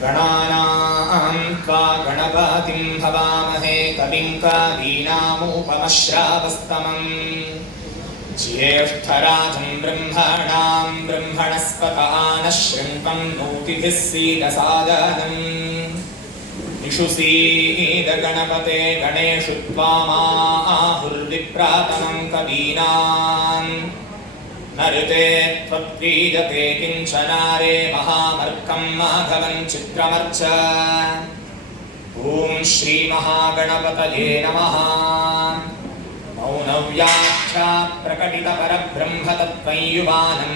गणानां त्वा गणपतिं हवामहे कविं कवीनामुपमश्रावस्तमम् ज्येष्ठराजं ब्रह्मणां ब्रह्मणस्पत नः शृण्वन् नोतिभिः सीदसादनम् निषुसीद गणपते गणेषु त्वामाहुर्विप्रातमं कवीनाम् नृते त्वद्वीजते किञ्चनारे महामर्कं माधवं चित्रमर्च ॐ श्रीमहागणपतये नमः। मौनव्याख्या प्रकटितपरब्रह्मतत्त्वं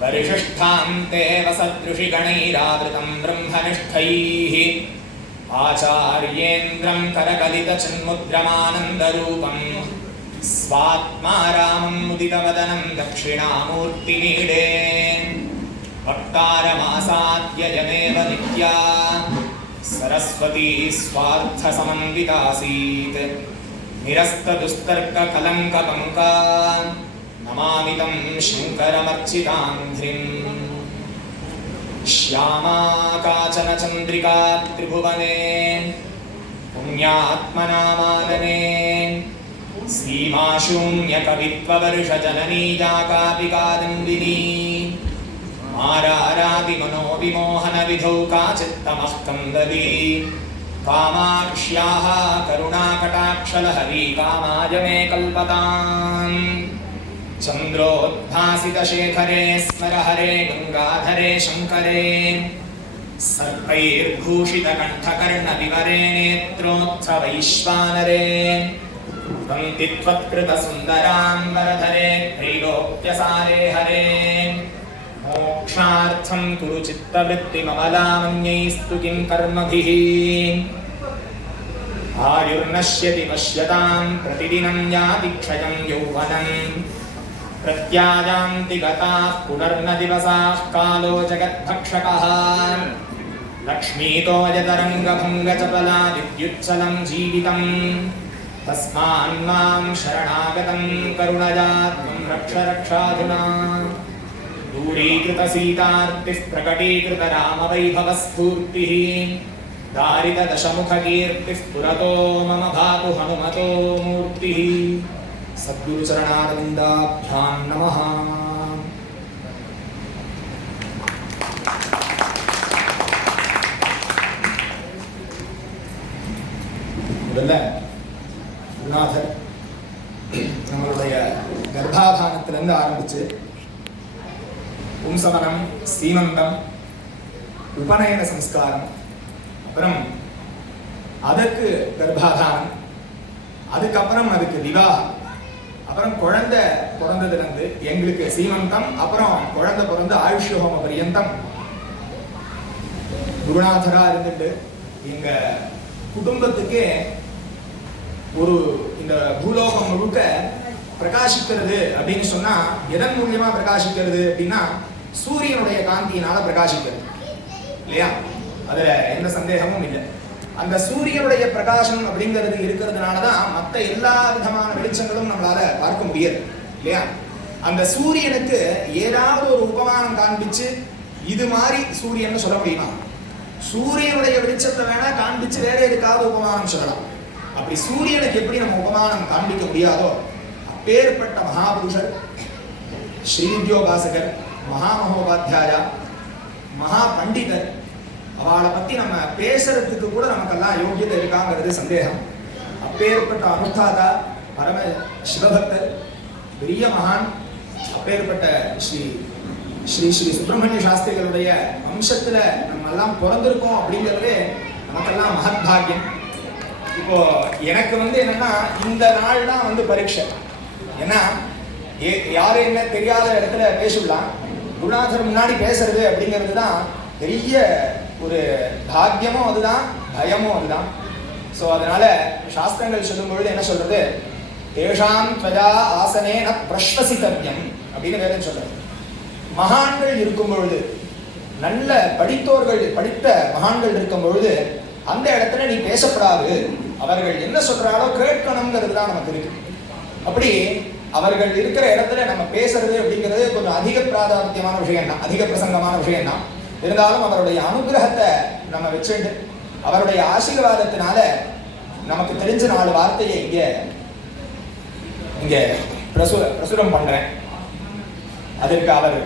परिशिष्ठान्ते वसदृशि गणैरावृतं ब्रह्मनिष्ठैः आचार्येन्द्रं करकलितचिन्मुद्रमानन्दरूपम् स्वात्मा रामं मुदितवदनं दक्षिणामूर्तिमीडे वक्तारमासाद्य यमेव नित्या सरस्वती स्वार्थसमन्वितासीत् निरस्तदुस्तर्ककलङ्कपङ्का नमामि तं शङ्करमर्चिताङ्घ्रिम्। श्यामा काचन चन्द्रिका त्रिभुवने पुण्यात्मनामानने सीमाशून्यकवित्ववर्षजननी कापि कादम्बिनी मारारादिमनोविमोहनविधौ काचित्तमः कन्दली कामाक्ष्याः करुणाकटाक्षलहरी कामाय मे कल्पताम्। चन्द्रोद्भासितशेखरे स्मरहरे गङ्गाधरे शङ्करे सर्पैर्भूषितकण्ठकर्णविवरे नेत्रोत्सवैश्वानरे वन्ति त्वत्कृतसुन्दराम्बरधरे त्रैलोक्यसारे हरे मोक्षार्थं कुरु चित्तवृत्तिममलामन्यैस्तु किं कर्मभिः आयुर्नश्यति पश्यतां प्रतिदिनं याति क्षयं यौवनं प्रत्यायान्ति गताः पुनर्न दिवसाः कालो जगद्भक्षकः लक्ष्मीतो यतरङ्गभङ्गचपला विद्युच्चलं जीवितम् तस्मान्मां शरणागतं करुणया त्वं रक्ष रक्षाधुना। दूरीकृतसीतार्तिः प्रकटीकृतरामवैभवस्फूर्तिः दारितदशमुखकीर्तिः पुरतो मम भातु हनुमतो मूर्तिः। सद्गुरुचरणारविन्दाभ्यां नमः। குருநாதர் நம்மளுடைய கர்ப்பாதானத்திலிருந்து ஆரம்பிச்சு பும்சவனம், சீமந்தம், உபநயன சம்ஸ்காரம், அப்புறம் அதுக்கு கர்ப்பாதானம், அதுக்கப்புறம் அதுக்கு விவாகம், அப்புறம் குழந்தை பிறந்ததுலேருந்து எங்களுக்கு சீமந்தம், அப்புறம் குழந்தை பிறந்து ஆயுஷ்யோகம பரியந்தம் குருநாதரா இருந்துட்டு எங்க குடும்பத்துக்கே ஒரு இந்த பூலோகம் முழுக்க பிரகாசிக்கிறது அப்படின்னு சொன்னா எதன் மூலியமா பிரகாசிக்கிறது அப்படின்னா சூரியனுடைய காந்தியினால பிரகாசிக்கிறது இல்லையா? அதுல எந்த சந்தேகமும் இல்லை. அந்த சூரியனுடைய பிரகாசம் அப்படிங்கிறது இருக்கிறதுனாலதான் மற்ற எல்லா விதமான வெளிச்சங்களும் நம்மளால பார்க்க முடியாது இல்லையா? அந்த சூரியனுக்கு ஏதாவது ஒரு உபமானம் காண்பிச்சு இது மாதிரி சூரியன் சொல்ல முடியுமா? சூரியனுடைய வெளிச்சத்தை வேணா காண்பிச்சு வேற எதுக்காவது உபமானம் சொல்லலாம். அப்படி சூரியனுக்கு எப்படி நம்ம உபமானம் காண்பிக்க முடியாதோ அப்பேற்பட்ட மகாபுருஷர் ஸ்ரீவித்யோபாசகர், மகாமகோபாத்தியாயா, மகா பண்டிதர், அவளை பத்தி நம்ம பேசுறதுக்கு கூட நமக்கெல்லாம் யோகியதை இருக்காங்கிறது சந்தேகம். அப்பேற்பட்ட அனுஷ்டாதா, பரம சிவபக்தர், பெரிய மகான், அப்பேற்பட்ட ஸ்ரீ ஸ்ரீ ஸ்ரீ சுப்பிரமணிய சாஸ்திரிகளுடைய வம்சத்துல நம்ம எல்லாம் பிறந்திருக்கோம் அப்படிங்கிறதே நமக்கெல்லாம் மகத்பாகியம். இப்போ எனக்கு என்னன்னா இந்த நாள் தான் பரீட்சை. ஏன்னா யாரும் என்ன தெரியாத இடத்துல பேசலாம், குருநாதர் முன்னாடி பேசுறது அப்படிங்கிறது தான் பெரிய ஒரு பாக்கியமும் அதுதான், பயமும் அதுதான். ஸோ அதனால சாஸ்திரங்கள் சொல்லும் பொழுது என்ன சொல்றது, தேஷாம் த்வஜா ஆசனே ந பிரஸ்வசித்தவ்யம் அப்படின்னு வேற சொல்றது. மகான்கள் இருக்கும் பொழுது, நல்ல படித்தோர்கள், படித்த மகான்கள் இருக்கும் பொழுது அந்த இடத்துல நீ பேசப்படாது, அவர்கள் என்ன சொல்றாலோ கேட்கணுங்கிறது தான் நமக்கு இருக்கு. அப்படி அவர்கள் இருக்கிற இடத்துல நம்ம பேசுறது அப்படிங்கிறது கொஞ்சம் அதிக பிராதானியமான விஷயம் தான், அதிக பிரசங்கமான விஷயம் தான். இருந்தாலும் அவருடைய அனுகிரகத்தை நம்ம வச்சுட்டு அவருடைய ஆசீர்வாதத்தினால நமக்கு தெரிஞ்ச 4 வார்த்தையை இங்க பிரசுரம் பண்றேன். அதற்கு அவர்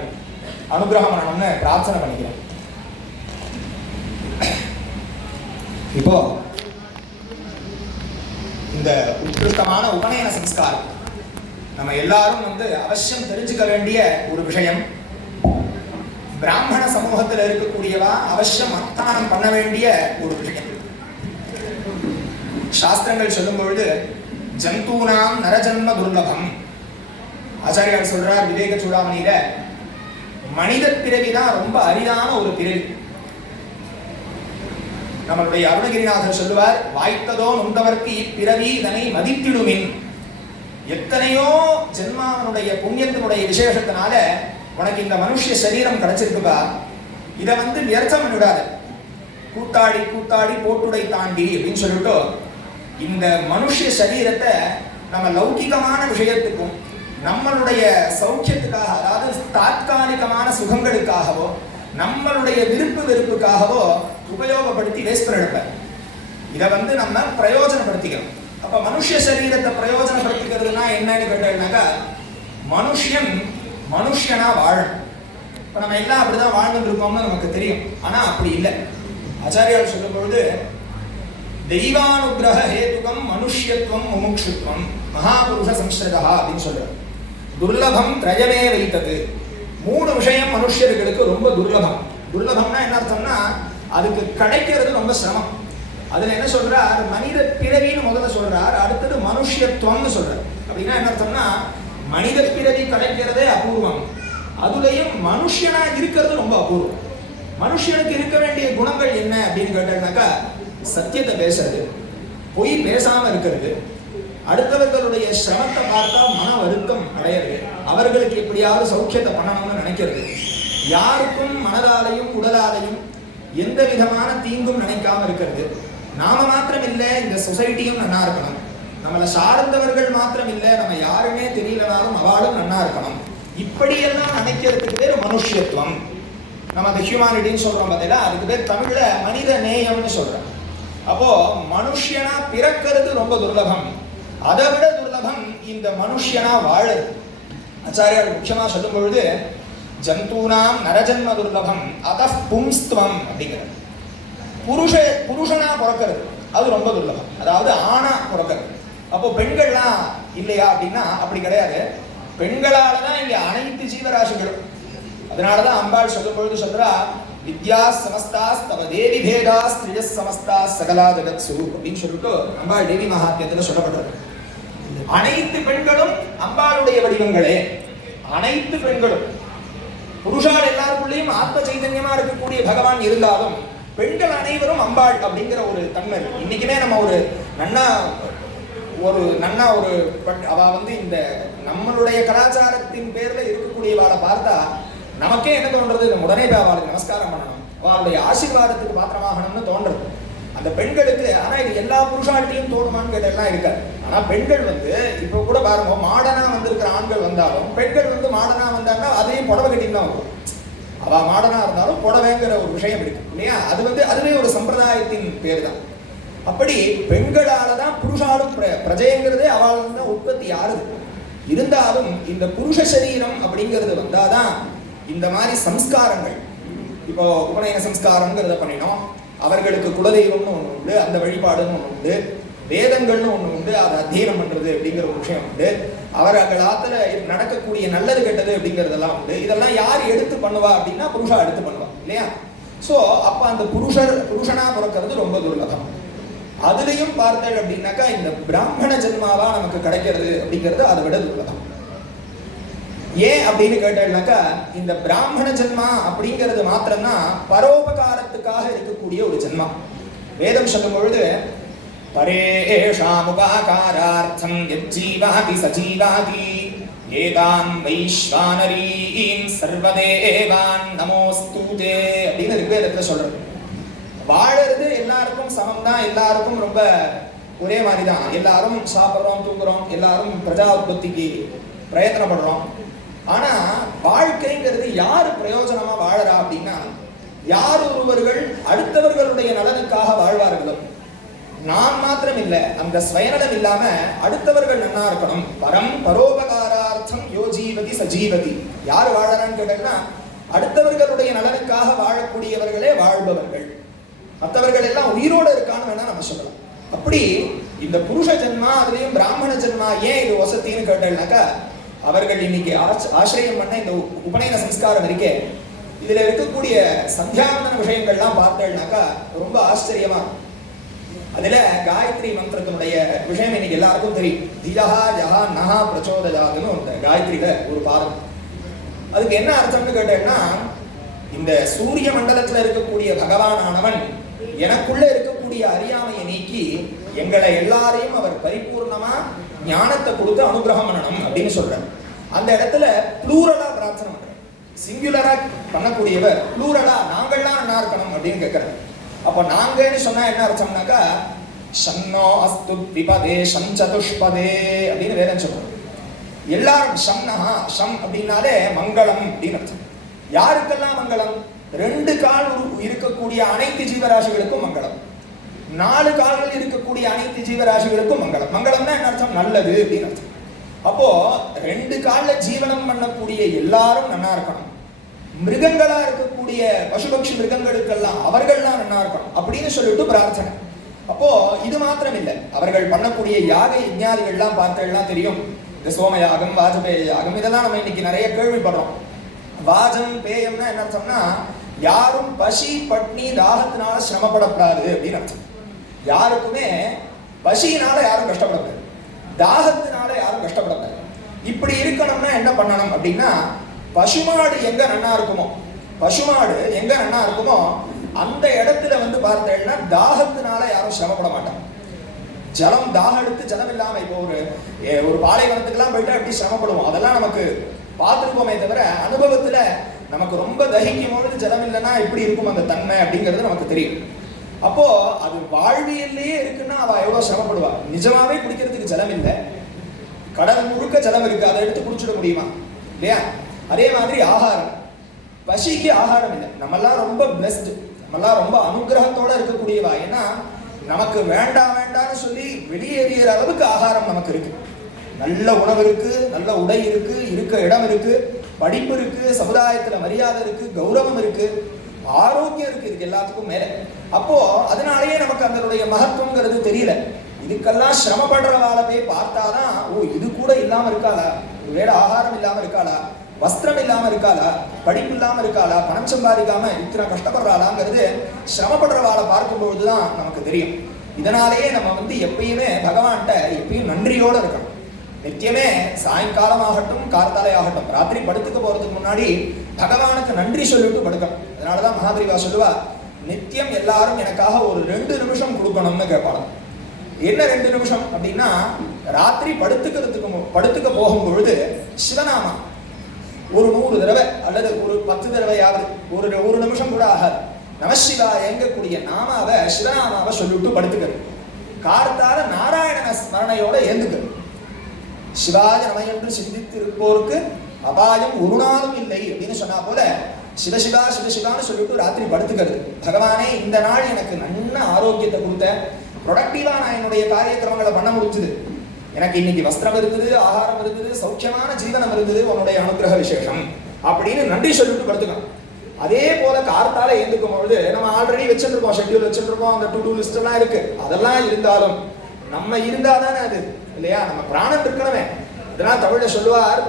அனுகிரகம் பண்ணணும்னு பிரார்த்தனை பண்ணிக்கிறேன். இப்போ இந்த உத்கிருஷ்டமான உபநயன சம்ஸ்காரம் நம்ம எல்லாரும் அவசியம் தெரிஞ்சுக்க வேண்டிய ஒரு விஷயம். பிராமண சமூகத்தில் இருக்கக்கூடியவா அவசியம் அத்தானம் பண்ண வேண்டிய ஒரு விஷயம். சாஸ்திரங்கள் சொல்லும் பொழுது ஜந்தூனாம் நரஜன்ம துர்லபம். ஆச்சாரியார் சொல்றார் விவேக சூடாமணியில, மனித பிறவிதான் ரொம்ப அரிதான ஒரு பிறவி. நம்மளுடைய அருணகிரிநாதர் சொல்லுவார், வாய்த்ததோ நுந்தவர்க்கு இப்பிறவி இதனை மதித்திடுமின். எத்தனையோ ஜென்மாவனுடைய புண்ணியத்தினுடைய விசேஷத்தினால உனக்கு இந்த மனுஷ சரீரம் கிடைச்சிருக்குப்பா, இதை வியர்த்தம் பண்ணிவிடாது. கூத்தாடி கூத்தாடி போட்டுடை தாண்டி அப்படின்னு சொல்லிட்டு இந்த மனுஷ சரீரத்தை நம்ம லௌகிகமான விஷயத்துக்கும் நம்மளுடைய சௌக்கியத்துக்காக, அதாவது தாத்காலிகமான சுகங்களுக்காகவோ நம்மளுடைய விருப்பு வெறுப்புக்காகவோ உபயோகப்படுத்தி வேஸ்ட் பண்ணிடுப்பார். இதை நம்ம பிரயோஜனப்படுத்திக்கிறோம். அப்ப மனுஷ சரீரத்தை பிரயோஜனப்படுத்திக்கிறதுனா என்னன்னு கேட்டீங்கன்னாக்கா, மனுஷனா வாழணும். இப்ப நம்ம எல்லாம் அப்படிதான் வாழ்ந்துட்டு இருக்கோம்னு நமக்கு தெரியும். ஆனா அப்படி இல்லை. ஆச்சாரியால் சொல்லும் பொழுது தெய்வானுகிரக ஹேதுகம் மனுஷ்யத்துவம் முமுட்சுத்துவம் மகாபுருஷ சம்ஸ்ரதா அப்படின்னு சொல்றாரு. துர்லபம் திரயமே வைத்தது. 3 விஷயம் மனுஷர்களுக்கு ரொம்ப துர்லபம். துர்லபம்னா என்ன அர்த்தம்னா அதுக்கு கிடைக்கிறது ரொம்ப சிரமம். அதுல என்ன சொல்றார், மனித பிறவின்னு முதல்ல சொல்றார், அடுத்தது மனுஷத்துவம்னு சொல்றார். அப்படின்னா என்ன அர்த்தம்னா மனித பிறவி கிடைக்கிறதே அபூர்வம், அதுலயும் மனுஷனா இருக்கிறது ரொம்ப அபூர்வம். மனுஷனுக்கு இருக்க வேண்டிய குணங்கள் என்ன அப்படின்னு கேட்டாக்கா, சத்தியத்தை பேசுறது, பொய் பேசாம இருக்கிறது, அடுத்தவர்களுடைய சிரமத்தை பார்த்தா மன வருத்தம் அடையிறது, அவர்களுக்கு எப்படியாவது சௌக்கியத்தை பண்ணணும்னு நினைக்கிறது, யாருக்கும் மனதாலையும் உடலாலையும் எந்த விதமான தீங்கும் நினைக்காம இருக்கிறது. நாம மாத்திரம் இல்லை, இந்த சொசைட்டியும் நன்னா இருக்கணும். நம்மளை சார்ந்தவர்கள் மாத்திரம் இல்லை, நம்ம யாருமே தெரியலனாலும் அவளும் நன்னா இருக்கணும். இப்படியெல்லாம் நினைக்கிறதுக்கு பேர் மனுஷத்துவம். நம்ம அந்த ஹியூமானிட்டின்னு சொல்றோம் பார்த்தீங்களா, அதுக்கு பேர் தமிழ்ல மனித நேயம்னு சொல்றோம். அப்போ மனுஷனா பிறக்கிறது ரொம்ப துர்லபம். அதை விட துர்லபம் இந்த மனுஷனா வாழறது. ஆச்சாரியார் முக்கியமா சொல்லும் பொழுது ஜந்தூனாம் நரஜன்ம துர்லபம் அத பும்ஸ்துவம் அப்படிங்கிறது. புருஷனா பிறக்கிறது அது ரொம்ப துர்லபம், அதாவது ஆணா பிறக்கிறது. அப்போ பெண்கள்லாம் இல்லையா அப்படின்னா அப்படி கிடையாது. பெண்களால தான் இங்க அனைத்து ஜீவராசிகளும். அதனாலதான் அம்பாள் சொல்லும் பொழுது சொல்றா, வித்யா சமஸ்தாஸ் தவ தேவி பேதாஸ் திரியஸ் சமஸ்தாஸ் சகலா ஜகத்சு அப்படின்னு சொல்லிட்டு அம்பாள் தேவி மகாத்மியத்துல சொல்லப்படுறது. அனைத்து பெண்களும் அம்பாளுடைய வடிவங்களே. அனைத்து பெண்களும், புருஷால் எல்லாருக்குள்ளேயும் ஆத்ம சைதன்யமா இருக்கக்கூடிய பகவான் இருந்தாலும் பெண்கள் அனைவரும் அம்பாள் அப்படிங்கிற ஒரு தன்மை. இன்னைக்குமே நம்ம ஒரு நன்னா அவ இந்த நம்மளுடைய கலாச்சாரத்தின் பேர்ல இருக்கக்கூடியவாளை பார்த்தா நமக்கே என்ன தோன்றது, உடனே அவளுக்கு நமஸ்காரம் பண்ணணும், அவளுடைய ஆசீர்வாதத்துக்கு பாத்திரமாகணும்னு தோன்றது அந்த பெண்களுக்கு. ஆனா இது எல்லா புருஷாட்டியும் தோணுமான்னு கேட்டெல்லாம் இருக்காது. ஆனா பெண்கள் இப்ப கூட பாருங்க, மாடனா வந்திருக்கிற ஆண்கள் வந்தாலும் பெண்கள் மாடனா வந்தாங்கன்னா அதையும் புடவை கட்டின்னு தான் வரும். அவ மாடனா இருந்தாலும் புடவைங்கிற ஒரு விஷயம் இருக்கு இல்லையா, அது அதுவே ஒரு சம்பிரதாயத்தின் பேர் தான். அப்படி பெண்களாலதான் புருஷாலும் பிரஜைங்கிறதே அவள் தான் உற்பத்தி ஆறுது. இருந்தாலும் இந்த புருஷ சரீரம் அப்படிங்கிறது வந்தாதான் இந்த மாதிரி சம்ஸ்காரங்கள். இப்போ உபநயன சம்ஸ்காரங்கிறத பண்ணினோம், அவர்களுக்கு குலதெய்வம்னு ஒண்ணு உண்டு, அந்த வழிபாடுன்னு ஒண்ணு உண்டு, வேதங்கள்னு ஒண்ணு உண்டு, அதை அத்தியனம் பண்றது அப்படிங்கிற ஒரு விஷயம் உண்டு, அவர்களாத்துல நடக்கக்கூடிய நல்லது கெட்டது அப்படிங்கிறதெல்லாம் உண்டு. இதெல்லாம் யார் எடுத்து பண்ணுவா அப்படின்னா புருஷா எடுத்து பண்ணுவா இல்லையா. சோ அப்ப அந்த புருஷனா பிறக்கிறது ரொம்ப துர்லபம். அதுலயும் பார்த்தேன் அப்படின்னாக்கா இந்த பிராமண ஜென்மாவா நமக்கு கிடைக்கிறது அப்படிங்கிறது அதை விட துர்லபம். ஏன் அப்படின்னு கேட்டேன்னாக்கா, இந்த பிராமண ஜென்மா அப்படிங்கிறது மாத்திரம்தான் பரோபகாரத்துக்காக இருக்கக்கூடிய ஒரு ஜென்மா. வேதம் சொல்லும் பொழுது பரேஷாமுகாகாரார்த்தம் யஜ்ஜீவாதி சஜீவாதி ஏதாம் வைஸ்வானரீம் சர்வதேவான் நமோஸ்துதே அப்படின்னு ரிக்வேதத்துல சொல்றது. வாழறது எல்லாருக்கும் சமம் தான், எல்லாருக்கும் ரொம்ப ஒரே மாதிரி தான், எல்லாரும் சாப்பிட்றோம் தூங்குறோம், எல்லாரும் பிரஜா உற்பத்திக்கு பிரயத்தனப்படுறோம். ஆனா வாழ்க்கைங்கிறது யாரு பிரயோஜனமா வாழறா அப்படின்னா, யார் ஒருவர்கள் அடுத்தவர்களுடைய நலனுக்காக வாழ்வார்களோ, நான் மாத்திரம் இல்ல, அந்த ஸ்வயநலம் இல்லாம அடுத்தவர்கள் நன்னா இருக்கணும். பரம் பரோபகாரார்த்தம் யோஜீவதி சஜீவதி. யார் வாழறான்னு கேட்டா, அடுத்தவர்களுடைய நலனுக்காக வாழக்கூடியவர்களே வாழ்பவர்கள். மற்றவர்கள் எல்லாம் உயிரோடு இருக்கான்னு வேணா நம்ம சொல்லலாம். அப்படி இந்த புருஷ ஜென்மா, அதுலயும் பிராமண ஜென்மா ஏன் இது வசத்தின்னு கேட்டேன்னாக்கா, அவர்கள் இன்னைக்கு ஆசிரியம் பண்ண இந்த உபநயன சம்ஸ்காரம் இருக்கே, இதுல இருக்கக்கூடிய சந்தியாவந்தன விஷயங்கள்லாம் பார்த்தேன்னாக்கா ரொம்ப ஆச்சரியமா. அதுல காயத்ரி மந்திரத்தினுடைய விஷயம் இன்னைக்கு எல்லாருக்கும் தெரியும். தியஹா ஜஹா நஹா பிரச்சோதயாதுன்னு ஒரு காயத்ரியில ஒரு பாதம். அதுக்கு என்ன அர்த்தம்னு கேட்டேன்னா, இந்த சூரிய மண்டலத்துல இருக்கக்கூடிய பகவானானவன் எனக்குள்ள இருக்கக்கூடிய அறியாமையை நீக்கி எங்களை எல்லாரையும் அவர் பரிபூர்ணமா ஞானத்தை கொடுத்து அனுகிரகம் பண்ணணும் அப்படின்னு சொல்றார். அந்த இடத்துல ப்ளூரலா பிரார்த்தனை பண்றார். சிங்குலரா பண்ணக்கூடியவர் ப்ளூரலா நாங்கள்லாம் நல்லா இருக்கணும் அப்படின்னு கேட்கிறார். அப்ப நாங்கன்னு சொன்னா என்ன அர்த்தம்னாக்கா, ஷன்னோ அஸ்து த்விபதே ஷம் சதுஷ்பதே அப்படின்னு வேதம் சொல்றோம். எல்லாரும் ஷம்னஹா, ஷம் அப்படின்னாலே மங்களம் அப்படின்னு அர்த்தம். யாருக்கெல்லாம் மங்களம்? 2 கால் இருக்கக்கூடிய அனைத்து ஜீவராசிகளுக்கும் மங்களம், 4 கால்கள் இருக்கக்கூடிய அனைத்து ஜீவராசிகளுக்கும் மங்களம். மங்களம்னா என்ன அர்த்தம்? நல்லது அப்படின்னு அர்த்தம். அப்போ 2 கால்ல ஜீவனம் பண்ணக்கூடிய எல்லாரும் நன்னா இருக்கணும். மிருகங்களா இருக்கக்கூடிய பசுபக்ஷி மிருகங்களுக்கெல்லாம் அவர்கள்லாம் நன்னா இருக்கணும் அப்படின்னு சொல்லிட்டு பிரார்த்தனை. அப்போ இது மாத்திரம் இல்லை, அவர்கள் பண்ணக்கூடிய யாக யஜ்ஞாதிகள்லாம் பார்த்தெல்லாம் தெரியும். இந்த சோமயாகம், வாஜபேய யாகம், இதெல்லாம் நம்ம இன்னைக்கு நிறைய கேள்விப்படுறோம். வாஜம் பேயம்னா என்ன அர்த்தம்னா, யாரும் பசி பட்னி தாகத்தினால சிரமப்படக்கூடாது அப்படின்னு அர்த்தம். யாருக்குமே பசியினால யாரும் கஷ்டப்படக்கூடாது, தாகத்தினால யாரும் கஷ்டப்படக்கூடாது. இப்படி இருக்கணும்னா என்ன பண்ணணும் அப்படின்னா, பசுமாடு எங்க நன்னா இருக்குமோ, பசுமாடு எங்க நன்னா இருக்குமோ அந்த இடத்துல வந்து பார்த்தேன்னா தாகத்தினால யாரும் சிரமப்பட மாட்டாங்க. ஜலம் தாகம் எடுத்து ஜலம் இல்லாம இப்போ ஒரு பாலைவனத்துக்கெல்லாம் போயிட்டா எப்படி சிரமப்படுவோம், அதெல்லாம் நமக்கு பார்த்துருப்போமே தவிர அனுபவத்துல நமக்கு ரொம்ப தகிக்கும் பொழுது ஜலம் இல்லைன்னா எப்படி இருக்கும் அந்த தன்மை அப்படிங்கிறது நமக்கு தெரியும். அப்போ அது வாழ்வியல்லையே இருக்குன்னா அவ எவ்வளவு சிரமப்படுவா. நிஜமாவே குடிக்கிறதுக்கு ஜலம் இல்லை, கடல் முழுக்க ஜலம் இருக்கு, அதை எடுத்து குடிச்சிட முடியுமா இல்லையா? அதே மாதிரி ஆகாரம், பசிக்கு ஆகாரம் இல்லை. நம்மெல்லாம் ரொம்ப பிளஸ்டு, நம்மெல்லாம் ரொம்ப அனுகிரகத்தோட இருக்கக்கூடியவா. ஏன்னா நமக்கு வேண்டாம் வேண்டாம்னு சொல்லி வெளியேறிய அளவுக்கு ஆகாரம் நமக்கு இருக்கு. நல்ல உணவு இருக்கு, நல்ல உடை இருக்கு, இருக்க இடம் இருக்கு, படிப்பு இருக்கு, சமுதாயத்துல மரியாதை இருக்கு, கௌரவம் இருக்கு, ஆரோக்கியம் இருக்கு, இதுக்கு எல்லாத்துக்கும் மேல. அப்போ அதனாலேயே நமக்கு அதனுடைய மகத்துவங்கிறது தெரியல. இதுக்கெல்லாம் சிரமப்படுறவால போய் பார்த்தாதான், ஓ இது கூட இல்லாம இருக்காளா, ஒருவேளை ஆகாரம் இல்லாம இருக்காளா, வஸ்திரம் இல்லாம இருக்காளா, படிப்பு இல்லாம இருக்காளா, பணம் சம்பாதிக்காம இத்தனை கஷ்டப்படுறாளாங்கிறது சிரமப்படுறவாளை பார்க்கும்பொழுதுதான் நமக்கு தெரியும். இதனாலேயே நம்ம வந்து எப்பயுமே பகவான்கிட்ட எப்பயும் நன்றியோட இருக்கணும். நித்தியமே சாயங்காலம் ஆகட்டும் கார்த்தாலை ஆகட்டும் ராத்திரி படுத்துக்க போறதுக்கு முன்னாடி பகவானுக்கு நன்றி சொல்லிட்டு படுக்கணும். அதனாலதான் மகாபிரிவா சொல்லுவா, நித்தியம் எல்லாரும் எனக்காக ஒரு 2 நிமிஷம் கொடுக்கணும்னு கேட்பாங்க. என்ன 2 நிமிஷம் அப்படின்னா, ராத்திரி படுத்துக்க போகும் பொழுது சிவநாமா ஒரு 100 தடவை அல்லது ஒரு 10 தடவையாவது, ஒரு நிமிஷம் கூட ஆகாது, நமசிவா எங்கக்கூடிய நாமாவை சிவநாமாவை சொல்லிட்டு படுத்துக்கிறது. கார்த்தால நாராயண ஸ்மரணையோட ஏந்துக்கிறது. சிவாய நம என்று சிந்தித்து இருப்போருக்கு அபாயம் ஒரு நாளும் இல்லை அப்படின்னு சொன்னா போல சிவசிவா சிவசிவான்னு சொல்லிட்டு ராத்திரி படுத்துக்கிறது. பகவானே இந்த நாள் எனக்கு நல்ல ஆரோக்கியத்தை கொடுத்த, ப்ரொடக்டிவா நான் என்னுடைய காரியக்கிரமங்களை பண்ண முடிஞ்சுது, எனக்கு இன்னைக்கு வஸ்திரம் இருக்குது, ஆகாரம் இருக்குது, சௌக்கியமான ஜீவனம் இருக்குது, உன்னுடைய அனுகிரக விசேஷம் அப்படின்னு நன்றி சொல்லிட்டு படுத்துக்கணும். அதே போல கார்த்தால ஏந்துக்கும் பொழுது நம்ம ஆல்ரெடி வச்சுருக்கோம், ஷெட்யூல் வச்சுருக்கோம், அந்த டு டூ லிஸ்ட் எல்லாம் இருக்கு. அதெல்லாம் இருந்தாலும் நம்ம இருந்தாதானே அது இல்லையா, நம்ம பிராணம் இருக்கணுமே. இதெல்லாம் தமிழ்ல சொல்லுவார்,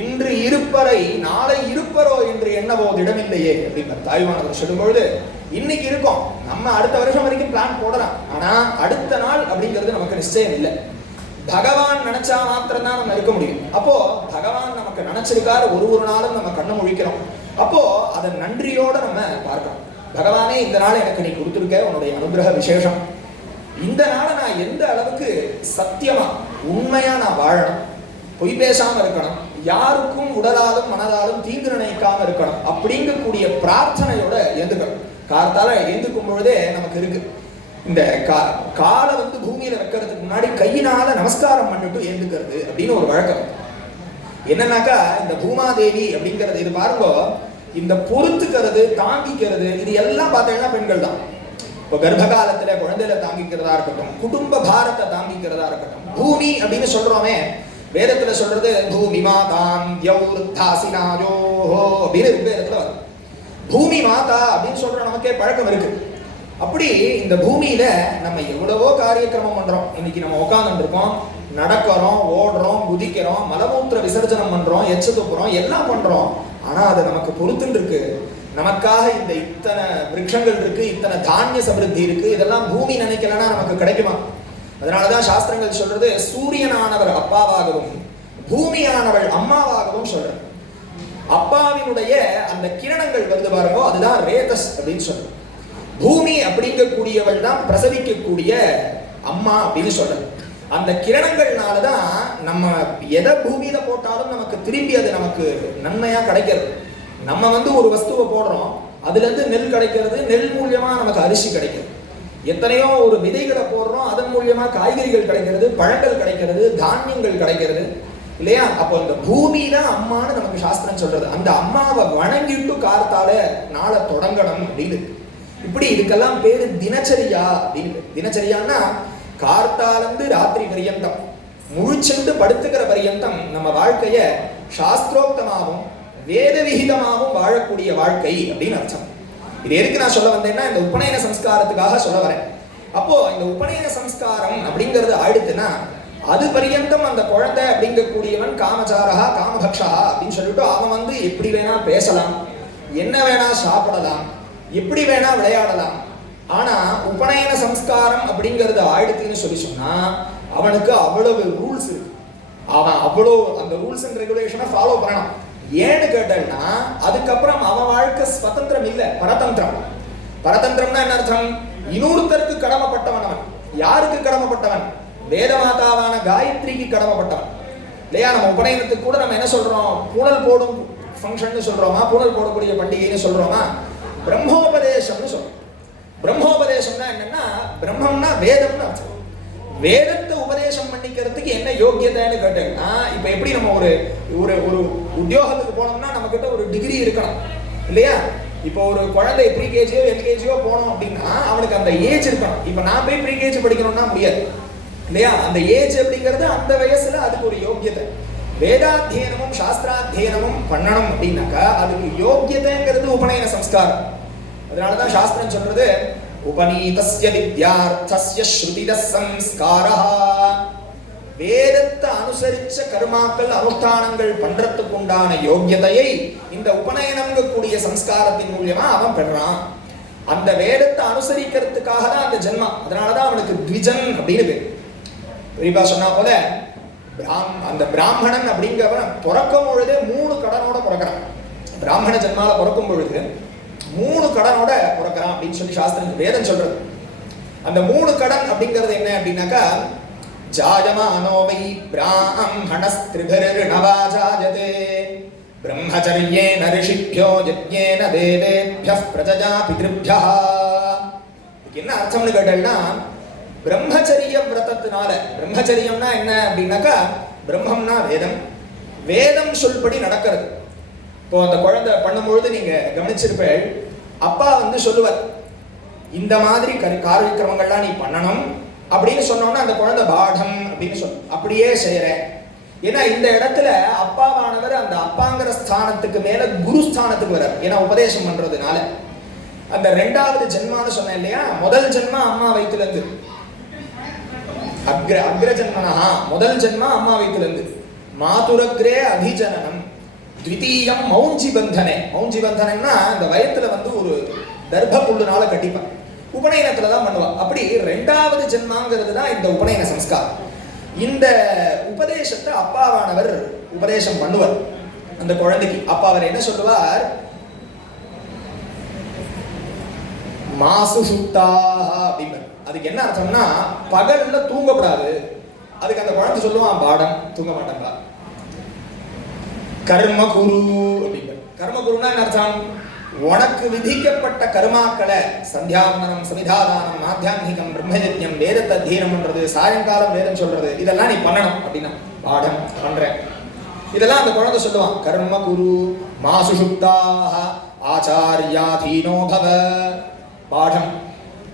இன்று இருப்பரை நாளை இருப்பரோ என்று எண்ணபோது இடமில்லையே அப்படிங்கிற தாய்மானவர் சொல்லும்பொழுது, இன்னைக்கு இருக்கோம், நம்ம அடுத்த வருஷம் வரைக்கும் பிளான் போடலாம், ஆனா அடுத்த நாள் அப்படிங்கிறது நமக்கு நிச்சயம் இல்லை. பகவான் நினைச்சா மாத்திரம் தான் நம்ம இருக்க முடியும். அப்போ பகவான் நமக்கு நினைச்சிருக்காரு, ஒரு நாளும் நம்ம கண்ணு முழிக்கிறோம். அப்போ அதை நன்றியோட நம்ம பார்க்கணும். பகவானே இந்த நாள் எனக்கு நீ கொடுத்துருக்க, உன்னுடைய அனுகிரக விசேஷம், இந்த நாளை நான் எந்த அளவுக்கு சத்தியமா உண்மையா நான் வாழணும், பொய் பேசாம இருக்கணும், யாருக்கும் உடலாலும் மனதாலும் தீங்கு நினைக்காம இருக்கணும் அப்படிங்கக்கூடிய பிரார்த்தனையோட ஏந்துக்கணும். கார்த்தால ஏந்துக்கும் பொழுதே நமக்கு இருக்கு இந்த காலை வந்து பூமியில வைக்கிறதுக்கு முன்னாடி கையினால நமஸ்காரம் பண்ணிட்டு ஏந்துக்கிறது அப்படின்னு ஒரு வழக்கம். என்னன்னாக்கா இந்த பூமாதேவி அப்படிங்கிறது இது பாருங்க, இந்த பொறுத்துக்கிறது தாங்கிக்கிறது இது எல்லாம் பார்த்தீங்கன்னா பெண்கள் தான். இப்போ கர்ப்ப காலத்துல குழந்தையில தாங்கிக்கிறதா இருக்கட்டும், குடும்ப பாரத்தை தாங்கிக்கிறதா இருக்கட்டும். பூமி அப்படின்னு சொல்றோமே, வேதத்துல சொல்றது பூமி மாதாம் த்யௌர்தாசினாயோ அப்படின்னு வேதத்துல வரும். பூமி மாதா அப்படின்னு சொல்ற நமக்கே பழக்கம் இருக்கு. அப்படி இந்த பூமியில நம்ம எவ்வளவோ காரியக்கிரமம் பண்றோம். இன்னைக்கு நம்ம உட்கார்ந்து இருக்கோம், நடக்கிறோம், ஓடுறோம், குதிக்கிறோம், மலமூத்திர விசர்ஜனம் பண்றோம், எச்ச துப்புறோம், எல்லாம் பண்றோம். ஆனா அது நமக்கு பொறுத்துன்னு இருக்கு. நமக்காக இந்த இத்தனை விருட்சங்கள் இருக்கு, இத்தனை தானிய சமிருத்தி இருக்கு, இதெல்லாம் பூமி நினைக்கலன்னா நமக்கு கிடைக்குமா? அதனாலதான் சாஸ்திரங்கள் சொல்றது சூரியனானவர் அப்பாவாகவும் பூமியானவள் அம்மாவாகவும் சொல்ற. அப்பாவினுடைய அந்த கிரணங்கள் வந்து பாருங்க, அதுதான் ரேதஸ் அப்படின்னு சொல்ற. பூமி அப்படிங்கக்கூடியவள் தான் பிரசவிக்கக்கூடிய அம்மா அப்படின்னு சொல்றது. அந்த கிரணங்கள்னாலதான் நம்ம எதை பூமியில போட்டாலும் நமக்கு திரும்பி அது நமக்கு நன்மையா கிடைக்கிறது. நம்ம வந்து ஒரு வஸ்துவை போடுறோம், அதுல இருந்து நெல் கிடைக்கிறது, நெல் மூலியமா நமக்கு அரிசி கிடைக்கிறது. எத்தனையோ ஒரு விதைகளை போடுறோம், அதன் மூலியமா காய்கறிகள் கிடைக்கிறது, பழங்கள் கிடைக்கிறது, தானியங்கள் கிடைக்கிறது இல்லையா? அப்போ இந்த பூமி தான் அம்மான்னு நமக்கு சாஸ்திரம் சொல்றது. அந்த அம்மாவை வணங்கிட்டு கார்த்தால நாளை தொடங்கணும் அப்படின்னு. இப்படி இதுக்கெல்லாம் பேரு தினச்சரியா அப்படின்னு. தினச்சரியான்னா கார்த்தாலந்து ராத்திரி பரியந்தம் முழிச்சுண்டு படுத்துக்கிற பரியந்தம் நம்ம வாழ்க்கைய சாஸ்திரோக்தமாகவும் வேத விகிதமாகவும் வாழக்கூடிய வாழ்க்கை அப்படின்னு அர்த்தம். இது எதுக்கு நான் சொல்ல வந்தேன்னா, இந்த உபநயன சம்ஸ்காரத்துக்காக சொல்ல வரேன். அப்போ இந்த உபநயன சம்ஸ்காரம் அப்படிங்கிறது ஆயிடுத்துன்னா அது பரியந்தம் அந்த குழந்தை அப்படிங்கக்கூடியவன் காமச்சாரா காமபக்ஷா அப்படின்னு சொல்லிட்டு அவன் வந்து எப்படி வேணா பேசலாம், என்ன வேணா சாப்பிடலாம், எப்படி வேணா விளையாடலாம். ஆனா உபநயன சம்ஸ்காரம் அப்படிங்கிறது ஆயிடுத்துன்னு சொல்லி சொன்னா அவனுக்கு அவ்வளவு ரூல்ஸ் இருக்கு. அவன் அவ்வளோ அந்த ரூல்ஸ் அண்ட் ரெகுலேஷனை ஃபாலோ பண்ணணும். ஏன்னு கேட்டா அதுக்கப்புறம் அவன் வாழ்க்கை சுதந்திரம் இல்ல, பரதந்திரம். பரதந்திரம்னா என்ன அர்த்தம்? இன்னொருத்தருக்கு கடமைப்பட்டவன் அவன். யாருக்கு கடமைப்பட்டவன்? வேதமாதாவான காயத்ரிக்கு கடமைப்பட்டவன் இல்லையா? நம்ம உபநயனத்துக்கு கூட நம்ம என்ன சொல்றோம்? பூணல் போடும் ஃபங்க்ஷன் சொல்றோமா? பூணல் போடக்கூடிய பண்டிகைன்னு சொல்றோமா? பிரம்மோபதேசம்னு சொல்றோம். பிரம்மோபதேசம்னா என்னன்னா, பிரம்மம்னா வேதம்னு அர்த்தம். வேதத்தை உபதேசம் பண்ணிக்கிறதுக்கு என்ன யோக்கியதைன்னு கேட்டீங்கன்னா, இப்ப எப்படி நம்ம ஒரு ஒரு ஒரு உத்தியோகத்துக்கு போனோம்னா நம்ம கிட்ட ஒரு டிகிரி இருக்கணும் இல்லையா? இப்போ ஒரு குழந்தை ப்ரீகேஜியோ எல்கேஜியோ போனோம் அப்படின்னா அவனுக்கு அந்த ஏஜ் இருக்கணும். இப்ப நான் போய் ப்ரீகேஜி படிக்கணும்னா முடியாது இல்லையா? அந்த ஏஜ் அப்படிங்கிறது அந்த வயசுல அதுக்கு ஒரு யோக்கியத்தை. வேதாத்தியனமும் சாஸ்திராத்தியனமும் பண்ணணும் அப்படின்னாக்கா அதுக்கு யோக்கியதைங்கிறது உபநயன சம்ஸ்காரம். அதனாலதான் சாஸ்திரம் சொல்றது உபநீதஸ்ய வித்யார்த்தஸ்ய ஸ்ருதிதஸ் சம்ஸ்காரஹ. வேதத்தை அனுசரிச்ச கர்மாக்கள் அனுஷ்டானங்கள் பண்றதுக்கு உண்டான யோக்கியதையை இந்த உபநயனம்ங்கக்கூடிய சம்ஸ்காரத்தின் மூலியமா அவன் பெறான். அந்த வேதத்தை அனுசரிக்கிறதுக்காக தான் அந்த ஜென்மா. அதனாலதான் அவனுக்கு த்விஜன் அப்படின்னு பேர். பெரியப்பா சொன்னா போல அந்த பிராமணன் அப்படிங்கிறவன் பிறக்கும் பொழுதே 3 கடனோட பிறக்கிறான். பிராமண ஜென்மால பிறக்கும் பொழுது 3 கடனோட பிறக்கிறான் அப்படின்னு சொல்லி சாஸ்திரம் வேதம் சொல்றது. அந்த 3 கடன் அப்படிங்கிறது என்ன அப்படின்னாக்கா, ஜாயமானோ வை பிராமணஸ்திரிபிர் நவாஜாயதே பிரம்மச்சர்யேன ரிஷிப்யோ யஜ்ஞேன தேவேப்யः பிரஜயா பித்ருப்யः. இதுக்கு என்ன அர்த்தம்னு கேட்டேன்னா, பிரம்மச்சரிய விரதத்தினால, பிரம்மச்சரியம்னா என்ன அப்படின்னாக்கா பிரம்மம்னா வேதம், வேதம் சொல்படி நடக்கிறது. இப்போ அந்த குழந்தை பண்ணும்பொழுது நீங்க கவனிச்சிருப்பேள், அப்பா வந்து சொல்லுவார் இந்த மாதிரி காரியக்கிரமங்கள்லாம் நீ பண்ணணும் அப்படின்னு சொன்னோன்னா அந்த குழந்தை பாடம் அப்படின்னு சொல்லும். அப்படியே செய்யறேன். ஏன்னா இந்த இடத்துல அப்பாவானவர் அந்த அப்பாங்கிற ஸ்தானத்துக்கு மேல குரு ஸ்தானத்துக்கு வர்றார். ஏன்னா உபதேசம் பண்றதுனால அந்த 2வது ஜென்மான்னு சொன்னேன் இல்லையா? முதல் ஜென்மா அம்மா வயிற்றுல இருந்து, அக்ரஜன்மனா முதல் ஜென்மா அம்மா வயிற்றுல இருந்து, மாதுரக்ரே அதிஜனனம், த்விதீயம் மௌஞ்சி பந்தனே. மௌஞ்சி பந்தனம்னா இந்த வயத்துல வந்து ஒரு தர்ப்ப புல்லுனால கட்டிப்பான். உபநயனத்துல தான் பண்ணுவான். அப்படி 2வது ஜென்மாங்கிறது தான் இந்த உபநயன சம்ஸ்காரம். இந்த உபதேசத்தை அப்பாவானவர் உபதேசம் பண்ணுவார் அந்த குழந்தைக்கு. அப்பா அவர் என்ன சொல்லுவார்? மாசு சுத்தா அப்படின்பார். அதுக்கு என்ன அர்த்தம்னா பகல்ல தூங்கப்படாது. அதுக்கு அந்த குழந்தை சொல்லுவான் பாடம், தூங்க மாட்டாங்களா. கர்ம குரு அப்படிங்கிற. கர்ம குருன்னா என்ன அர்த்தம்? உனக்கு விதிக்கப்பட்ட கர்மாக்களை சந்தியாவந்தனம், சமிதாதானம், மாத்தியான்மிகம், பிரம்மயஜ்ஞம், வேதத்தை அத்தியனம் பண்றது, சாயங்காலம் வேதம் சொல்றது, இதெல்லாம் நீ பண்ணணும் அப்படின்னா பாடம் பண்றேன். இதெல்லாம் அந்த குழந்தை சொல்லுவான். கர்ம குரு மாசுஷுப்தாக ஆச்சாரியாதீனோ பவ. பாடம்,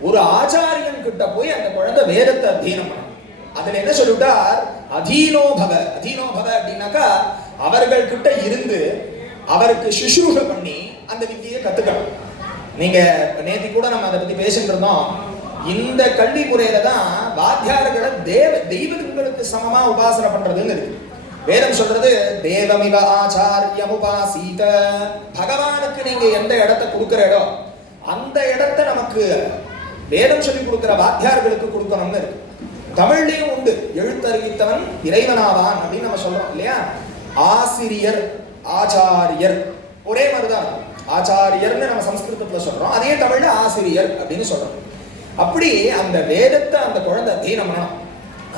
ஒரு ஆச்சாரியன் கிட்ட போய் அந்த குழந்தை வேதத்தை அத்தியனம் பண்ணணும். அதுல என்ன சொல்லிட்டார்? அதீனோ பவ. அதீனோ பவ அப்படின்னாக்கா அவர்கள் கிட்ட இருந்து அவருக்கு சுஷ்ரூஷ பண்ணி அந்த வித்தியை கத்துக்கணும். நீங்க நேத்தி கூட நம்ம அதை பத்தி பேசிட்டு இருந்தோம். இந்த கல்வி முறையில தான் வாத்தியார்களை தெய்வங்களுக்கு சமமா உபாசனை பண்றதுன்னு இருக்கு. வேதம் சொல்றது தேவமிவ ஆச்சாரியம் உபாசீத. பகவானுக்கு நீங்க எந்த இடத்தை கொடுக்கிற இடம், அந்த இடத்தை நமக்கு வேதம் சொல்லி கொடுக்கிற வாத்தியார்களுக்கு கொடுக்கணும்னு இருக்கு. தமிழ்லயும் உண்டு, எழுத்தறிவித்தவன் இறைவனாவான் அப்படின்னு நம்ம சொல்றோம் இல்லையா? ஆசிரியர் ஆச்சாரியர் ஒரே மாதிரிதான். ஆச்சாரியர்னு நம்ம சம்ஸ்கிருதத்துல சொல்றோம், அதே தமிழ்ல ஆசிரியர் அப்படின்னு சொல்றோம். அப்படி அந்த வேதத்தை அந்த குழந்தை அத்தியனம் பண்ணணும்.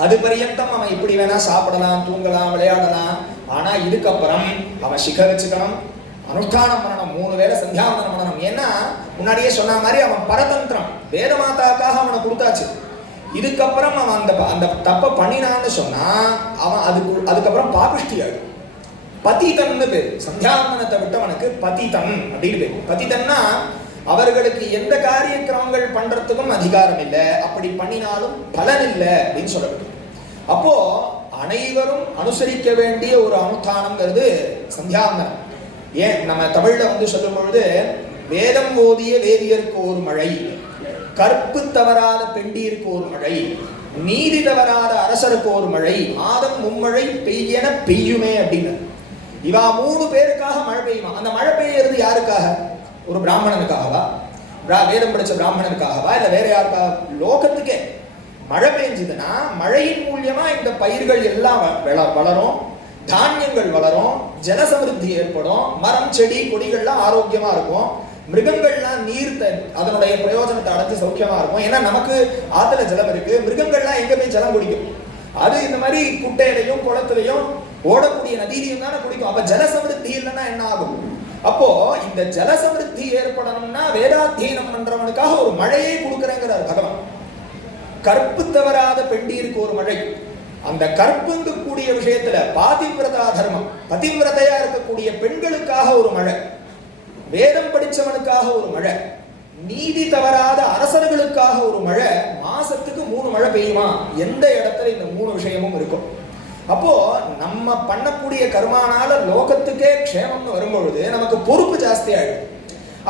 அது பரியந்தம் அவன் இப்படி வேணா சாப்பிடலாம், தூங்கலாம், விளையாடலாம். ஆனா இதுக்கப்புறம் அவன் சிக வச்சுக்கணும், அனுஷ்டானம் பண்ணணும், 3 வேளை சந்தியாவந்தனம் பண்ணணும். ஏன்னா முன்னாடியே சொன்ன மாதிரி அவன் பரதந்திரம், வேத மாதாக்காக அவனை கொடுத்தாச்சு. இதுக்கப்புறம் அவன் அந்த தப்பை பண்ணினான்னு சொன்னா அவன் அதுக்கப்புறம் பாபிஷ்டி ஆயிடும். பதிதன்னு பேரு. சந்தியாவந்தனத்தை விட்டவனுக்கு பதிதன் அப்படின்னு பேரு. பதிதன்னா அவர்களுக்கு எந்த காரியக்கிரமங்கள் பண்றதுக்கும் அதிகாரம் இல்லை, அப்படி பண்ணினாலும் பலன் இல்லை அப்படின்னு சொல்லப்படும். அப்போ அனைவரும் அனுசரிக்க வேண்டிய ஒரு அனுஷ்டானம்ங்கிறது சந்தியாவந்தனம். ஏன் நம்ம தமிழ்ல சொல்லும் பொழுது வேதம் ஓதிய வேதியருக்கு ஒரு மழை, கற்பு தவறாத பெண்டிற்கு ஒரு மழை, நீதி தவறாத அரசருக்கு ஒரு மழை, மாதம் மும்மழை பெய்யன பெய்யுமே அப்படின்னு. இவா 3 பேருக்காக மழை பெய்யுமா? அந்த மழை பெய்யறது யாருக்காக? ஒரு பிராமணனுக்காகவா? வேதம் படிச்ச பிராமணனுக்காகவா? இல்ல வேற யாருக்காக? லோகத்துக்கே மழை பெஞ்சதுன்னா மழையின் மூலியமா இந்த பயிர்கள் எல்லாம் வளரும், தானியங்கள் வளரும், ஜலசமிருத்தி ஏற்படும், மரம் செடி கொடிகள்லாம் ஆரோக்கியமா இருக்கும், மிருகங்கள்லாம் நீர் அதனுடைய பிரயோஜனத்தை அடைஞ்சு சௌக்கியமா இருக்கும். ஏன்னா நமக்கு ஆத்துல ஜலம் இருக்கு, மிருகங்கள்லாம் எங்க போய் ஜலம் குடிக்கும்? அது இந்த மாதிரி குட்டையிலையும் குளத்திலையும் ஓடக்கூடிய நதியிலையும் தானே குடிக்கும். அப்ப ஜலசமிருத்தி இல்லைன்னா என்ன ஆகும்? அப்போ இந்த ஜலசமிருத்தி ஏற்படணும்னா வேதாத்தியனம் பண்றவனுக்காக ஒரு மழையே கொடுக்குறேங்கிறார் பகவான். கற்பு தவறாத பெண்டிற்கு ஒரு மழை. அந்த கற்புங்க கூடிய விஷயத்துல பாதிவிரதா தர்மம், பதிவிரதையா இருக்கக்கூடிய பெண்களுக்காக ஒரு மழை, வேதம் படிச்சவனுக்காக ஒரு மழை, நீதி தவறாத அரசர்களுக்காக ஒரு மழை. மாசத்துக்கு 3 மழை பெய்யுமா? எந்த இடத்துல இந்த 3 விஷயமும் இருக்கும். அப்போ நம்ம பண்ணக்கூடிய கர்மானால லோகத்துக்கே க்ஷேமம்னு வரும்பொழுது நமக்கு பொறுப்பு ஜாஸ்தி ஆயிடும்.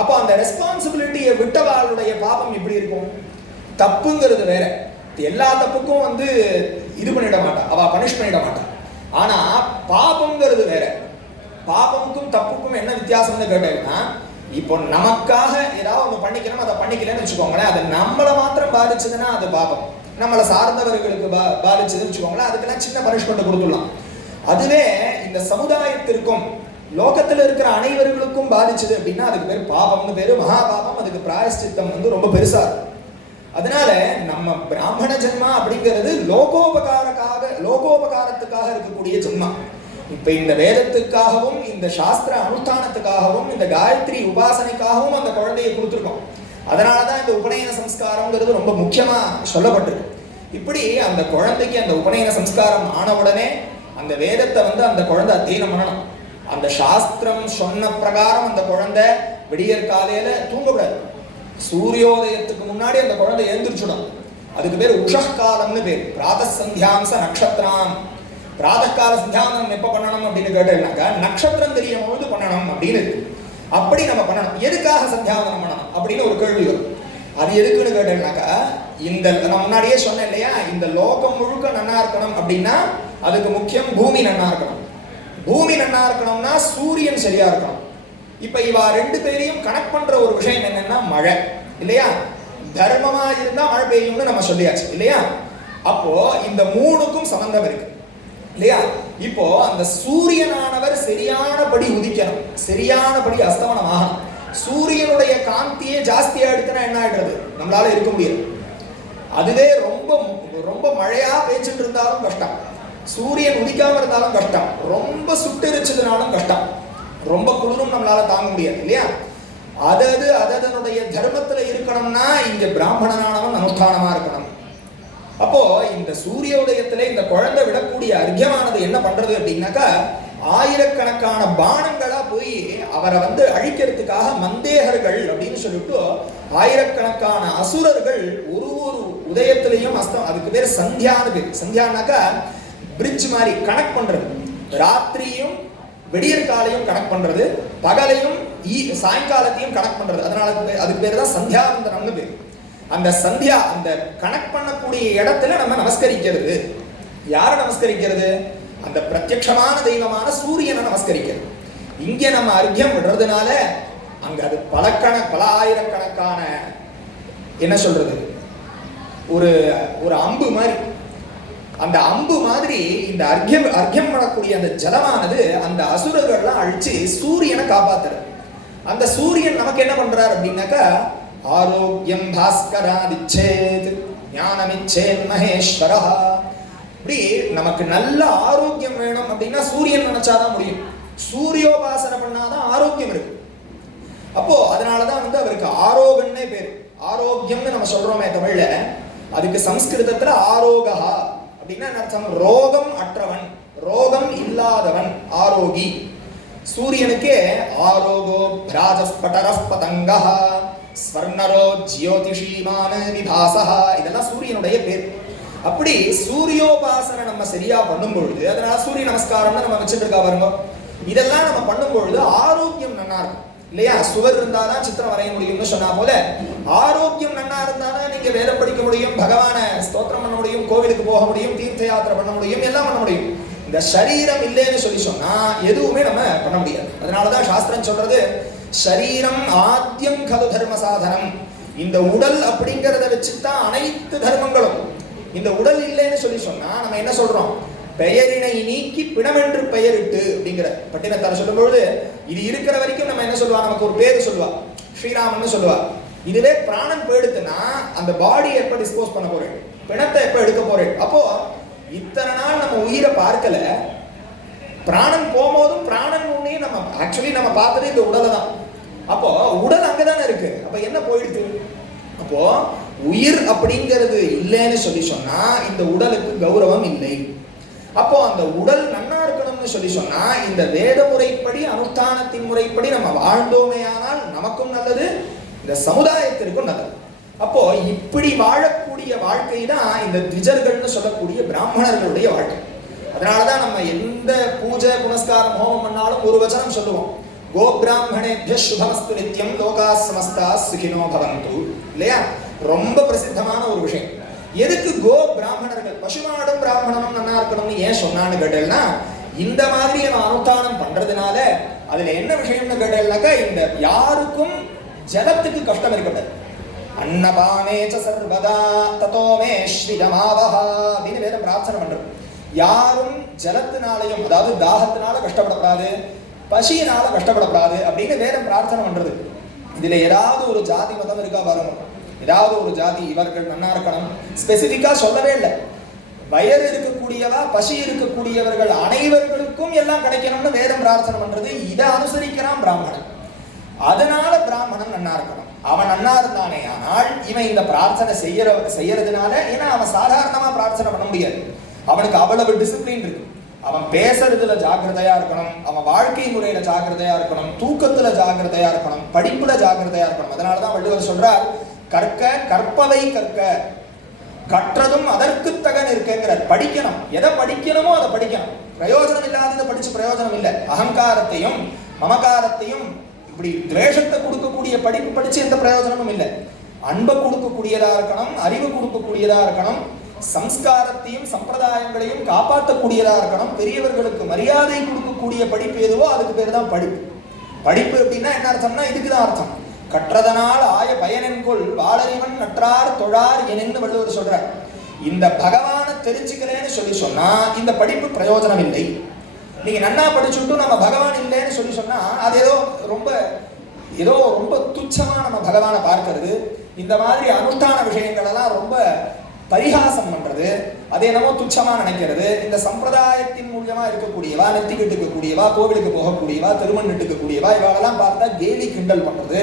அப்போ அந்த ரெஸ்பான்சிபிலிட்டியை விட்டவாளுடைய பாபம் எப்படி இருக்கும்? தப்புங்கிறது வேற, எல்லா தப்புக்கும் இது பண்ணிட மாட்டான், அவ பனிஷ் பண்ணிட மாட்டான். ஆனா பாபம்ங்கிறது வேற. பாபமுக்கும் தப்புக்கும் என்ன வித்தியாசம்னு கேட்டீங்கன்னா, இப்போ நமக்காக ஏதாவது ஒன்று பண்ணிக்கணும், அதை பண்ணிக்கலன்னு வச்சுக்கோங்களேன், அது நம்மளை மாத்திரம் பாதிச்சதுன்னா அது பாபம். நம்மளை சார்ந்தவர்களுக்கு பாதிச்சதுன்னு வச்சுக்கோங்களேன், அதுக்கெல்லாம் சின்ன பனிஷ்மெண்ட் கொடுத்துடலாம். அதுவே இந்த சமுதாயத்திற்கும் லோகத்தில் இருக்கிற அனைவர்களுக்கும் பாதிச்சது அப்படின்னா அதுக்கு பேர் பாபம்னு பேரு, மகாபாபம். அதுக்கு பிராயஷ்சித்தம் ரொம்ப பெருசா இருக்கும். அதனால நம்ம பிராமண ஜென்மா அப்படிங்கிறது லோகோபகாரத்துக்காக இருக்கக்கூடிய ஜென்மா. இப்ப இந்த வேதத்துக்காகவும் இந்த சாஸ்திர அனுஷ்டானத்துக்காகவும் இந்த காயத்ரி உபாசனைக்காகவும் அந்த குழந்தையை கொடுத்துருக்கோம். அதனாலதான் இந்த உபநயன சம்ஸ்காரம்ங்கிறது ரொம்ப முக்கியமா சொல்லப்பட்டிருக்கு. இப்படி அந்த குழந்தைக்கு அந்த உபநயன சம்ஸ்காரம் ஆன உடனே அந்த வேதத்தை அந்த குழந்தை அத்தியனம் பண்ணணும். அந்த சாஸ்திரம் சொன்ன பிரகாரம் அந்த குழந்தை விடியற் காலையில தூங்கக்கூடாது. சூரியோதயத்துக்கு முன்னாடி அந்த குழந்தை எழுந்திரிச்சுடும். அதுக்கு பேர் உஷக்காலம்னு பேர். பிராத சந்தியாம்ச நக்ஷத்திரம். பிராதகால சந்தியாவந்தனம் எப்ப பண்ணணும் அப்படின்னு கேட்டீங்கன்னாக்கா நட்சத்திரம் தெரியும் போது பண்ணணும் அப்படின்னு இருக்கு. அப்படி நம்ம பண்ணணும். எதுக்காக சந்தியாவந்தனம் பண்ணணும் அப்படின்னு ஒரு கேள்வி வரும். அது எதுக்குன்னு கேட்டீங்கன்னாக்கா, நான் முன்னாடியே சொன்னேன் இல்லையா, இந்த லோகம் முழுக்க நன்னா இருக்கணும் அப்படின்னா அதுக்கு முக்கியம் பூமி நன்னா இருக்கணும். பூமி நன்னா இருக்கணும்னா சூரியன் சரியா இருக்கணும். இப்ப இவா 2 பேரையும் கனெக்ட் பண்ற ஒரு விஷயம் என்னன்னா மழை இல்லையா? தர்மமா இருந்தா மழை பெய்யும்னு நம்ம சொல்லியாச்சு இல்லையா? அப்போ இந்த 3க்கும் சம்பந்தம் இருக்கு இல்லையா? இப்போ அந்த சூரியனானவர் சரியானபடி உதிக்கணும், சரியானபடி அஸ்தமனம் ஆகணும். சூரியனுடைய காந்தியே ஜாஸ்தியா எடுத்துனா என்ன ஆயிடுறது? நம்மளால இருக்க முடியாது. அதுவே ரொம்ப ரொம்ப மழையா பேச்சுட்டு இருந்தாலும் கஷ்டம், சூரியன் உதிக்காம இருந்தாலும் கஷ்டம், ரொம்ப சுட்டெரிச்சதுனாலும் கஷ்டம், ரொம்ப குளிரும் நம்மளால தாங்க முடியாது இல்லையா? அதனுடைய தர்மத்துல இருக்கணும்னா இங்க பிராமணனானவன் அனுஷ்டானமா இருக்கணும். அப்போ இந்த சூரிய உதயத்திலே இந்த குழந்தை விடக்கூடிய அர்க்கியமானது என்ன பண்றது அப்படின்னாக்கா, ஆயிரக்கணக்கான பானங்களா போய் அவரை வந்து அழிக்கிறதுக்காக மந்தேகர்கள் அப்படின்னு சொல்லிட்டு ஆயிரக்கணக்கான அசுரர்கள் ஒரு உதயத்திலையும் அஸ்தம், அதுக்கு பேர் சந்தியான்னு பேர். சந்தியானாக்கா பிரிட்ஜ் மாதிரி கனெக்ட் பண்றது, ராத்திரியும் விடியற் காலையும் கனெக்ட் பண்றது, பகலையும் சாயங்காலத்தையும் கனெக்ட் பண்றது. அதனால அதுக்கு பேர் தான் சந்தியாவந்தனம்னு பேர். அந்த சந்தியா, அந்த கனெக்ட் பண்ணக்கூடிய இடத்துல நம்ம நமஸ்கரிக்கிறது. யாரை நமஸ்கரிக்கிறது? அந்த பிரத்யக்ஷமான தெய்வமான சூரியனை நமஸ்கரிக்கிறது. இங்க நம்ம அர்க்கியம் விடுறதுனால அங்க அது பல ஆயிரக்கணக்கான என்ன சொல்றது, ஒரு அம்பு மாதிரி, அந்த அம்பு மாதிரி இந்த அர்க்கியம் பண்ணக்கூடிய அந்த ஜலமானது அந்த அசுரர்கள்லாம் அழிச்சு சூரியனை காப்பாத்துறது. அந்த சூரியன் நமக்கு என்ன பண்றாரு அப்படின்னாக்கா, ஆரோக்கியம் பாஸ்கராதிச்சேத் ஞானமிச்சேத் மகேஸ்வரா. இப்படி நமக்கு நல்ல ஆரோக்கியம் வேணும் அப்படின்னா சூரியன் நினைச்சாதான் முடியும். சூரியோபாசனை பண்ணாதான் ஆரோக்கியம் இருக்கு. அப்போ அதனாலதான் வந்து அவருக்கு ஆரோகன்னே பேரு. ஆரோக்கியம்னு நம்ம சொல்றோமே தமிழ்ல, அதுக்கு சம்ஸ்கிருதத்துல ஆரோகா அப்படின்னா அர்த்தம் ரோகம் அற்றவன், ரோகம் இல்லாதவன், ஆரோகி. சூரியனுக்கே ஆரோகோ ராஜஸ்படரஸ் பதங்கஹ ஸ்வர்ணரோ ஜ்யோதிஷீமான விபாசஹ, இதெல்லாம் சூரியனுடைய பேர். அப்படி சூரியோபாசனை நம்ம சரியா பண்ணும் பொழுது, அதனால சூரிய நமஸ்காரம்னு நம்ம வச்சுட்டு இருக்கா பாருங்க, இதெல்லாம் நம்ம பண்ணும் பொழுது ஆரோக்கியம் நன்னா இருக்கும் இல்லையா? சுவர் இருந்தாதான் சித்திரம் வரைய முடியும்னு சொன்னா போல ஆரோக்கியம் நன்னா இருந்தாதான் நீங்க வேலை படிக்க முடியும், பகவான ஸ்தோத்திரம் பண்ண முடியும், கோவிலுக்கு போக முடியும், தீர்த்த யாத்திரை பண்ண முடியும், எல்லாம் பண்ண முடியும். இந்த சரீரம் இல்லைன்னு சொல்லி சொன்னா எதுவுமே நம்ம பண்ண முடியாது. அதனாலதான் சாஸ்திரம் சொல்றது சரீரம் ஆத்யம் கது தர்ம சாதனம். இந்த உடல் அப்படிங்கிறத வச்சுதான் அனைத்து தர்மங்களும். இந்த உடல் இல்லைன்னு சொல்லி சொன்னா நம்ம என்ன சொல்றோம்? பெயரினை நீக்கி பிணமென்று பெயரிட்டு அப்படிங்கிற பட்டினத்தார சொல்லும்போது, இது இருக்கிற வரைக்கும் நம்ம என்ன சொல்லுவா, நமக்கு ஒரு பேரு சொல்லுவா, ஸ்ரீராமன் சொல்லுவா. இதுவே பிராணன் போயிடுத்துன்னா அந்த பாடி எப்ப டிஸ்போஸ் பண்ண போறேன், பிணத்தை எப்ப எடுக்க போறேன்? அப்போ இத்தனை நாள் நம்ம உயிரை பார்க்கல, பிராணன் போகும்போதும் பிராணன் உன்னையே நம்ம ஆக்சுவலி நம்ம பார்த்தது இந்த உடலை தான். அப்போ உடல் அங்கதானே இருக்கு, அப்ப என்ன போயிடுது? அப்போ உயிர் அப்படிங்கிறது இல்லைன்னு சொல்லி சொன்னா இந்த உடலுக்கு கௌரவம் இல்லை. அப்போ அந்த உடல் நன்னா இருக்கணும்னு சொல்லி சொன்னா இந்த வேத முறைப்படி அனுஷ்டானத்தின் முறைப்படி நம்ம வாழ்ந்தோமே ஆனால் நமக்கும் நல்லது, இந்த சமுதாயத்திற்கும் நல்லது. அப்போ இப்படி வாழக்கூடிய வாழ்க்கை தான் இந்த த்விஜர்கள்னு சொல்லக்கூடிய பிராமணர்களுடைய வாழ்க்கை. அதனாலதான் நம்ம எந்த பூஜை புனஸ்காரம் ஹோமம் பண்ணாலும் ஒரு வச்சனம் சொல்லுவோம், கோ பிராமணேபிய சுபமஸ்து நித்யம் லோகா சமஸ்தா சுகினோ பவந்து, இல்லையா? ரொம்ப பிரசித்தமான ஒரு விஷயம். எதுக்கு கோ பிராமணர்கள், பசுமாடும் பிராமணனும் நன்னா இருக்கணும்னு ஏன் சொன்னான்னு கேட்டேன்னா, இந்த மாதிரி நம்ம அனுஷ்டானம் பண்றதுனால அதுல என்ன விஷயம்னு கேட்டேன்னாக்கா, இந்த யாருக்கும் ஜலத்துக்கு கஷ்டம் இருக்கக்கூடாது. அன்னபானேச்ச சர்வதா ததோமே ஸ்ரீதமாவஹா அப்படின்னு வேற பிரார்த்தனை பண்றது. யாரும் ஜலத்தினாலையும், அதாவது தாகத்தினால கஷ்டப்படக்கூடாது, பசியினால கஷ்டப்படக்கூடாது அப்படின்னு வேற பிரார்த்தனை பண்றது. இதுல ஏதாவது ஒரு ஜாதி மதம் இருக்கா பாருங்க, ஏதாவது ஒரு ஜாதி இவர்கள் நன்னா இருக்கணும் ஸ்பெசிபிக்கா சொல்லவே இல்லை. வயறு இருக்கக்கூடியவா பசி இருக்கக்கூடியவர்கள் அனைவர்களுக்கும் எல்லாம் கிடைக்கணும்னு வேதம் பிரார்த்தனை பண்றது. இதை அனுசரிக்கிறான் பிராமணன். அதனால பிராமணன் நன்னா இருக்கணும். அவன் நன்னா இருந்தானே ஆனால் இவன் இந்த பிரார்த்தனை செய்யறதுனால, ஏன்னா அவன் சாதாரணமா பிரார்த்தனை பண்ண முடியாது, அவனுக்கு அவ்வளவு டிசிப்ளின் இருக்கு. அவன் பேசுறதுல ஜாக்கிரதையா இருக்கணும், அவன் வாழ்க்கை முறையில ஜாக்கிரதையா இருக்கணும், தூக்கத்துல ஜாக்கிரதையா இருக்கணும், படிப்புல ஜாக்கிரதையா இருக்கணும். அதனாலதான் வள்ளுவர் சொல்றார், கற்க கற்பவை கற்க, கற்றதும் அதற்கு தகன் இருக்குங்கிறார். படிக்கணும், எதை படிக்கணுமோ அதை படிக்கணும். பிரயோஜனம் இல்லாததை படிச்சு பிரயோஜனம் இல்லை. அகங்காரத்தையும் மமகாரத்தையும் இப்படி துவேஷத்தை கொடுக்கக்கூடிய படிப்பு படிச்சு எந்த பிரயோஜனமும் இல்லை. அன்பை கொடுக்கக்கூடியதா இருக்கணும், அறிவு கொடுக்கக்கூடியதா இருக்கணும், சம்ஸ்காரத்தையும் சம்பிரதாயங்களையும் காப்பாற்றக்கூடியதா இருக்கணும், பெரியவர்களுக்கு மரியாதை கொடுக்கக்கூடிய படிப்பு எதுவோ அதுக்கு பேர் தான் படிப்பு. படிப்பு அப்படின்னா என்ன அர்த்தம்னா இதுக்குதான் அர்த்தம். கற்றதனால் ஆய பயனென்கொள் வாளறிவன் நற்றார் தொழார் என்னென்னு வள்ளுவர் சொல்றார். இந்த பகவானை தெரிஞ்சுக்கிறேன்னு சொல்லி சொன்னா இந்த படிப்பு பிரயோஜனம் இல்லை. நீங்க நன்னா படிச்சுட்டு நம்ம பகவான் இல்லைன்னு சொல்லி சொன்னா அது ஏதோ ரொம்ப துச்சமா நம்ம பகவானை பார்க்கறது, இந்த மாதிரி அனுஷ்டான விஷயங்கள் எல்லாம் ரொம்ப பரிகாசம் பண்றது, அதே என்னமோ துச்சமா நினைக்கிறது. இந்த சம்பிரதாயத்தின் மூலியமா இருக்கக்கூடியவா, நெத்திக்கிட்டு இருக்கக்கூடியவா, கோவிலுக்கு போகக்கூடியவா, திருமணத்துக்கு கூடியவா, இவாளெல்லாம் பார்த்தா கேலி கிண்டல் பண்றது,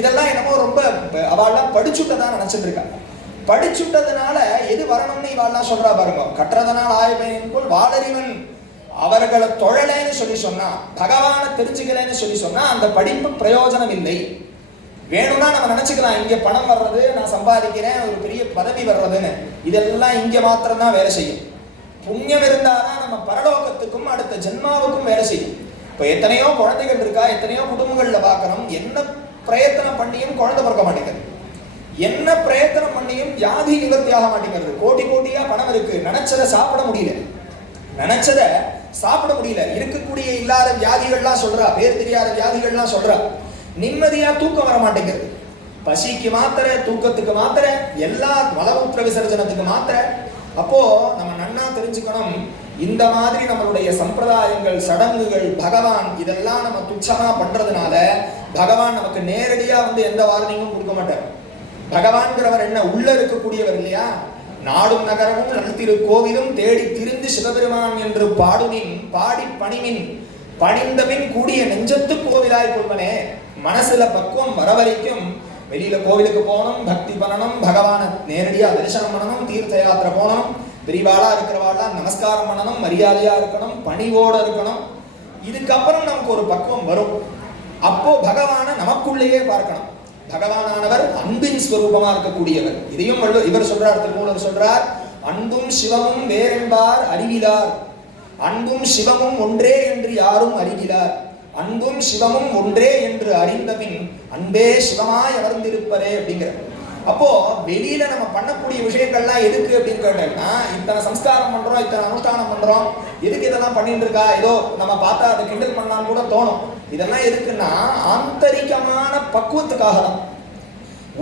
இதெல்லாம் என்னமோ ரொம்ப அவள்லாம் படிச்சுட்டதான் நினைச்சிட்டு இருக்காங்க. படிச்சுட்டதுனால எது வரணும்னு இவாள்லாம் சொல்றா பாருங்க. கற்றதனால் ஆயப்பயன் போல் வாளறிவன் அவர்களை தொழலைன்னு சொல்லி சொன்னா, பகவானை தெரிஞ்சுக்கலைன்னு சொல்லி சொன்னா அந்த படிப்பு பிரயோஜனம் இல்லை. வேணும்னா நம்ம நினைச்சுக்கலாம், இங்க பணம் வர்றது, நான் சம்பாதிக்கிறேன், ஒரு பெரிய பதவி வர்றதுன்னு, இதெல்லாம் இங்க மாத்திரம்தான் வேலை செய்யும். புண்ணியம் இருந்தாதான் நம்ம பரலோகத்துக்கும் அடுத்த ஜென்மாவுக்கும் வேலை செய்யும். இப்போ எத்தனையோ குழந்தைகள் இருக்கா, எத்தனையோ குடும்பங்கள்ல பார்க்கணும், என்ன பிரயத்தனம் பண்ணியும் குழந்தை பிறக்க மாட்டேங்குது, என்ன பிரயத்தனம் பண்ணியும் வியாதி நிவர்த்தி ஆக மாட்டேங்கிறது. கோடி கோடியா பணம் இருக்கு, நினைச்சதை சாப்பிட முடியல, நினைச்சதை சாப்பிட முடியல. இருக்கக்கூடிய இல்லாத வியாதிகள்லாம் சொல்றா, பேர் தெரியாத வியாதிகள்லாம் சொல்றா. நிம்மதியா தூக்கம் வர மாட்டேங்கிறது. பசிக்கு மாத்திரை, தூக்கத்துக்கு மாத்திரை, எல்லா மலமூத்திர விசர்ஜனத்துக்கு மாத்திரை. அப்போ நம்ம நன்னா தெரிஞ்சுக்கணும், இந்த மாதிரி நம்மளுடைய சம்பிரதாயங்கள், சடங்குகள், பகவான் இதெல்லாம் நம்ம துச்சமா பண்றதுனால பகவான் நமக்கு நேரடியா வந்து எந்த வார்னிங்கும் கொடுக்க மாட்டார். பகவான்கிறவர் என்ன, உள்ள இருக்கக்கூடியவர் இல்லையா? நாடும் நகரமும் நல்திரு கோவிலும் தேடி திரிந்து சிவபெருமான் என்று பாடுமின் பாடி பணிமின் பணிந்தபின் கூடிய நெஞ்சத்து கோவிலாய் கொள்வனே. மனசுல பக்குவம் வர வரைக்கும் வெளியில கோவிலுக்கு போகணும், பக்தி பண்ணணும், பகவான நேரடியா தரிசனம் பண்ணணும், தீர்த்த யாத்திரை போகணும், பெரியவாளா இருக்கிறவாளா நமஸ்காரம் பண்ணணும், மரியாதையா இருக்கணும், பணிவோட இருக்கணும். இதுக்கப்புறம் நமக்கு ஒரு பக்குவம் வரும். அப்போ பகவான நமக்குள்ளேயே பார்க்கணும். பகவானானவர் அன்பின் ஸ்வரூபமா இருக்கக்கூடியவர். இதையும் இவர் சொல்றார், திருமூலர் சொல்றார், அன்பும் சிவமும் வேறென்பார் அறிவிலார், அன்பும் சிவமும் ஒன்றே என்று யாரும் அறிவிலார், அன்பும் சிவமும் ஒன்றே என்று அறிந்தபின் அன்பே சிவமாய் அமர்ந்திருப்பரே அப்படிங்கிற. அப்போ வெளியில நம்ம பண்ணக்கூடிய விஷயங்கள்லாம் எதுக்கு அப்படின்னு கேட்டோம்னா, இத்தனை சம்ஸ்காரம் பண்றோம், இத்தனை அனுஷ்டானம் பண்றோம், எதுக்கு இதெல்லாம் பண்ணிட்டு இருக்கா, ஏதோ நம்ம பார்த்தா அதை கிண்டல் பண்ணலாம்னு கூட தோணும். இதெல்லாம் எதுக்குன்னா ஆந்தரிகமான பக்குவத்துக்காக தான்.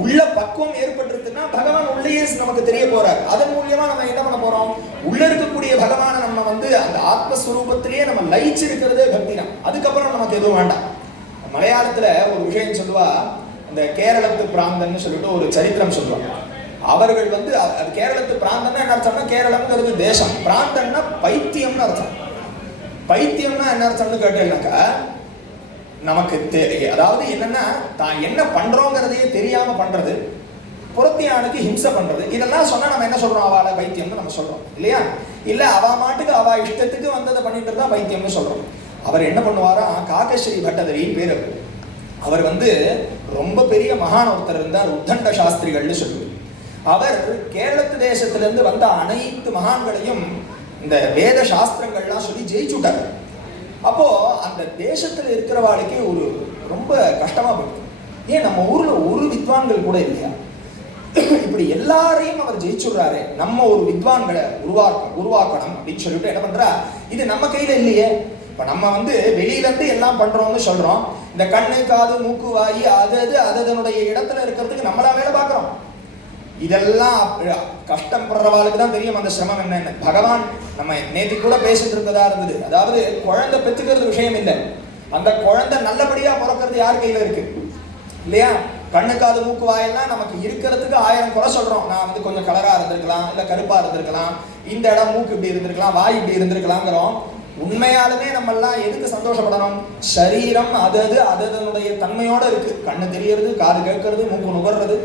உள்ள பக்குவம் ஏற்பட்டிருக்குன்னா பகவான் உள்ளேயே நமக்கு தெரிய போறார். அதன் மூலியமா நம்ம என்ன பண்ண போறோம், உள்ள இருக்கக்கூடிய பகவானை நம்ம வந்து அந்த ஆத்மஸ்வரூபத்திலேயே நம்ம லயிச்சு இருக்கிறதே பக்தி தான். அதுக்கப்புறம் நமக்கு எதுவும் வேண்டாம். மலையாளத்துல ஒரு விஷயம் சொல்லுவா, இந்த கேரளத்து பிராந்தன்னு சொல்லிட்டு ஒரு சரித்திரம் சொல்லுவாங்க. அவர்கள் வந்து அது கேரளத்து பிராந்தம்னா என்ன அர்த்தம்னா, கேரளம்ங்கிறது தேசம், பிராந்தம்னா பைத்தியம்னு அர்த்தம். பைத்தியம்னா என்ன அர்த்தம்னு கேட்டேன்னாக்கா, நமக்கு அதாவது என்னன்னா தான் என்ன பண்றோங்கிறதையே தெரியாம பண்றது, புறத்தியானுக்கு ஹிம்சை பண்றது, இதெல்லாம் சொன்னா நம்ம என்ன சொல்றோம், அவளை பைத்தியம்னு நம்ம சொல்றோம் இல்லையா? இல்ல அவ மாட்டுக்கு அவ இஷ்டத்துக்கு வந்ததை பண்ணிட்டு இருந்தா பைத்தியம்னு சொல்றோம். அவர் என்ன பண்ணுவாரா, காகஸ்ரீ பட்டதரின்னு பேர். அவர் வந்து ரொம்ப பெரிய மகான் ஒருத்தர் இருந்தார், உத்தண்ட சாஸ்திரிகள்னு சொல்லுவார். அவர் கேரளத்து தேசத்திலிருந்து வந்த அனைத்து மகான்களையும் இந்த வேத சாஸ்திரங்கள்லாம் சொல்லி ஜெயிச்சுட்டார். அப்போ அந்த தேசத்துல இருக்கிறவாளுக்கு ஒரு ரொம்ப கஷ்டமா போயிடுது. ஏன் நம்ம ஊர்ல ஒரு வித்வான்கள் கூட இல்லையா? இப்படி எல்லாரையும் அவர் ஜெயிச்சுடுறாரு, நம்ம ஒரு வித்வான்களை உருவாக்கணும் அப்படின்னு சொல்லிட்டு என்ன பண்றா, இது நம்ம கையில இல்லையே. இப்ப நம்ம வந்து வெளியில இருந்து எல்லாம் பண்றோம்னு சொல்றோம், இந்த கண்ணு காது மூக்கு வாயி அதனுடைய இடத்துல இருக்கிறதுக்கு நம்மளா வேலை பார்க்கிறோம். இதெல்லாம் கஷ்டப்படுறவாளுக்கு தான் தெரியும் அந்த சிரமம் என்னன்னு. பகவான் நம்ம நேற்று கூட பேசிட்டு இருந்ததா இருந்தது. அதாவது குழந்தை பெற்றுக்கிறது விஷயம் இல்லை, அந்த குழந்தை நல்லபடியா பிறக்கிறது யார் கையில இருக்கு இல்லையா? கண்ணு காது மூக்கு வாயெல்லாம் நமக்கு இருக்கிறதுக்கு 1000 குறை சொல்றோம். நான் வந்து கொஞ்சம் கலரா இருந்திருக்கலாம், இல்ல கருப்பா இருந்திருக்கலாம், இந்த இடம் மூக்கு இப்படி இருந்திருக்கலாம், வாய் இப்படி இருந்திருக்கலாங்கிறோம். உண்மையாலுமே நம்ம எல்லாம் எதுக்கு சந்தோஷப்படணும்? சரீரம் அதனுடைய தன்மையோட இருக்கு. கண்ணு தெரியறது, காது கேட்கறது, மூக்கு நுகர்றது.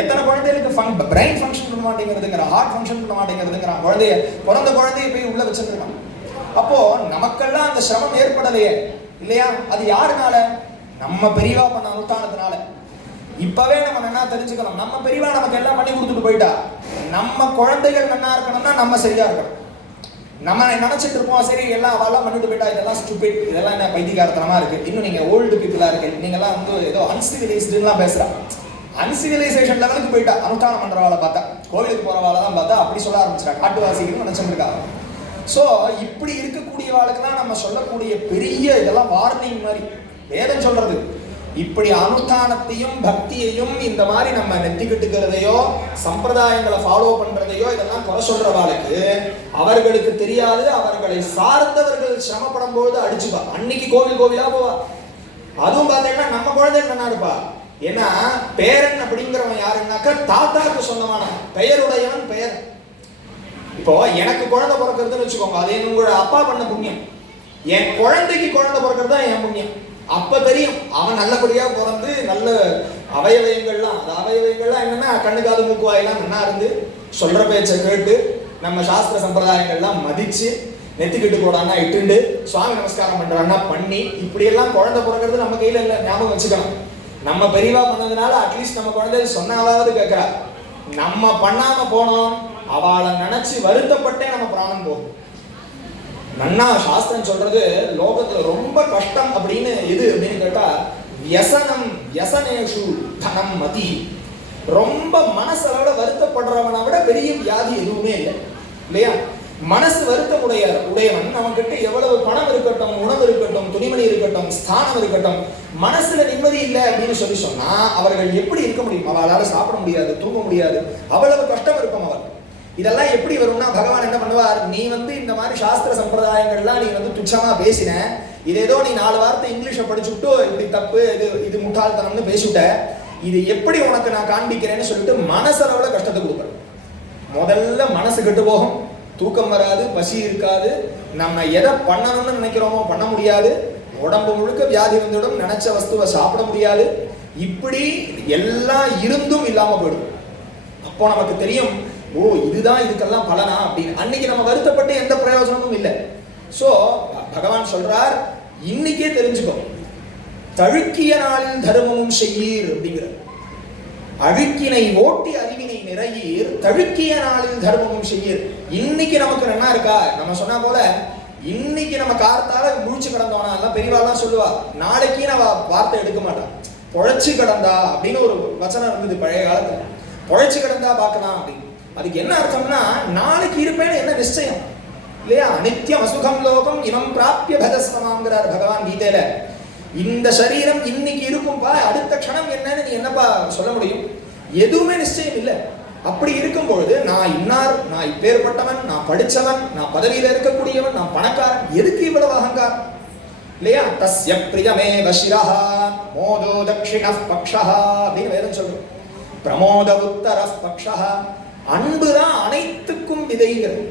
எத்தனை குழந்தைகளுக்கு பிரெயின் ஃபங்க்ஷன் பண்ண மாட்டேங்கிறதுங்கிற, ஹார்ட் ஃபங்க்ஷன் பண்ண மாட்டேங்கிறதுங்கிறான். பிறந்த குழந்தைய போய் உள்ள வச்சிருக்கான். அப்போ நமக்கெல்லாம் அந்த சிரமம் ஏற்படலையே இல்லையா? அது யாருனால? நம்ம பெரியவா பண்ண அனுஷ்டானத்தினால. இப்பவே நம்ம நல்லா தெரிஞ்சுக்கணும், நம்ம பெரியவா நமக்கு எல்லாம் பண்ணி கொடுத்துட்டு போயிட்டா, நம்ம குழந்தைகள் நல்லா இருக்கணும்னா நம்ம சரியா இருக்கணும். நம்ம நினைச்சிட்டு இருப்போம், சரி எல்லாம் அவெல்லாம் பண்ணிட்டு போயிட்டா, இதெல்லாம் ஸ்டூபிட், இதெல்லாம் என்ன பைத்தியக்காரத்தனமா இருக்கு, இன்னும் நீங்க ஓல்டு பீப்புளா இருக்கு, நீங்க எல்லாம் வந்து ஏதோ அன்சிவிலைஸ்டுலாம் பேசுறா. அன்சிவிலைசேஷன் லெவலுக்கு போயிட்டா அனுஷ்டானம் பண்றவாளை பார்த்தா, கோவிலுக்கு போறவாளை தான் பார்த்தா அப்படி சொல்ல ஆரம்பிச்சிட்டா, காட்டுவாசிகள்னு நினைச்சிருக்காங்க. ஸோ இப்படி இருக்கக்கூடியவாளுக்கெல்லாம் நம்ம சொல்லக்கூடிய பெரிய இதெல்லாம் வார்னிங் மாதிரி வேதம் சொல்றது. இப்படி அனுஷ்டானத்தையும் பக்தியையும் இந்த மாதிரி நம்ம நெத்திக்கிட்டுக்கிறதையோ சம்பிரதாயங்களை ஃபாலோ பண்றதையோ இதெல்லாம் குறை சொல்றவாளுக்கு அவர்களுக்கு தெரியாது, அவர்களை சார்ந்தவர்கள் சிரமப்படும் போது அடிச்சுப்பா. அன்னைக்கு கோவிலா போவா. அதுவும் பார்த்தீங்கன்னா நம்ம குழந்தைகள் நல்லா இருப்பா. ஏன்னா பேரன் அப்படிங்கிறவன் யாருன்னாக்கா தாத்தாவுக்கு சொந்தமான பெயருடையவன் பெயர். இப்போ எனக்கு குழந்தை பிறக்கிறதுன்னு வச்சுக்கோங்க, அது உங்களோட அப்பா பண்ண புண்ணியம். என் குழந்தைக்கு குழந்தை பிறக்கிறது தான் என் புண்ணியம். அப்ப தெரியும் அவன் நல்லபடியா பிறந்து நல்ல அவயவயங்கள்லாம், அந்த அவயவயங்கள்லாம் என்னன்னா கண்ணு காது மூக்கு வாயெல்லாம் நல்லா இருந்து சொல்ற பேச்சை கேட்டு நம்ம சாஸ்திர சம்பிரதாயங்கள்லாம் மதிச்சு நெத்திக்கிட்டு போடான்னா இட்டுண்டு சுவாமி நமஸ்காரம் பண்றான்னா பண்ணி, இப்படி எல்லாம் குழந்தை பிறக்கிறது நம்ம கையில இல்ல, ஞாபகம் வச்சுக்கணும். நம்ம பெரியவா பண்ணதுனால அட்லீஸ்ட் நம்ம குழந்தை சொன்னாலாவது கேட்கிறா. நம்ம பண்ணாம போனோம், அவளை நினைச்சு வருத்தப்பட்டே நம்ம பிராணம் போகும். நன்னா சாஸ்திரம் சொல்றது லோகத்துல ரொம்ப கஷ்டம் அப்படின்னு எது அப்படின்னு கேட்டா, வியசனம் வியசனேஷு தனம் மதி. ரொம்ப மனசளவுல வருத்தப்படுறவனை விட பெரிய வியாதி எதுவுமே இல்லை, இல்லையா? மனசு உடையவன் நம்ம கிட்ட எவ்வளவு பணம் இருக்கட்டும், உணவு இருக்கட்டும், துணிமணி இருக்கட்டும், ஸ்தானம் இருக்கட்டும், மனசுல நிம்மதி இல்லை அப்படின்னு சொன்னா அவர்கள் எப்படி இருக்க முடியும்? அவளால சாப்பிட முடியாது, தூங்க முடியாது, அவ்வளவு கஷ்டம் இருக்கும் அவர். இதெல்லாம் எப்படி வரும்னா, பகவான் என்ன பண்ணுவார், நீ இந்த மாதிரி சாஸ்திர சம்பிரதாயங்கள்லாம் நீ துச்சமா பேசின, இது ஏதோ நீ 4 வார்த்தை இங்கிலீஷை படிச்சுட்டு இப்படி தப்பு, இது முட்டாள்தனம்னு பேசிவிட்ட, இது எப்படி உனக்கு நான் காண்பிக்கிறேன்னு சொல்லிட்டு மனசளவுல கஷ்டத்தை கொடுக்குறேன். முதல்ல மனசு கெட்டு போகும், தூக்கம் வராது, பசி இருக்காது, நம்ம எதை பண்ணணும்னு நினைக்கிறோமோ பண்ண முடியாது, உடம்பு முழுக்க வியாதி வந்துவிடும், நினைச்ச வஸ்துவை சாப்பிட முடியாது, இப்படி எல்லாம் இருந்தும் இல்லாம போயிடும். அப்போ நமக்கு தெரியும், ஓ இதுதான் இதுக்கெல்லாம் பலனா அப்படின்னு. அன்னைக்கு நம்ம வருத்தப்பட்டு எந்த பிரயோஜனமும் இல்லை. சோ பகவான் சொல்றார், இன்னைக்கே தெரிஞ்சுக்கோ, தழுக்கிய நாளில் தர்மமும் செய்யீர் அப்படிங்கிற. அழுக்கினை ஓட்டி அறிவினை நிறையீர், தழுக்கிய நாளில் தர்மமும் செய்யீர். இன்னைக்கு நமக்கு என்ன இருக்கா, நம்ம சொன்னா போல இன்னைக்கு நம்ம கார்த்தால முழிச்சு கிடந்தோம்னா எல்லாம் பெரியவாள்லாம் சொல்லுவா, நாளைக்கு நம்ம வார்த்தை எடுக்க மாட்டான். பொழைச்சு கிடந்தா அப்படின்னு ஒரு வச்சனம் இருந்தது பழைய காலத்துல, பொழைச்சு கிடந்தா பார்க்கலாம் அப்படின்னு. அதுக்கு என்ன அர்த்தம்னா, நாளைக்கு இருப்பேன்னு என்ன நிச்சயம் இல்லையா? அனித்யம் அசுகம் லோகம் இவம் பிராப்திய பதஸ்வமாங்கிறார் பகவான் கீதையில. இந்த சரீரம் இன்னைக்கு இருக்கும்பா, அடுத்த க்ஷணம் என்னன்னு நீ என்னப்பா சொல்ல முடியும்? எதுவுமே நிச்சயம் இல்லை. அப்படி இருக்கும்பொழுது நான் இன்னார், நான் இப்பேற்பட்டவன், நான் படிச்சவன், நான் பதவியில இருக்கக்கூடியவன், நான் பணக்காரன், எதுக்கு இவ்வளவு அகங்காரம் இல்லையா? தஸ்ய பிரியமேவ சிரஹ மோதோ தக்ஷிண பக்ஷஹ அப்படின்னு வேதம் சொல்றோம். பிரமோத உத்தர பக்ஷஹ. அன்புதான் அனைத்துக்கும் விதைங்கிறது.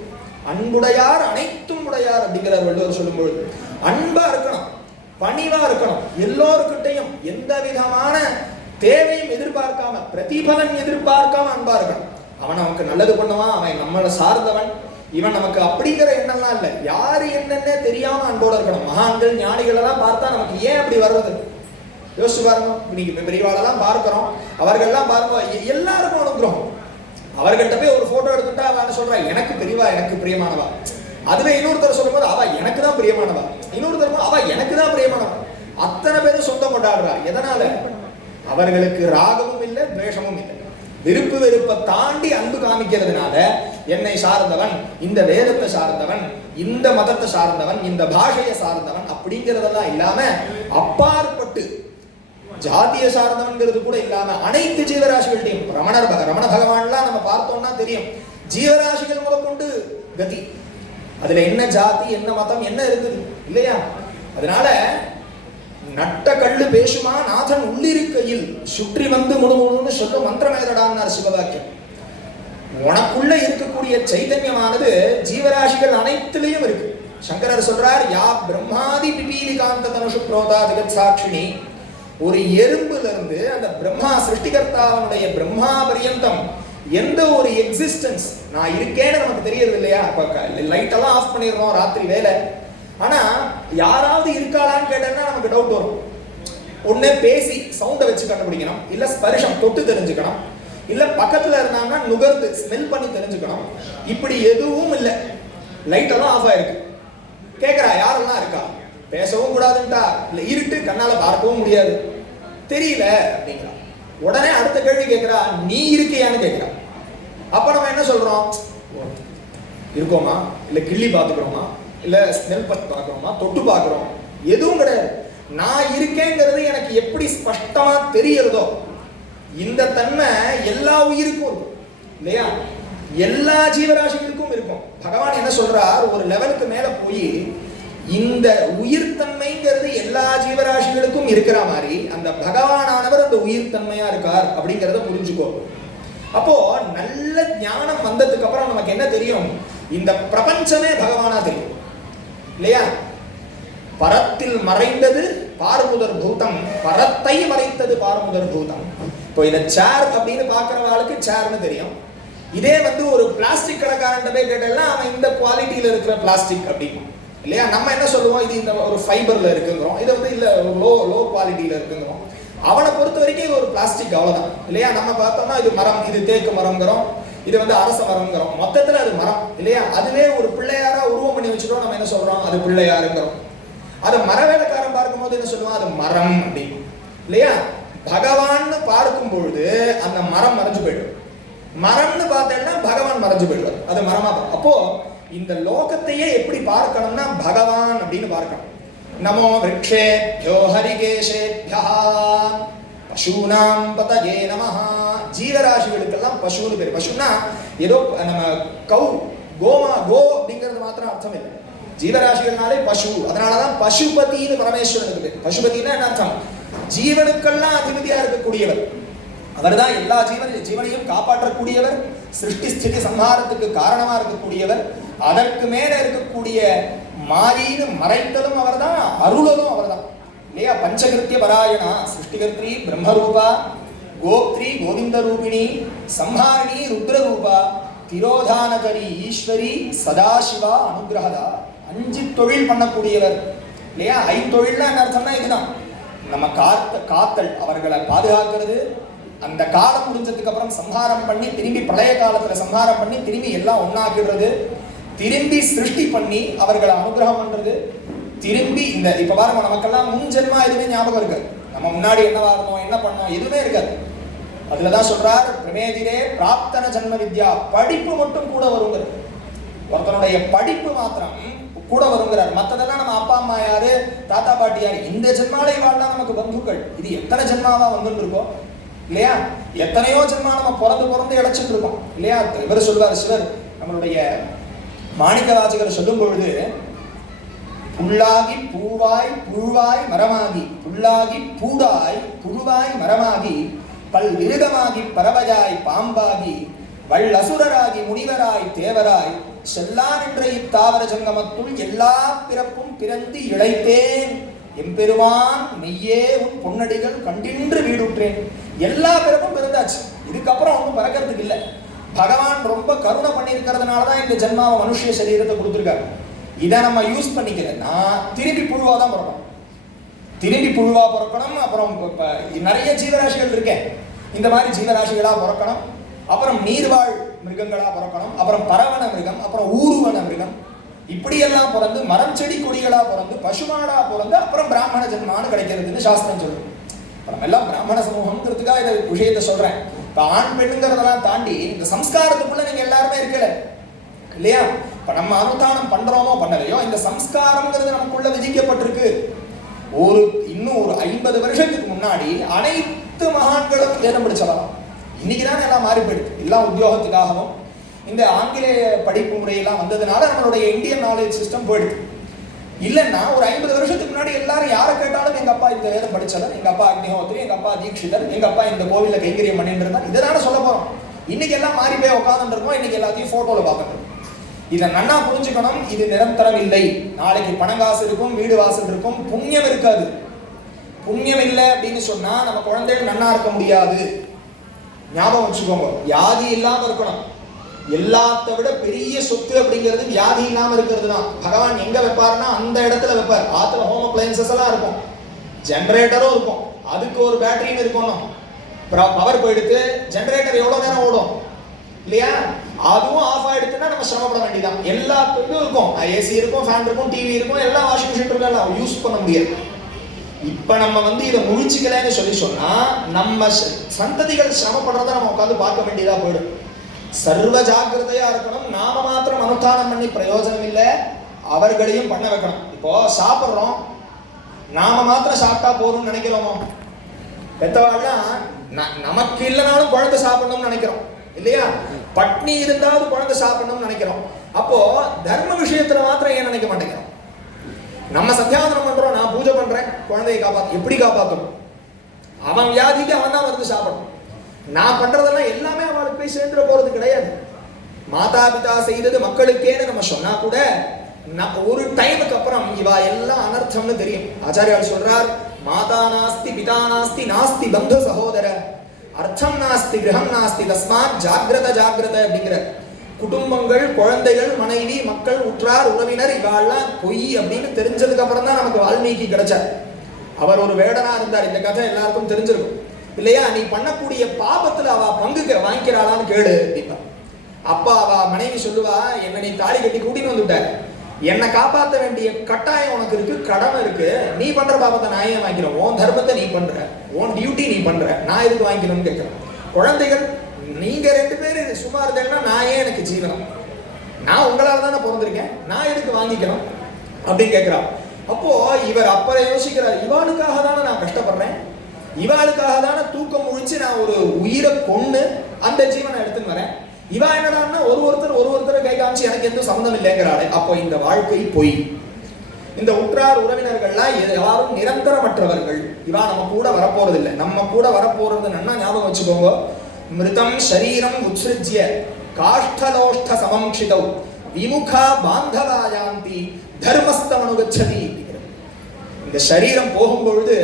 அன்புடையார் அனைத்தும் உடையார் அப்படிங்கிறார் வள்ளுவர் சொல்லும்பொழுது. அன்பா இருக்கணும், பணிவா இருக்கணும், எல்லோருக்கிட்டையும் எந்த விதமான தேவையும் எதிர்பார்க்காம, பிரதிபலன் எதிர்பார்க்காம அன்பா இருக்கணும். அவன் நமக்கு நல்லது பண்ணுவான், அவன் நம்மளை சார்ந்தவன், இவன் நமக்கு அப்படிங்கிற எண்ணம்லாம் இல்லை. யாரு என்னன்னே தெரியாம அன்போட இருக்கணும். மகான்கள் ஞானிகள் எல்லாம் பார்த்தா நமக்கு ஏன் அப்படி வருவது யோசிச்சு பாருங்க. இன்னைக்கு பெரியவாளெல்லாம் பார்க்கிறோம், அவர்கள்லாம் பாருங்க, எல்லாருக்கும் அனுகிரகம். அவர்கிட்ட போய் ஒரு போட்டோ எடுத்துட்டா அவன் சொல்றா, எனக்கு பெரியவா, எனக்கு பிரியமானவா. அதுவே இன்னொருத்தர் சொல்லும் போது, அவ எனக்கு தான் பிரியமானவா, இன்னொருத்தர் அவ எனக்கு தான் பிரியமானவா. அத்தனை பேரும் சொந்தம் கொண்டாடுறா. எதனால? அவர்களுக்கு ராகமும் இல்லை, துவேஷமும் இல்லை. விருப்பு வெறுப்பை தாண்டி அன்பு காமிக்கிறதுனால, என்னை சார்ந்தவன், இந்த வேதத்தை சார்ந்தவன், இந்த மதத்தை சார்ந்தவன், இந்த பாஷையை சார்ந்தவன் அப்படிங்கிறதெல்லாம் இல்லாம, அப்பாற்பட்டு ஜாதிய சார்ந்தவன்கிறது கூட இல்லாம அனைத்து ஜீவராசிகள்டையும் ரமண பகவான்லாம் நம்ம பார்த்தோம்னா தெரியும், ஜீவராசிகள் முதற்கொண்டு கதி. அதுல என்ன ஜாதி, என்ன மதம், என்ன இருந்தது இல்லையா? அதனால நட்ட கல்லு பேசுமா நாதன் உள்ளிருக்கையில் சுற்றி வந்து முழுமுழுன்னு சொல்ல மந்திரமேதடான்னார் சிவவாக்கியம். உனக்குள்ள இருக்கக்கூடிய சைதன்யமானது ஜீவராசிகள் அனைத்திலையும் இருக்கு. சங்கரர் சொல்றார், யா பிரம்மாதி பிபீலிகாந்த தனுஷு புரோதா ஜெகத் சாட்சினி. ஒரு எறும்புல இருந்து அந்த பிரம்மா சிருஷ்டிகர்த்தாவனுடைய பிரம்மா பரியந்தம் எந்த ஒரு எக்ஸிஸ்டன்ஸ் நான் இருக்கேன்னு நமக்கு தெரியறது இல்லையா? லைட் எல்லாம் ஆஃப் பண்ணிடுறோம் ராத்திரி வேலை, ஆனா யாராவது இருக்காளான்னு கேட்டா நமக்கு டவுட் வரும். ஒண்ணு பேசி சவுண்டை வச்சு கண்டுபிடிக்கணும், இல்ல ஸ்பர்ஷம் தொட்டு தெரிஞ்சுக்கணும், இல்ல பக்கத்துல இருந்தாங்கன்னா நுகர்ந்து ஸ்மெல் பண்ணி தெரிஞ்சுக்கணும். இப்படி எதுவும் இல்லை, லைட் எல்லாம் ஆஃப் ஆயிருக்கு. கேட்கிறா, யாரெல்லாம் இருக்கா? பேசவும் கூடாதுன்ட்டா, இல்ல இருட்டு கண்ணால பார்க்கவும் முடியாது, தெரியல அப்படிங்கிறா. உடனே அடுத்த கேள்வி கேட்கிறா, நீ இருக்கியான்னு கேட்கிறா. அப்ப நம்ம என்ன சொல்றோம்? இருக்கோமா, இல்ல கிள்ளி பாத்துக்கிறோமா, இல்ல ஸ்மெல் பண்ணி பாக்குறோமா, தொட்டு பாக்குறோம்? எதுவும் கிடையாது. நான் இருக்கேங்கிறது எனக்கு எப்படி ஸ்பஷ்டமா தெரியறதோ, இந்த தன்மை எல்லா உயிருக்கும் இருக்கும் இல்லையா? எல்லா ஜீவராசிகளுக்கும் இருக்கும். பகவான் என்ன சொல்றார், ஒரு லெவலுக்கு மேல போய் இந்த உயிர்த்தன்மைங்கிறது எல்லா ஜீவராசிகளுக்கும் இருக்கிற மாதிரி அந்த பகவானானவர் அந்த உயிர்த்தன்மையா இருக்கார் அப்படிங்கிறத புரிஞ்சுக்கோ. அப்போ நல்ல ஞானம் வந்ததுக்கு அப்புறம் நமக்கு என்ன தெரியும்? இந்த பிரபஞ்சமே பகவானா தெரியும் இல்லையா? பரத்தில் மறைந்தது பார்முதர் பூதம், பரத்தை மறைத்தது பார்முதர் பூதம். இப்போ இதை சேர் அப்படின்னு பாக்குறவாளுக்கு சேர்னு தெரியும், இதே வந்து ஒரு பிளாஸ்டிக் கடைக்காரன்ட்ட போய் கேட்டா அவன் இந்த குவாலிட்டியில இருக்கிற பிளாஸ்டிக் அப்படின்னு இல்லையா. நம்ம என்ன சொல்லுவோம், இது இந்த ஒரு ஃபைபர்ல இருக்குங்கிறோம், இது வந்து இல்ல லோ குவாலிட்டியில இருக்குங்கிறோம். அவனை பொறுத்த வரைக்கும் இது ஒரு பிளாஸ்டிக் அவ்வளவுதான் இல்லையா. நம்ம பார்த்தோம்னா இது மரம், இது தேக்கு மரம்ங்கிறோம், இது வந்து அரச மரம்ங்கிறோம், மொத்தத்துல அது மரம் இல்லையா. அதுவே ஒரு பிள்ளையாரா உருவம் பண்ணி வச்சுட்டோம், நம்ம என்ன சொல்றோம், அது பிள்ளையாருங்கிறோம். அது மர வேலைக்காரன் பார்க்கும்போது என்ன சொல்லுவோம், அது மரம் அப்படின்னு இல்லையா. பகவான்னு பார்க்கும் பொழுது அந்த மரம் மறைஞ்சு போயிடும். மரம்னு பார்த்தேன்னா பகவான் மறைஞ்சு போயிடுவார், அது மரமா. அப்போ இந்த லோகத்தையே எப்படி பார்க்கணும்னா பகவான் அப்படின்னு பார்க்கணும். நமோ விருக்ஷேப்யோ ஹரிகேஷேப்யஹ பசூனாம் பதயே நமஹ. ஜீவராசிகளுக்கெல்லாம் பசுன்னு பேர். பசுன்னா ஏதோ நம்ம கௌ கோ அப்படிங்கிறது மாத்திரம் அர்த்தம் இல்லை. ஜீவராசிகள்னாலே பசு, அதனாலதான் பசுபதினு பரமேஸ்வரனுக்கு பேர். பசுபதினா என்ன அர்த்தம், ஜீவனுக்கெல்லாம் அதிபதியா இருக்கக்கூடியவர். அவர் தான் எல்லா ஜீவனையும் காப்பாற்றக்கூடியவர், சிருஷ்டி ஸ்திதி சம்ஹாரத்துக்கு காரணமா இருக்கக்கூடியவர். அதற்கு மேல இருக்கக்கூடிய மாயின்னு மறைத்ததும் அவர் தான், அருளதும் அவர் தான் இல்லையா. பஞ்சகிருத்திய பராயணா சிருஷ்டிகர்த்ரி பிரம்மரூபா, கோப்திரி கோவிந்த ரூபிணி, சம்ஹாரிணி ருத்ரரூபா, திரோதானகரி ஈஸ்வரி, சதாசிவா அனுகிரகதா. 5 தொழில் பண்ணக்கூடியவர் இல்லையா. 5 தொழில்னா என்ன அர்த்தம்னா இதுதான், நம்ம காத்தல், அவர்களை பாதுகாக்கிறது, அந்த காலம் முடிஞ்சதுக்கு அப்புறம் சம்ஹாரம் பண்ணி திரும்பி பழைய காலத்துல சம்ஹாரம் பண்ணி திரும்பி எல்லாம் ஒன்னாக்கிடுறது, திரும்பி சிருஷ்டி பண்ணி அவர்களை அனுகிரகம் பண்றது, திரும்பி இந்த இப்ப பாருங்க நமக்கெல்லாம் முன் ஜென்மா எதுவுமே ஞாபகம் இருக்காது. நம்ம முன்னாடி என்னவா இருந்தோம், என்ன பண்ணோம், எதுவுமே இருக்காது. அதுலதான் சொல்றார் பிரமேதிரே பிராப்தன ஜன்ம வித்யா, படிப்பு மட்டும் கூட வருங்கிறது. ஒருத்தனுடைய படிப்பு மாத்திரம் கூட வருங்கிறார். மற்றதெல்லாம் நம்ம அப்பா அம்மா யாரு, தாத்தா பாட்டி யாரு, இந்த ஜென்மாலை வாழ்லாம் நமக்கு பந்துக்கள். இது எத்தனை ஜென்மாவா வந்துட்டு இருக்கோம் இல்லையா. எத்தனையோ ஜென்மா நம்ம பிறந்து இழைச்சிட்டு இருக்கோம் இல்லையா. இவர் சொல்வார் சிவர், நம்மளுடைய மாணிக்க வாசகர் சொல்லும் பொழுது, புல்லாகி பூவாய் புழுவாய் மரமாகி, புல்லாகி பூடாய் புழுவாய் மரமாகி, பல் விருகமாகி பறவையாய் பாம்பாகி, வள்ளசுரராகி முனிவராய் தேவராய், செல்லான் என்ற இத்தாவர ஜங்கமத்துள் எல்லா பிறப்பும் பிறந்து இழைத்தேன், எம்பெருமான் மெய்யே உன் பொன்னடிகள் கண்டின்று வீடுற்றேன். எல்லா பிறப்பும் பிறந்தாச்சு, இதுக்கப்புறம் ஒன்றும் பிறக்கிறதுக்கு இல்லை. பகவான் ரொம்ப கருணை பண்ணியிருக்கிறதுனாலதான் இந்த ஜென்மாவை மனுஷ சரீரத்தை கொடுத்துருக்காரு. இதை நம்ம யூஸ் பண்ணிக்கிறேன்னா திருப்பி புழுவா தான் பிறக்கணும், திரும்பி புழுவா பிறக்கணும். அப்புறம் நிறைய ஜீவராசிகள் இருக்கேன், இந்த மாதிரி ஜீவராசிகளா பிறக்கணும். அப்புறம் நீர்வாழ் மிருகங்களா பிறக்கணும், அப்புறம் பரவன மிருகம், அப்புறம் ஊர்வன மிருகம், இப்படியெல்லாம் பிறந்து மரம் செடி கொடிகளா பிறந்து பசுமாடா பிறந்து அப்புறம் பிராமண ஜென்மான்னு கிடைக்கிறதுன்னு சாஸ்திரம் சொல்லுது. நம்ம எல்லாம் பிராமண சமூகம்ங்கிறதுக்காக இந்த விஷயத்தை சொல்றேன். இப்ப ஆண் பெண்ணுங்கிறதெல்லாம் தாண்டி இந்த சம்ஸ்காரத்துக்குள்ள நீங்க எல்லாருமே இருக்கல இல்லையா. இப்ப நம்ம அனுஷ்டானம் பண்றோமோ பண்ணலையோ, இந்த சம்ஸ்காரம்ங்கிறது நமக்குள்ள விதிக்கப்பட்டிருக்கு. இன்னும் ஒரு 50 வருஷத்துக்கு முன்னாடி அனைத்து மகான்களும் வேதம் படிச்சலாம். இன்னைக்குதான் எல்லாம் மாறி போயிடுது. எல்லாம் உத்தியோகத்துக்காகவும் இந்த ஆங்கிலேய படிப்பு முறையெல்லாம் வந்ததுனால நம்மளுடைய இந்தியன் நாலேஜ் சிஸ்டம் போயிடுது. இல்லைன்னா ஒரு 50 வருஷத்துக்கு முன்னாடி எல்லாரும் யாரை கேட்டாலும் எங்க அப்பா இந்த வேதம் படிச்சவர், எங்க அப்பா அக்னிஹோத்ரி, எங்க அப்பா தீட்சிதர், எங்க அப்பா இந்த கோவில்ல கைங்கரியம் பண்ணிட்டு இருந்தார், இதனால சொல்ல போறோம். இன்னைக்கு எல்லாம் மாறி போய் உட்காந்துட்டு இருக்கோம், இன்னைக்கு எல்லாத்தையும் போட்டோல பார்க்கணும். இதை நன்னா புரிஞ்சுக்கணும். இது நிரந்தரம் இல்லை. நாளைக்கு பணங்காசு இருக்கும், வீடு வாசல் இருக்கும், புண்ணியம் இருக்காது. புண்ணியம் இல்லை அப்படின்னு சொன்னா நம்ம குழந்தைகள் நன்னா இருக்க முடியாது. ஞாபகம் வச்சுக்கோங்க, வியாதி இல்லாம இருக்கணும். எல்லாத்த விட பெரிய சொத்து அப்படிங்கிறது வியாதி இல்லாம இருக்கிறது தான். பகவான் எங்க வைப்பாருன்னா அந்த இடத்துல வைப்பார். ஆத்துல ஹோம் அப்ளையன்சஸ் எல்லாம் இருக்கும், ஜெனரேட்டரும் இருக்கும், அதுக்கு ஒரு பேட்டரின்னு இருக்கணும். பவர் போயிடுத்து ஜெனரேட்டர் எவ்வளவு நேரம் ஓடும் இல்லையா, அதுவும் ஆஃப் ஆயிடுச்சுன்னா நம்ம சிரமப்பட வேண்டியதான். எல்லாத்துக்கும் இருக்கும், ஏசி இருக்கும், ஃபேன் இருக்கும், டிவி இருக்கும், எல்லாம் வாஷிங் மிஷின் இருக்கும், யூஸ் பண்ண முடியாது. இப்ப நம்ம இதை முழிச்சுக்கலன்னு சொல்லி சொன்னா நம்ம சந்ததிகள் சிரமப்படுறத நம்ம உட்காந்து பார்க்க வேண்டியதா போயிடும். சர்வ ஜாக்கிரதையா இருக்கணும். நாம மாத்திரம் அனுஷ்டானம் பண்ணி பிரயோஜனம் இல்லை, அவர்களையும் பண்ண வைக்கணும். இப்போ சாப்பிட்றோம், நாம மாத்திரம் சாப்பிட்டா போதும்னு நினைக்கிறோமோ? பெத்தவாள்லாம் நமக்கு இல்லைனாலும் குழந்தை சாப்பிடணும்னு நினைக்கிறோம் இல்லையா. பட்னி இருந்தாலும் குழந்தை சாப்பிடணும்னு நினைக்கிறோம். அப்போ தர்ம விஷயத்துல மாத்திரம் ஏன் நினைக்க மாட்டேங்கிறோம்? நம்ம சத்தியாவதனம் பண்றோம், நான் பூஜை பண்றேன், குழந்தையை காப்பாத்து. எப்படி காப்பாற்றணும்? அவன் வியாதிக்கு அவன் தான் வந்து சாப்பிடணும். நான் பண்றதெல்லாம் எல்லாமே அவளுக்கு போய் சேர்ந்துட போறது கிடையாது. மாதா பிதா செய்தது மக்களுக்கேன்னு நம்ம சொன்னா கூட ஒரு டைமுக்கு அப்புறம் இவா எல்லாம் அனர்த்தம்னு தெரியும். ஆச்சாரியால் சொல்றார், மாதா நாஸ்தி பிதா நாஸ்தி நாஸ்தி பந்து சகோதர, அர்த்தம் நாஸ்தி கிரகம் நாஸ்தி தஸ்மாத் ஜாகிரத ஜாகிரத அப்படிங்கிற. குடும்பங்கள், குழந்தைகள், மனைவி, மக்கள், உற்றார், உறவினர் இவாள்லாம் பொய் அப்படின்னு தெரிஞ்சதுக்கு அப்புறம் தான் நமக்கு வால்மீகி கிடைச்சார். அவர் ஒரு வேடனா இருந்தார். இந்த கதை எல்லாருக்கும் தெரிஞ்சிருக்கும் இல்லையா? நீ பண்ணக்கூடிய பாபத்துல அவ பங்குக்கு வாங்கிக்கிறாளான்னு கேளு அப்படின்னா. அப்பா அவ மனைவி சொல்லுவா, என்ன நீ தாலி கட்டி கூட்டின்னு வந்துட்ட, என்னை காப்பாற்ற வேண்டிய கட்டாயம் உனக்கு இருக்கு, கடமை இருக்கு. நீ பண்ற பாபத்தை நான் ஏன் வாங்கிக்கிறேன்? உன் தர்மத்தை நீ பண்ற, உன் டியூட்டி நீ பண்ற, நான் எதுக்கு வாங்கிக்கணும்னு கேட்கிறேன். குழந்தைகள், நீங்க 2 பேர் சும்மா இருந்தீங்கன்னா நான் ஏன் எனக்கு ஜீவனம்? நான் உங்களால தானே பிறந்திருக்கேன், நான் எதுக்கு வாங்கிக்கணும் அப்படின்னு கேட்கிறான். அப்போ இவர் அப்புறம் யோசிக்கிறார், இவாளுக்காக தானே நான் கஷ்டப்படுறேன், இவாளுக்காக தானே தூக்கம் முழிச்சு நான் ஒரு உயிரை கொண்டு அந்த ஜீவனை எடுத்துன்னு வரேன். இவா என்னடான்னா ஒருத்தர் கை காமிச்சு எனக்கு எந்த சம்மந்தம் இல்லைங்கிறாளே. அப்போ இந்த வாழ்க்கை பொய். இந்த உற்றார் உறவினர்கள்லாம் யாரும் நிரந்தரமற்றவர்கள். இவா நம்ம கூட வரப்போறது இல்லை. நம்ம கூட வரப்போறது என்ன ஞாபகம் வச்சுக்கோங்க. மிருதம் ஷரீரம் உத்ஸ்ருஜ்ய காஷ்டலோஷ்ட சமம்ஷிதௌ விமுகா பாந்தவாயாந்தி தர்மஸ்தம் அனுகச்சதி. இந்த சரீரம் போகும்பொழுது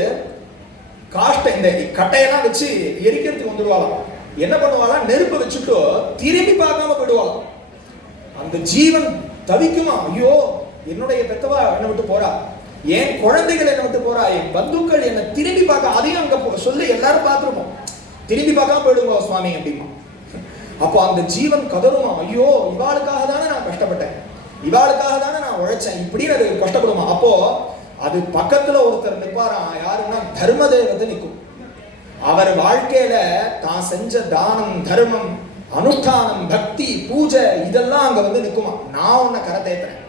இந்த கட்டையெல்லாம் வச்சு எரிக்கிறதுக்கு வந்துடுவாளாம். என்ன பண்ணுவாளாம்? நெருப்பை வச்சுட்டு திரும்பி பார்க்காம போயிடுவாளாம். அந்த ஜீவன் தவிக்குமா, ஐயோ என்னுடைய பெத்தவா என்னை விட்டு போறா, என் குழந்தைகள் என்னை விட்டு போறா, என் பந்துக்கள் என்ன திரும்பி பார்க்க, அதையும் அங்க சொல்லி எல்லாரும் பார்த்துருப்போம், திரும்பி பார்க்காம போயிடுங்க சுவாமி அப்படிமா. அப்போ அந்த ஜீவன் கதருமா, ஐயோ இவாளுக்காக தானே நான் கஷ்டப்பட்டேன், இவாளுக்காக தானே நான் உழைச்சேன், இப்படின்னு அது கஷ்டப்படுமா. அப்போ அது பக்கத்துல ஒருத்தர் நிற்பாராம். யாருன்னா தர்மதேவதை நிற்கும். அவர் வாழ்க்கையில தான் செஞ்ச தானம், தர்மம், அனுஷ்டானம், பக்தி, பூஜை இதெல்லாம் அங்க வந்து நிற்குமா. நான் உன்னை கரை தேத்துறேன்,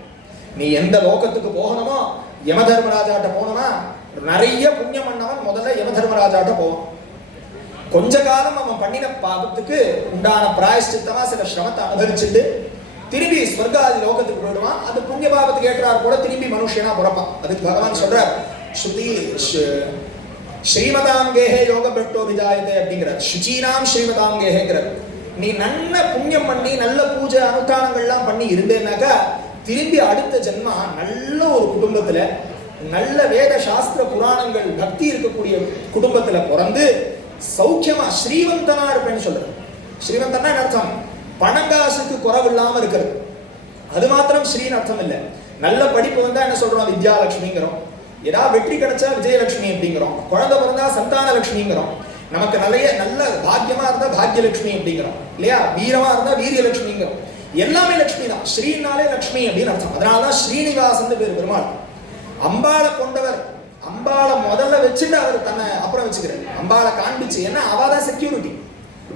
நீ எந்த லோகத்துக்கு போகணுமோ, யம தர்மராஜாட்ட போகணுமா, நிறைய புண்ணியம் பண்ணவன் முதல்ல யம தர்மராஜாட்ட போவான். கொஞ்ச காலம் அவன் பண்ணின பாபத்துக்கு உண்டான பிராயஷ்சித்தமா சில சிரமத்தை அனுபவிச்சுட்டு திரும்பி ஸ்வர்காதி லோகத்துக்கு போயிடுவான். அது புண்ணிய பாபத்துக்கு ஏற்றார் கூட திரும்பி மனுஷனா பிறப்பான். அதுக்கு பகவான் சொல்றார், ஸ்ருதி ஸ்ரீமதாம் கேஹே யோக பெட்டோ விஜாயதே அப்படிங்கிறார். சுச்சீனாம் ஸ்ரீமதாம் கேஹேங்கிறார். நீ நல்ல புண்ணியம் பண்ணி நல்ல பூஜை அனுஷ்டானங்கள்லாம் பண்ணி இருந்தேன்னாக்கா திரும்பி அடுத்த ஜென்மா நல்ல ஒரு குடும்பத்துல, நல்ல வேத சாஸ்திர புராணங்கள் பக்தி இருக்கக்கூடிய குடும்பத்துல பிறந்து சௌக்கியமா ஸ்ரீவந்தனா இருப்பேன்னு சொல்றாரு. ஸ்ரீவந்தனா அர்த்தம் பணங்காசுக்கு குறவு இல்லாம இருக்கிறது. அது மாத்திரம் ஸ்ரீன்னு அர்த்தம் இல்லை. நல்ல படிப்பு வந்தா என்ன சொல்றோம்? வித்யாலட்சுமிங்கிறோம். ஏதாவது வெற்றி கிடைச்சா விஜயலட்சுமி அப்படிங்கிறோம். குழந்தை பிறந்தா சந்தான லட்சுமிங்கிறோம். நமக்கு நல்ல பாக்கியமா இருந்தா பாக்யலட்சுமி அப்படிங்கிறோம் இல்லையா? வீரமா இருந்தா வீரியலட்சுமிங்கிறோம். எல்லாமே லட்சுமி தான். ஸ்ரீனாலே லட்சுமி அப்படின்னு அர்த்தம். அதனாலதான் ஸ்ரீனிவாசன் பேர் பெருமாள். அம்பாளை கொண்டவர். அம்பாளை முதல்ல வச்சுட்டு அவர் தன்னை அப்புறம் வச்சுக்கிறார். அம்பாளை காண்பிச்சு, ஏன்னா அவதான் செக்யூரிட்டி,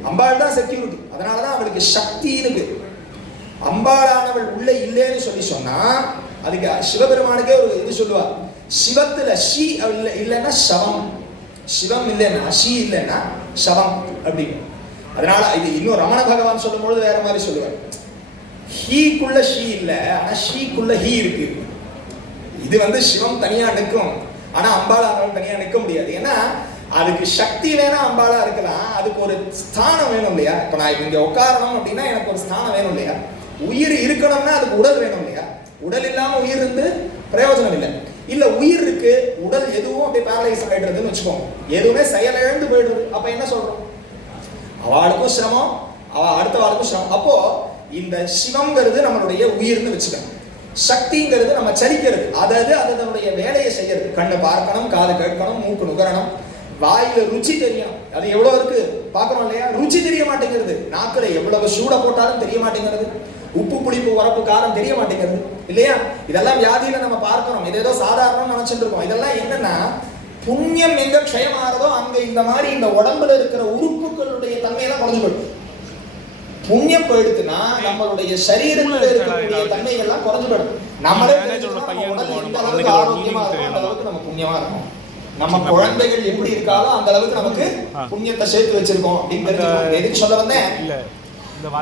அம்பாள் தான் செக்யூரிட்டி. அதனாலதான் அவளுக்கு சக்தின்னு பேர். அம்பாளானவள் உள்ள இல்லைன்னு சொல்லி சொன்னா அதுக்கு சிவபெருமானுக்கே ஒரு இது சொல்லுவார். சிவத்துல ஷி இல்லைன்னா சவம், சிவம் இல்லைன்னா ஷி இல்லைன்னா சவம் அப்படிங்க. அதனால இது இன்னும் ரமண பகவான் சொல்லும்போது வேற மாதிரி சொல்லுவார். ஹீக்குள்ள ஷி இல்லை, ஆனா ஷீக்குள்ள ஹீ இருக்கு. இது வந்து சிவம் தனியா நிற்கும், ஆனா அம்பாளானவள் தனியா நிற்க முடியாது. ஏன்னா அதுக்கு சக்தி வேணா அம்பாளா இருக்கலாம், அதுக்கு ஒரு ஸ்தானம் வேணும் இல்லையா? இப்ப நான் இங்க உட்காரணும் அப்படின்னா எனக்கு ஒரு ஸ்தானம் வேணும் இல்லையா? உயிர் இருக்கணும்னா அதுக்கு உடல் வேணும் இல்லையா? உடல் இல்லாம உயிர் இருந்து பிரயோஜனம் இல்லை. இல்ல உயிர் இருக்கு, உடல் எதுவும் அப்படியே பேரலைஸ் ஆயிடுறதுன்னு வச்சுக்கோங்க, எதுவுமே செயலிழந்து போயிடுறது. அப்ப என்ன சொல்றோம்? அவளுக்கும் சிரமம், அடுத்த வாழ்க்கும் சிரமம். அப்போ இந்த சிவம்ங்கிறது நம்மளுடைய உயிர்னு வச்சுக்கணும். சக்திங்கிறது நம்ம சரிக்கிறது, அதாவது அதனுடைய வேலையை செய்யறது. கண்ணு பார்க்கணும், காது கேட்கணும், மூக்கு நுகரணும், வாயில ருச்சி தெரியணும். அது எவ்வளவு இருக்கு பார்க்கணும் இல்லையா? ருச்சி தெரிய மாட்டேங்கிறது. நாக்குல எவ்வளவு சூட போட்டாலும் தெரிய மாட்டேங்கிறது. உப்பு புளிப்பு வரப்பு காரம் தெரிய மாட்டேங்கிறது இல்லையா? இதெல்லாம் வியாதியில நம்ம பார்க்கிறோம். இது ஏதோ சாதாரணம் நினைச்சிட்டு இருக்கோம். இதெல்லாம் என்னன்னா புண்ணியம் எங்க க்ஷயமாறதோ அங்க இந்த மாதிரி இந்த உடம்புல இருக்கிற உறுப்புகளுடைய தன்மையெல்லாம் குறைஞ்சு போயிடும். புண்ணியம் போயிடுச்சுன்னா நம்மளுடைய சரீரத்தில் இருக்கக்கூடிய தன்மைகள்லாம் குறைஞ்சு போயிடும். நம்மளே ஆரோக்கியமா இருக்கும், அந்த அளவுக்கு நம்ம புண்ணியமா இருக்கும். நம்ம குழந்தைகள் எப்படி இருக்காலோ அந்த அளவுக்கு நமக்கு புண்ணியத்தை சேர்த்து வச்சிருக்கோம் அப்படின்னு எதுக்கு சொல்ல வந்தேன்?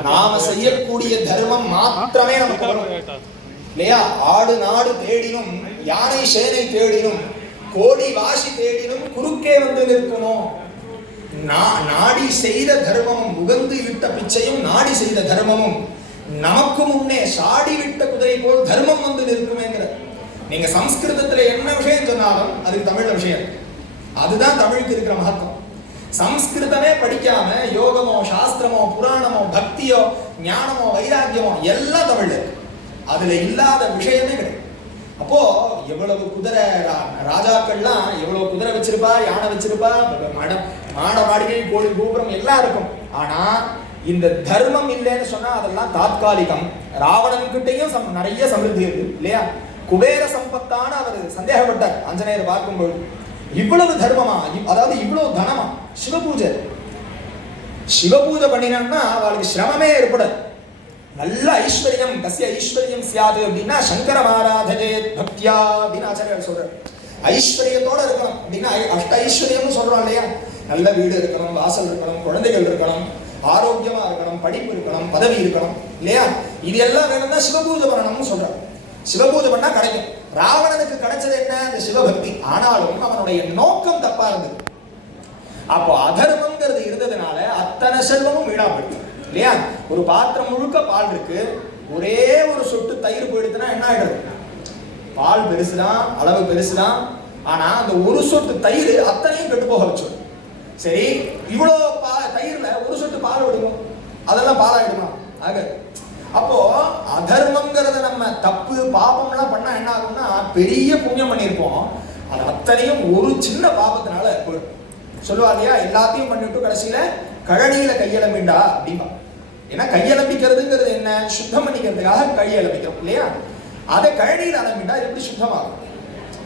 நாம செய்யக்கூடிய தர்மம் மாத்திரமே நமக்கு வரும் இல்லையா? ஆடு நாடு தேடினும், யானை சேனை தேடினும், கோடி வாசி தேடினும் குறுக்கே வந்து நிற்கணும். நாடி செய்த தர்மமும், உகந்து விட்ட பிச்சையும் நாடி செய்த தர்மமும் நமக்கு முன்னே சாடி விட்ட குதிரை போல் தர்மம் வந்து நிற்குமேங்கிற. நீங்க சம்ஸ்கிருதத்துல என்ன விஷயம் சொன்னாலும் அதுக்கு தமிழ்ல விஷயம். அதுதான் தமிழுக்கு இருக்கிற மகத்துவம். சம்ஸ்கிருதமே படிக்காம யோகமோ சாஸ்திரமோ புராணமோ பக்தியோ ஞானமோ வைராக்கியமோ எல்லாம் தமிழ்ல இருக்கு. அதுல இல்லாத விஷயமே கிடையாது. அப்போ எவ்வளவு குதிரை ராஜாக்கள்லாம் எவ்வளவு குதிரை வச்சிருப்பா, யானை வச்சிருப்பா, மாட மாளிகை கோழி கோபுரம் எல்லாம் இருக்கும். ஆனா இந்த தர்மம் இல்லைன்னு சொன்னா அதெல்லாம் தாத்காலிகம். ராவணன் கிட்டையும் நிறைய சமிருத்தி இருக்கு இல்லையா? குபேர சம்பத்தான அவர் சந்தேகப்பட்டார் ஆஞ்சநேயர் பார்க்கும்போது. இவ்வளவு தர்மமா, அதாவது இவ்வளவு தனமா? சிவபூஜை பண்ணினா அவளுக்கு சிரமமே ஏற்படாது. நல்ல ஐஸ்வர்யம், கஸ்ய ஐஸ்வர்யம் சியாது அப்படின்னா சங்கர ஆராதஜே பக்தியா அப்படின்னு ஆச்சாரியார் சொல்றார். ஐஸ்வர்யத்தோட இருக்கணும் அப்படின்னா அஷ்ட ஐஸ்வர்யம்னு சொல்றோம் இல்லையா? நல்ல வீடு இருக்கணும், வாசல் இருக்கணும், குழந்தைகள் இருக்கணும், ஆரோக்கியமா இருக்கணும், படிப்பு இருக்கணும், பதவி இருக்கணும் இல்லையா? இது எல்லாம் வேணும்னா சிவபூஜை பண்ணணும்னு சொல்றாரு. சிவபூஜை பண்ணா கிடைக்கும். ராவணனுக்கு கிடைச்சது என்ன? அந்த சிவபக்தி. ஆனாலும் அவனுடைய நோக்கம் தப்பா இருந்தது. அப்போ அதர்மம்ங்கிறது இருந்ததுனால அத்தனை செல்வமும் வீணாப்படுது இல்லையா? ஒரு பாத்திரம் முழுக்க பால் இருக்கு, ஒரே ஒரு சொட்டு தயிர் போயிடுதுன்னா என்ன ஆயிடுது? பால் பெருசுதான், அளவு பெருசுதான், ஆனா அந்த ஒரு சொட்டு தயிர் அத்தனையும் கெட்டு போக வச்சிடும். சரி, இவ்வளோ தயிர்ல ஒரு சொட்டு பால் விடுவோம், அதெல்லாம் பாலாயிடுமா? ஆக அப்போ அதர்மம்ங்கிறத நம்ம தப்பு பாபம்லாம் பண்ணா என்ன ஆகும்னா பெரிய புண்ணியம் பண்ணியிருப்போம், அது அத்தனையும் ஒரு சின்ன பாபத்தினால போயிடும். சொல்லுவா இல்லையா? எல்லாத்தையும் பண்ணிட்டு கடைசியில கழனியில கையெலம்பிண்டா அப்படின்பா. ஏன்னா கையெலம்பிக்கிறதுங்கிறது என்ன? சுத்தம் பண்ணிக்கிறதுக்காக கையெலம்பிக்கிறோம் இல்லையா? அதை கழனியில் அலம்பிண்டா எப்படி சுத்தமாகும்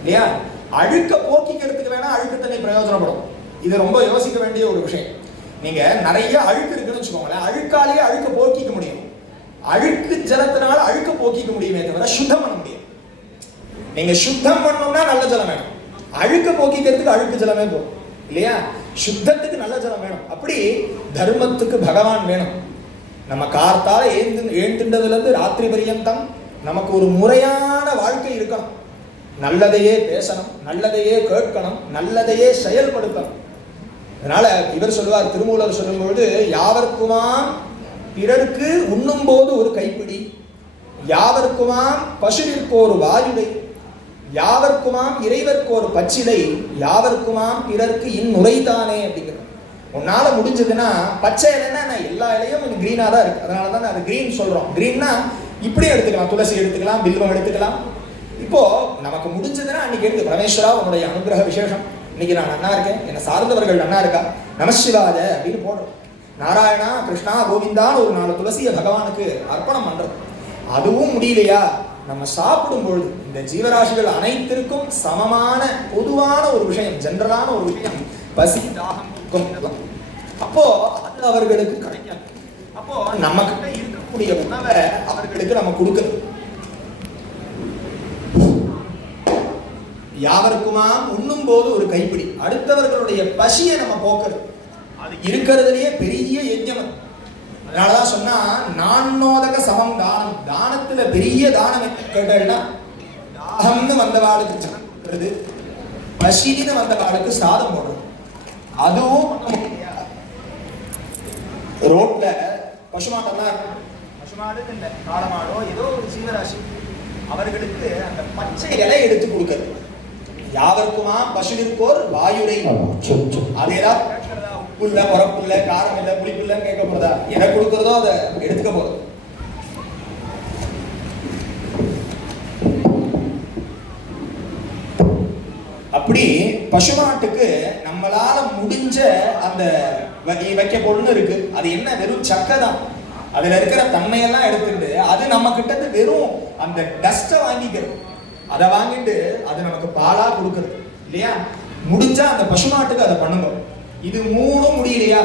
இல்லையா? அழுக்க போக்கிக்கிறதுக்கு வேணா அழுக்கு தண்ணி பிரயோஜனப்படும். இது ரொம்ப யோசிக்க வேண்டிய ஒரு விஷயம். நீங்க நிறைய அழுக்கு இருக்குன்னு வச்சுக்கோங்களேன், அழுக்காலேயே அழுக்க போக்கிக்க முடியும். அழுக்கு ஜலத்தினால அழுக்க போக்கிக்க முடியுமே தவிர சுத்தம் பண்ண முடியும். நீங்க சுத்தம் பண்ணணும்னா நல்ல ஜலம் வேணும், அழுக்க போக்கிக்கிறதுக்கு அழுக்கு ஜலமே போதும் இல்லையா? சுத்தத்துக்கு நல்ல ஜலம் வேணும். அப்படி தர்மத்துக்கு பகவான் வேணும். நம்ம கார்த்தால ஏந்துண்டதுல இருந்து ராத்திரி பரியந்தம் நமக்கு ஒரு முறையான வாழ்க்கை இருக்கணும். நல்லதையே பேசணும், நல்லதையே கேட்கணும், நல்லதையே செயல்படுத்தணும். அதனால இவர் சொல்லுவார், திருமூலர் சொல்லும்பொழுது, யாவர்க்குமாம் பிறர்க்கு உண்ணும் போது ஒரு கைப்பிடி, யாவர்க்குமாம் பசுவிற்கு ஒரு வாயுடை, யாவர்க்குமாம் இறைவர்க்கு ஒரு பச்சிலை, யாவர்க்குமாம் பிறர்க்கு இந்நுரைதானே அப்படிங்கிறது. உன்னால முடிஞ்சதுன்னா பச்சை இலைன்னா எல்லா இலையும் கிரீனா தான் இருக்கு, அதனால தான் அது கிரீன் சொல்றோம். கிரீன்னா இப்படியே எடுத்துக்கலாம், துளசி எடுத்துக்கலாம், பில்வம் எடுத்துக்கலாம். இப்போ நமக்கு முடிஞ்சதுன்னா அன்னைக்கு எடுத்து பரமேஸ்வரா உன்னுடைய அனுகிரக விசேஷம், இன்னைக்கு நான் நன்னா இருக்கேன், என்னை சார்ந்தவர்கள் நன்னா இருக்கா, நமசிவாய அப்படின்னு போடுறோம். நாராயணா கிருஷ்ணா கோவிந்தான்னு ஒரு 4 துளசியை பகவானுக்கு அர்ப்பணம் பண்றது. அதுவும் முடியலையா, நம்ம சாப்பிடும் பொழுது இந்த ஜீவராசிகள் அனைத்திற்கும் சமமான பொதுவான ஒரு விஷயம், ஜெனரலான ஒரு விஷயம், பசி தாகம் தூக்கம். அப்போ அது அவர்களுக்கு கிடைக்கும். அப்போ நம்ம கிட்ட இருக்கக்கூடிய உணவை அவர்களுக்கு நம்ம கொடுக்கணும். யாவருக்குமாம் உண்ணும் போது ஒரு கைப்பிடி, அடுத்தவர்களுடைய பசியை நம்ம போக்குறது, அது இருக்கிறதுலயே பெரிய யஜ்ஞம். அதனாலதான் சொன்னா நான்னோதக சமம் தானம். தானத்துல பெரிய தானம் கேட்டா தாகம்னு வந்தவாளுக்கு ஜனம் கொடுக்கறது, பசின்னு வந்தவாளுக்கு சாதம் போடுறது. அதுவும் ரோட்ல பசுமாட்டெல்லாம் இருக்கும், பசுமாடுன்னு இல்லை, காளமாடோ ஏதோ ஒரு ஜீவராசி, அவர்களுக்கு அந்த பச்சை இலை எடுத்து கொடுக்கறது. யாவருக்குமா பசுவிற்கோர் வாயுரை. அது ஏதாவது உப்பு இல்லை, உரப்பு இல்லை, காரம் இல்லை, புளிப்பு இல்லைன்னு கேட்க போறதா? எதை கொடுக்கறதோ அதை எடுத்துக்க போறது. அப்படி பசுமாட்டுக்கு நம்மளால முடிஞ்ச அந்த வைக்க பொருள்னு இருக்கு. அது என்ன? வெறும் சக்கை தான். அதுல இருக்கிற தன்மையெல்லாம் எடுத்துட்டு அது நம்ம கிட்ட வெறும் அந்த டஸ்ட்டை வாங்கிக்கிறது. அதை வாங்கிட்டு அது நமக்கு பாலா கொடுக்கறது இல்லையா? முடிஞ்சா அந்த பசுமாட்டுக்கு அதை பண்ணுங்க. இது 3ம் முடியலையா?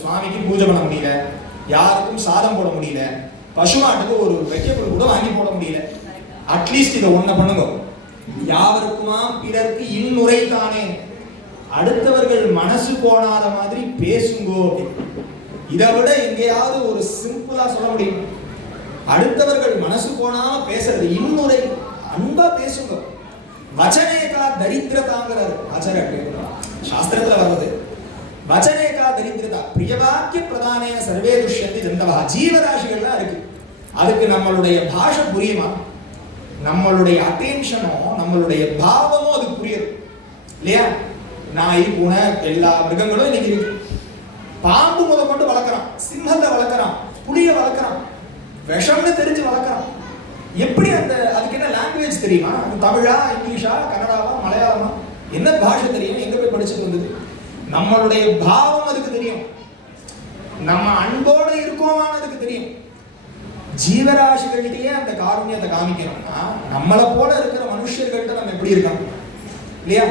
சுவாமிக்கு பூஜை பண்ண முடியல, யாருக்கும் சாதம் போட முடியல, பசுமாட்டுக்கு ஒரு வைக்கப்பொருள் கூட வாங்கி போட முடியல, அட்லீஸ்ட் இதை ஒண்ண பண்ணுங்க. யாவருக்குமா பிறர்க்கு இன்முறை தானே, அடுத்தவர்கள் மனசு போனாத மாதிரி பேசுங்கோ அப்படின்னு. இதை விட எங்கேயாவது ஒரு சிம்பிளா சொல்ல முடியும்? அடுத்தவர்கள் மனசு போனாம பேசுறது இன்னுரை, அன்பா பேசுங்க. வச்சனேகா தரித்திரதாங்கிறாரு ஆச்சாரியர், சாஸ்திரத்துல வருது. வச்சனேகா தரித்திரதா பிரியவாக்கிய பிரதானே சர்வே துஷ்யந்தி ஜந்தவா. ஜீவராசிகள்லாம் இருக்கு, அதுக்கு நம்மளுடைய பாஷை புரியுமா? நம்மளுடைய அட்டென்ஷனோ நம்மளுடைய பாவமோ அதுக்கு புரியுது இல்லையா? நாய் பூனை எல்லா மிருகங்களும் இன்னைக்கு இருக்கு. பாம்பு முத கொண்டு வளர்க்குறான், சிம்மத்தை வளர்க்குறான், புலியை வளர்க்குறான், விஷம்னு தெரிஞ்சு வளர்க்குறான். எப்படி அதுக்கு என்ன லாங்குவேஜ் தெரியுமா? தமிழா, இங்கிலீஷா, கன்னடாவா, மலையாளமா, என்ன பாஷை தெரியும், எங்க போய் படிச்சுட்டு வந்தது? நம்மளுடைய பாவம் அதுக்கு தெரியும், நம்ம அன்போடு இருக்கோமானதுக்கு தெரியும். ஜீவராசிகள்கிட்டயே அந்த காருண்யத்தை காமிக்கணும்னா நம்மளை போல இருக்கிற மனுஷர்கள்ட்ட நம்ம எப்படி இருக்கோம் இல்லையா?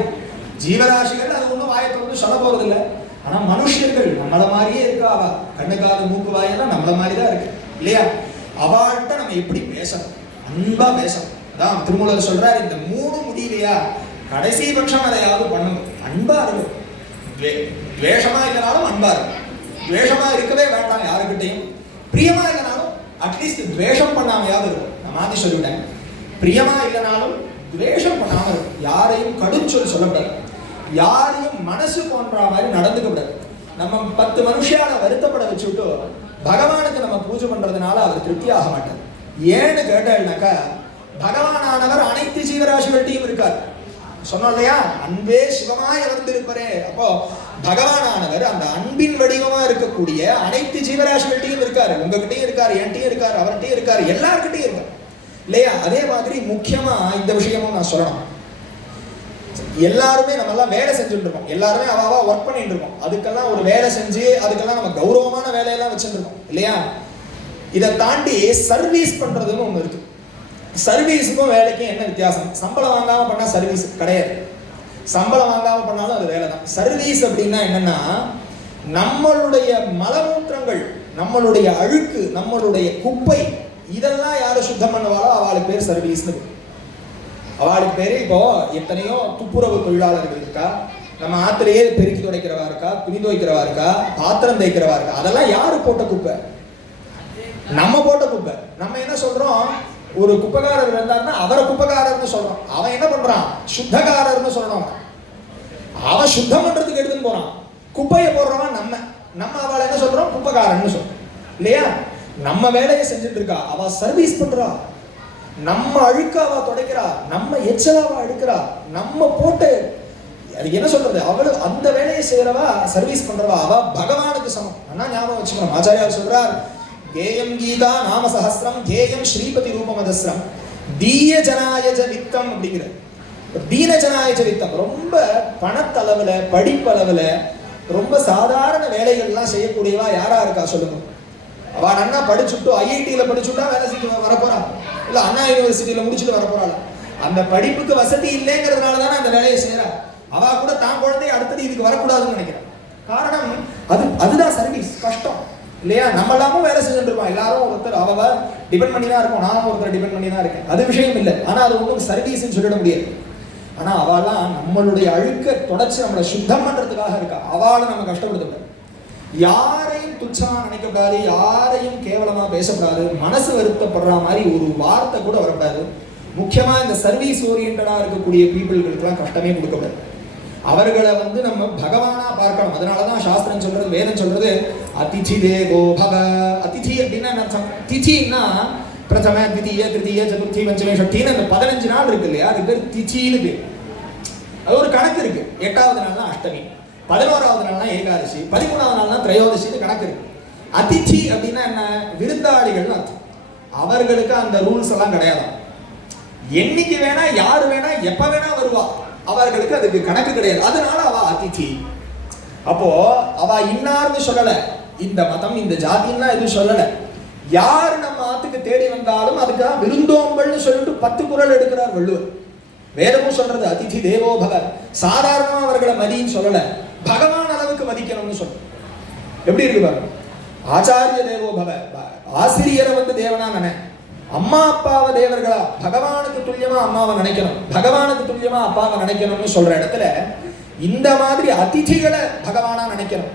ஜீவராசிகள் அது ஒன்றும் வாயை தொடர்ந்து சொல்ல போறது இல்லை. ஆனா மனுஷர்கள் நம்மள மாதிரியே இருக்கா. அவ கண்ணு காது மூக்கு வாயெல்லாம் நம்மள மாதிரி தான் இருக்கு இல்லையா? அவள்கிட்ட நம்ம எப்படி பேசணும்? அன்பா பேசணும். அதான் திருமூலர் சொல்றாரு, இந்த 3 முடியலையா கடைசி பட்சம் அதையாவது பண்ணுங்க. அன்பா இருக்கும், துவேஷமா இல்லைனாலும் அன்பா இருக்கும். துவேஷமா இருக்கவே வேண்டாம் யாருக்கிட்டையும். பிரியமா இல்லைனாலும் அட்லீஸ்ட் துவேஷம் பண்ணாமையாவது இருக்கும். நான் மாத்தி சொல்லிவிட்டேன், பிரியமா இல்லைனாலும் துவேஷம் பண்ணாம இருக்கும். யாரையும் கடுஞ்சொல் சொல்லக்கூடாது, யாரையும் மனசு போன்ற மாதிரி நடந்துக்கூடாது. நம்ம 10 மனுஷால வருத்தப்பட வச்சுட்டு பகவானுக்கு நம்ம பூஜை பண்றதுனால அவர் திருப்தி ஆக மாட்டார். ஏன்னு கேட்டால்னாக்கா, பகவானானவர் அனைத்து ஜீவராசிகள்கிட்டையும் இருக்கார். சொன்னோம் இல்லையா, அன்பே சிவமாய் அமர்ந்திருப்பரே. அப்போ பகவானானவர் அந்த அன்பின் வடிவமா இருக்கக்கூடிய அனைத்து ஜீவராசிகள்கிட்டையும் இருக்காரு. உங்ககிட்டயும் இருக்காரு, என்கிட்டயும் இருக்காரு, அவர்கிட்டயும் இருக்காரு, எல்லார்கிட்டையும் இருக்காரு இல்லையா? அதே மாதிரி முக்கியமா இந்த விஷயமும் நான் சொல்லணும். எல்லாருமே நம்ம எல்லாம் வேலை செஞ்சுட்டு இருக்கோம், எல்லாருமே அவாவா ஒர்க் பண்ணிட்டு இருக்கோம். அதுக்கெல்லாம் ஒரு வேலை செஞ்சு அதுக்கெல்லாம் நம்ம கௌரவமான வேலையெல்லாம் வச்சுட்டு இருக்கோம் இல்லையா? இதை தாண்டி சர்வீஸ் பண்றதுன்னு ஒண்ணு இருக்கு. சர்வீஸுக்கும் வேலைக்கும் என்ன வித்தியாசம்? சம்பளம் வாங்காம பண்ணா சர்வீஸ் கிடையாது, சம்பளம் வாங்காம பண்ணாலும் அது வேலை தான். சர்வீஸ் அப்படின்னா என்னன்னா, நம்மளுடைய மலமூத்திரங்கள், நம்மளுடைய அழுக்கு, நம்மளுடைய குப்பை, இதெல்லாம் யாரு சுத்தம் பண்ணுவாரோ அவளுக்கு பேர் சர்வீஸ்னு. அவளுக்கு பேரு இப்போ எத்தனையோ துப்புரவு தொழிலாளர்கள் இருக்கா, நம்ம ஆத்திரையே பெருக்கி துடைக்கிறவா இருக்கா, துணி துவைக்கிறவா இருக்கா, பாத்திரம் தேய்க்கிறவா இருக்கா. அதெல்லாம் யாரு போட்ட குப்பை? நம்ம போட்ட குப்பை. நம்ம என்ன சொல்றோம்? ஒரு குப்பைக்காரர் இருந்தாருன்னா அவரை குப்பைக்காரர்னு சொல்றோம். அவன் என்ன பண்றான்? சுத்தக்காரர்னு சொல்றோம். அவன் சுத்தம் பண்றதுக்கு எடுத்துன்னு போறான். குப்பையை போடுறவன் நம்ம அவளை என்ன சொல்றோம்? குப்பைக்காரன்னு சொல்றோம் இல்லையா? நம்ம வேலையை செஞ்சுட்டு இருக்கா, அவ சர்வீஸ் பண்றா. நம்ம அழுக்க அவ துடைக்கிறா, நம்ம எச்சலாவா எடுக்கிறா, நம்ம போட்டு அது என்ன சொல்றது, அவளு அந்த வேலையை செய்யறவா, சர்வீஸ் பண்றவா, அவ பகவானுக்கு சமம். ஆனா ஞாபகம் வச்சுக்கணும், ஆச்சாரியார் சொல்றார், கேயம் கீதா நாம சஹஸ்ரம் கேயம் ஸ்ரீபதி ரூபமதஸ்ரம் தீய ஜனாயஜ வித்தம் அப்படிங்கிற. தீன ஜனாயஜ வித்தம் ரொம்ப பணத்தளவுல, படிப்பளவுல ரொம்ப சாதாரண வேலைகள்லாம் செய்யக்கூடியவா யாரா இருக்கா சொல்லுங்க? அவ அண்ணா படிச்சுட்டு ஐஐடியில படிச்சுட்டா வேலை செஞ்சு வரப்போறா, இல்ல அண்ணா யூனிவர்சிட்டியில முடிச்சுட்டு வரப்போறாள். அந்த படிப்புக்கு வசதி இல்லைங்கிறதுனால தானே அந்த வேலையை செய்யறா. அவ கூட தான் குழந்தை அடுத்தது இதுக்கு வரக்கூடாதுன்னு நினைக்கிறேன். காரணம் அதுதான் சர்வீஸ். கஷ்டம் இல்லையா? நம்ம எல்லாமும் வேலை செஞ்சுட்டு இருக்கோம், எல்லாரும் ஒருத்தர் அவ டிபெண்ட் பண்ணி தான் இருக்கும், நானும் ஒருத்தர் டிபெண்ட் பண்ணி தான் இருக்கேன். அது விஷயம் இல்லை, ஆனா அது ஒன்றும் சர்வீஸ்ன்னு சொல்லிட முடியாது. ஆனா அவெல்லாம் நம்மளுடைய அழுக்க தொடச்சு நம்மளை சுத்தம் பண்றதுக்காக இருக்கா. அவளை நம்ம கஷ்டப்படுத்த, யாரையும் துச்சமா நினைக்கக்கூடாது, யாரையும் கேவலமா பேசக்கூடாது, மனசு வருத்தப்படுற மாதிரி ஒரு வார்த்தை கூட வரக்கூடாது. முக்கியமா இந்த சர்வீஸ் ஓரியன்டா இருக்கக்கூடிய பீப்புள்களுக்கெல்லாம் கஷ்டமே கொடுக்கக்கூடாது. அவர்களை நம்ம பகவானா பார்க்கணும். அதனாலதான் சாஸ்திரம் சொல்றது, வேதம் சொல்றது, அதிதி தேவோ பவ. அதிதி அப்படின்னா என்ன அர்த்தம்? திதின்னா பிரதம, திதிய, திருதிய, சதுர்த்தி, பஞ்சமி, ஷஷ்டின்னு அந்த 15 நாள் இருக்கு இல்லையா, அது பேர் திதின்னு பேர். அது ஒரு கணக்கு இருக்கு. 8வது நாள்னா அஷ்டமி, 11வது நாள்னா ஏகாதசி, 13வது நாள்னா திரையோதசின்னு கணக்கு இருக்கு. அதிதி அப்படின்னா என்ன? விருந்தாளிகள்னு அர்த்தம். அவர்களுக்கு அந்த ரூல்ஸ் எல்லாம் கிடையாது. என்னைக்கு வேணா, யாரு வேணா, எப்ப வேணா வருவா. அவர்களுக்கு அதுக்கு கணக்கு கிடையாது. அதனால அவ அதிதி. அப்போ அவ இன்னார்னு சொல்லல, இந்த மதம் இந்த ஜாதின்னா எதுவும் சொல்லல. யார் நம்ம ஆத்துக்கு தேடி வந்தாலும் அதுக்காக விருந்தோம்பல்னு சொல்லிட்டு 10 குறள் எடுக்கிறார் வள்ளுவர். வேதமும் சொல்றது அதிதி தேவோ பவ. சாதாரணமா அவர்களை மதின்னு சொல்லல, பகவான் அளவுக்கு மதிக்கணும்னு சொல்ற. எப்படி இருக்கு பாருங்க. ஆச்சாரிய தேவோ பவ, ஆசிரியரை தேவனா நினை. அம்மா அப்பாவை தேவர்களா, பகவானுக்கு துல்லியமா அம்மாவை நினைக்கணும், பகவானுக்கு துல்லியமா அப்பாவை நினைக்கணும்னு சொல்ற இடத்துல இந்த மாதிரி அதிதிகளை பகவானா நினைக்கணும்.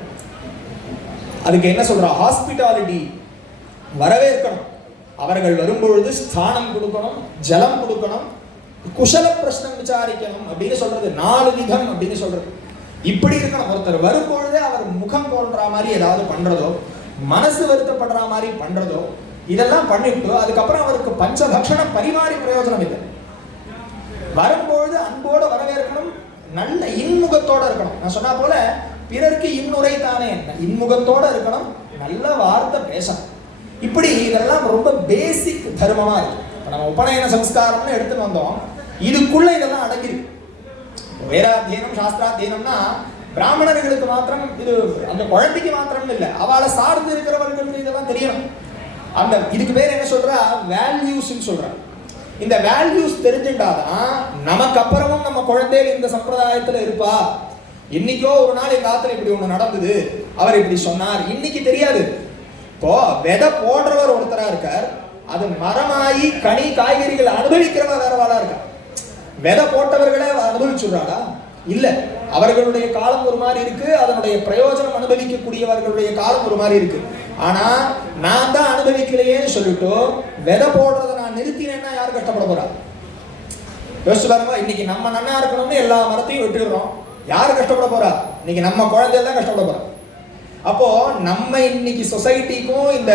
அதுக்கு என்ன சொல்ற? ஹாஸ்பிட்டாலிட்டி, வரவேற்கணும். அவர்கள் வரும்பொழுது ஸ்தானம் கொடுக்கணும், ஜலம் கொடுக்கணும், குஷல பிரஷ்னம் விசாரிக்கணும் அப்படின்னு சொல்றது. 4 விதம் அப்படின்னு சொல்றது. இப்படி இருக்கணும். ஒருத்தர் வரும்பொழுதே அவர் முகம் தோன்ற மாதிரி ஏதாவது பண்றதோ, மனசு வருத்தப்படுற மாதிரி பண்றதோ, இதெல்லாம் பண்ணிட்டு அதுக்கப்புறம் அவருக்கு பஞ்சபக்ஷணம் பரிமாறி பிரயோஜனம் இல்லை. வரும்பொழுது அன்போடு வரவேற்கணும், நல்ல இன்முகத்தோட இருக்கணும். நான் சொன்னா போல பிறர்க்கு இன்னுரை தானே, இன்முகத்தோட இருக்கணும், நல்ல வார்த்தை பேசணும். இப்படி இதெல்லாம் ரொம்ப பேசிக் தர்மமா இருக்கு. நம்ம உபநயன சம்ஸ்காரம்னு எடுத்துட்டு வந்தோம், இதுக்குள்ள இதெல்லாம் அடங்கிருக்கு. வேதாத்தியனம் சாஸ்திராத்தியனம்னா பிராமணர்களுக்கு மாத்திரம், இது அந்த குழந்தைக்கு மாத்திரம் இல்லை, அவளை சார்ந்து இருக்கிறவர்களுக்கு இதெல்லாம் தெரியணும். அந்த இதுக்கு பேர் என்ன சொல்றா, வேல்யூஸ் சொல்ற. இந்த வேல்யூஸ் தெரிஞ்சுட்டாதான் நமக்கு அப்புறமும் நம்ம குழந்தைகள் இந்த சம்பிரதாயத்துல இருப்பா. இன்னைக்கோ ஒரு நாள் எங்க ஆத்துல இப்படி ஒண்ணு நடந்தது, அவர் இப்படி சொன்னார், இன்னைக்கு தெரியாது. இப்போ விதை போடுறவர் ஒருத்தரா இருக்கார், அது மரமாயி கனி காய்கறிகள் அனுபவிக்கிறவ வேறவாளா இருக்கார். விதை போட்டவர்களே அனுபவிச்சுடுறாளா? இல்ல, அவர்களுடைய காலம் ஒரு மாதிரி இருக்கு, அதனுடைய பிரயோஜனம் அனுபவிக்கக்கூடியவர்களுடைய காலம் ஒரு மாதிரி இருக்கு. ஆனா நான் தான் அனுபவிக்கலையேன்னு சொல்லிட்டு விதை போடுறதை நான் நிறுத்தினேன்னா யாரு கஷ்டப்பட போறா? யோசிச்சு பாருங்க. இன்னைக்கு நம்ம நன்னா இருக்கணும்னு எல்லா மரத்தையும் விட்டுடுறோம், யாரு கஷ்டப்பட போறா? இன்னைக்கு நம்ம குழந்தைகள் தான் கஷ்டப்பட போறா. அப்போ நம்ம இன்னைக்கு சொசைட்டிக்கும் இந்த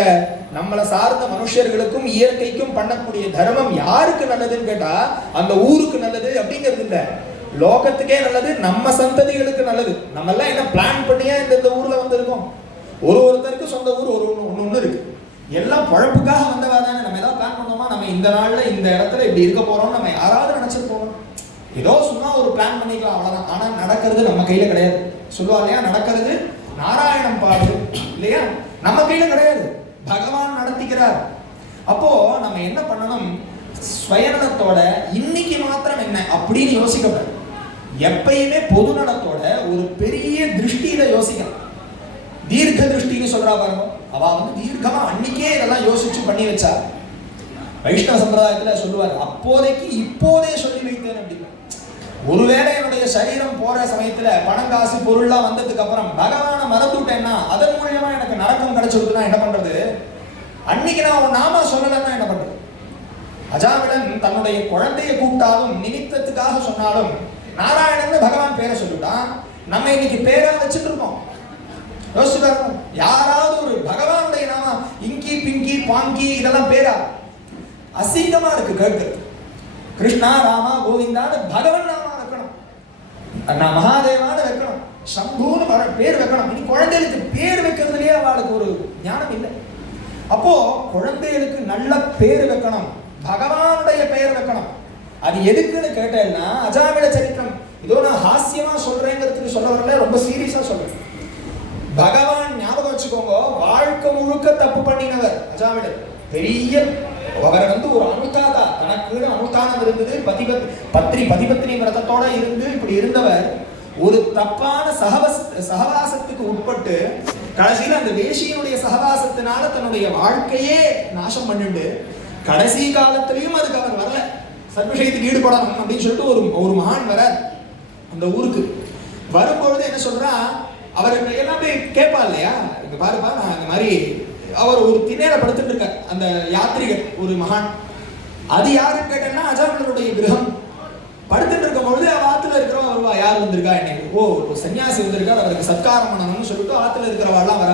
நம்மளை சார்ந்த மனுஷர்களுக்கும் இயற்கைக்கும் பண்ணக்கூடிய தர்மம் யாருக்கு நல்லதுன்னு கேட்டா அந்த ஊருக்கு நல்லது அப்படிங்கிறது இல்ல, லோகத்துக்கே நல்லது, நம்ம சந்ததிகளுக்கு நல்லது. நம்ம எல்லாம் என்ன பிளான் பண்ணியா இந்த ஊர்ல வந்திருக்கோம்? ஒருத்தருக்கு சொந்த ஊர் ஒண்ணு இருக்கு, எல்லாம் பழப்புக்காக வந்தவா தானே. நம்ம ஏதாவது பிளான் பண்ணோமா, நம்ம இந்த நாள்ல இந்த இடத்துல இப்படி இருக்க போறோம் நம்ம யாராவது நினைச்சிருப்போம்? ஏதோ சும்மா ஒரு பிளான் பண்ணிக்கலாம், அவ்வளவுதான். ஆனா நடக்கிறது நம்ம கையில கிடையாது. சொல்லுவா இல்லையா, நடக்கிறது நாராயணம் பாடு இல்லையா, நம்ம கையில கிடையாது, பகவான் நடத்திக்கிறார். அப்போ நம்ம என்ன பண்ணணும், ஸ்வயநலத்தோட இன்னைக்கு மாத்திரம் என்ன அப்படின்னு யோசிக்கப்படும். எப்பயுமே பொது நலத்தோட ஒரு பெரிய திருஷ்டியில யோசிக்கணும். தீர்க்க திருஷ்டின்னு சொல்றா பாருங்க, அவ தீர்க்கமா அன்னைக்கே இதெல்லாம் யோசிச்சு பண்ணி வச்சா. வைஷ்ணவ சம்பிரதாயத்துல சொல்லுவார், அப்போதைக்கு இப்போதே சொல்லி வைத்தேன் அப்படின்னு. ஒருவேளை என்னுடைய சரீரம் போற சமயத்துல பணம் காசு பொருள்லாம் வந்ததுக்கு அப்புறம் பகவானை மறந்துட்டேன்னா, அதன் மூலியமா எனக்கு நரக்கம் கிடைச்சிருக்குன்னா என்ன பண்றது? அன்னைக்கு நான் உன் நாம சொல்லலைன்னா என்ன பண்றது? அஜாமிளன் தன்னுடைய குழந்தைய கூப்பிட்டாலும் நிமித்தத்துக்காக சொன்னாலும் நாராயணன் பகவான் பேரை சொல்லிட்டான். நம்ம இன்னைக்கு பேரா வச்சுட்டு இருக்கோம். யோசிச்சு பாருங்க, யாராவது ஒரு பகவானுடைய நாம இங்கி பிங்கி பாங்கி இதெல்லாம் பேரா? அசிங்கமா இருக்கு கேட்கிறது. கிருஷ்ணா ராமா கோவிந்தான்னு பகவன் நாமா வைக்கணும், நான் மகாதேவான்னு வைக்கணும், சம்பூன்னு பேர் வைக்கணும். இனி குழந்தைகளுக்கு பேர் வைக்கிறதுலயே அவளுக்கு ஒரு ஞானம் இல்லை. அப்போ குழந்தைகளுக்கு நல்ல பேர் வைக்கணும், பகவானுடைய பெயர் வைக்கணும். அது எதுக்குன்னு கேட்டேன்னா, அஜாமிள சரித்திரம் இதோ நான் ஹாஸ்யமா சொல்றேங்கிறதுக்கு சொல்ல வரல, ரொம்ப சீரியஸா சொல்றேன். பகவான் ஞாபகம் வச்சுக்கோங்க, வாழ்க்கை முழுக்க தப்பு பண்ணினவர் அஜாமிளர். பெரிய அவர் ஒரு அனுதாதா, தனக்கு அனுதானம் இருந்தது, பதிபத்னி விரதத்தோட இருந்து இப்படி இருந்தவர் ஒரு தப்பான சகவாசத்துக்கு உட்பட்டு கடைசியில் அந்த வேஷியினுடைய சகவாசத்தினால தன்னுடைய வாழ்க்கையே நாசம் பண்ணிட்டு கடைசி காலத்திலையும் அதுக்கு அவர் வரல, சத்விஷயத்துக்கு ஈடுபடணும் அப்படின்னு சொல்லிட்டு ஒரு மகான் வர அந்த ஊருக்கு வரும்பொழுது என்ன சொல்றா, அவருக்கு எல்லாமே கேட்பா இல்லையா, இங்க பாருப்பா நான் இந்த மாதிரி, அவர் ஒரு திண்ணையில படுத்துட்டு இருக்கார் அந்த யாத்திரிகர் ஒரு மகான். அது யாருன்னு கேட்டேன்னா அஜாமிளருடைய கிரகம். படுத்துட்டு இருக்கும் பொழுது ஆத்துல இருக்கிறவா வருவா, யார் வந்திருக்கா என்னைக்கு, ஓ சன்னியாசி வந்திருக்கார், அவருக்கு சத்காரம் பண்ணணும்னு சொல்லிட்டு ஆத்துல இருக்கிறவாள்லாம் வர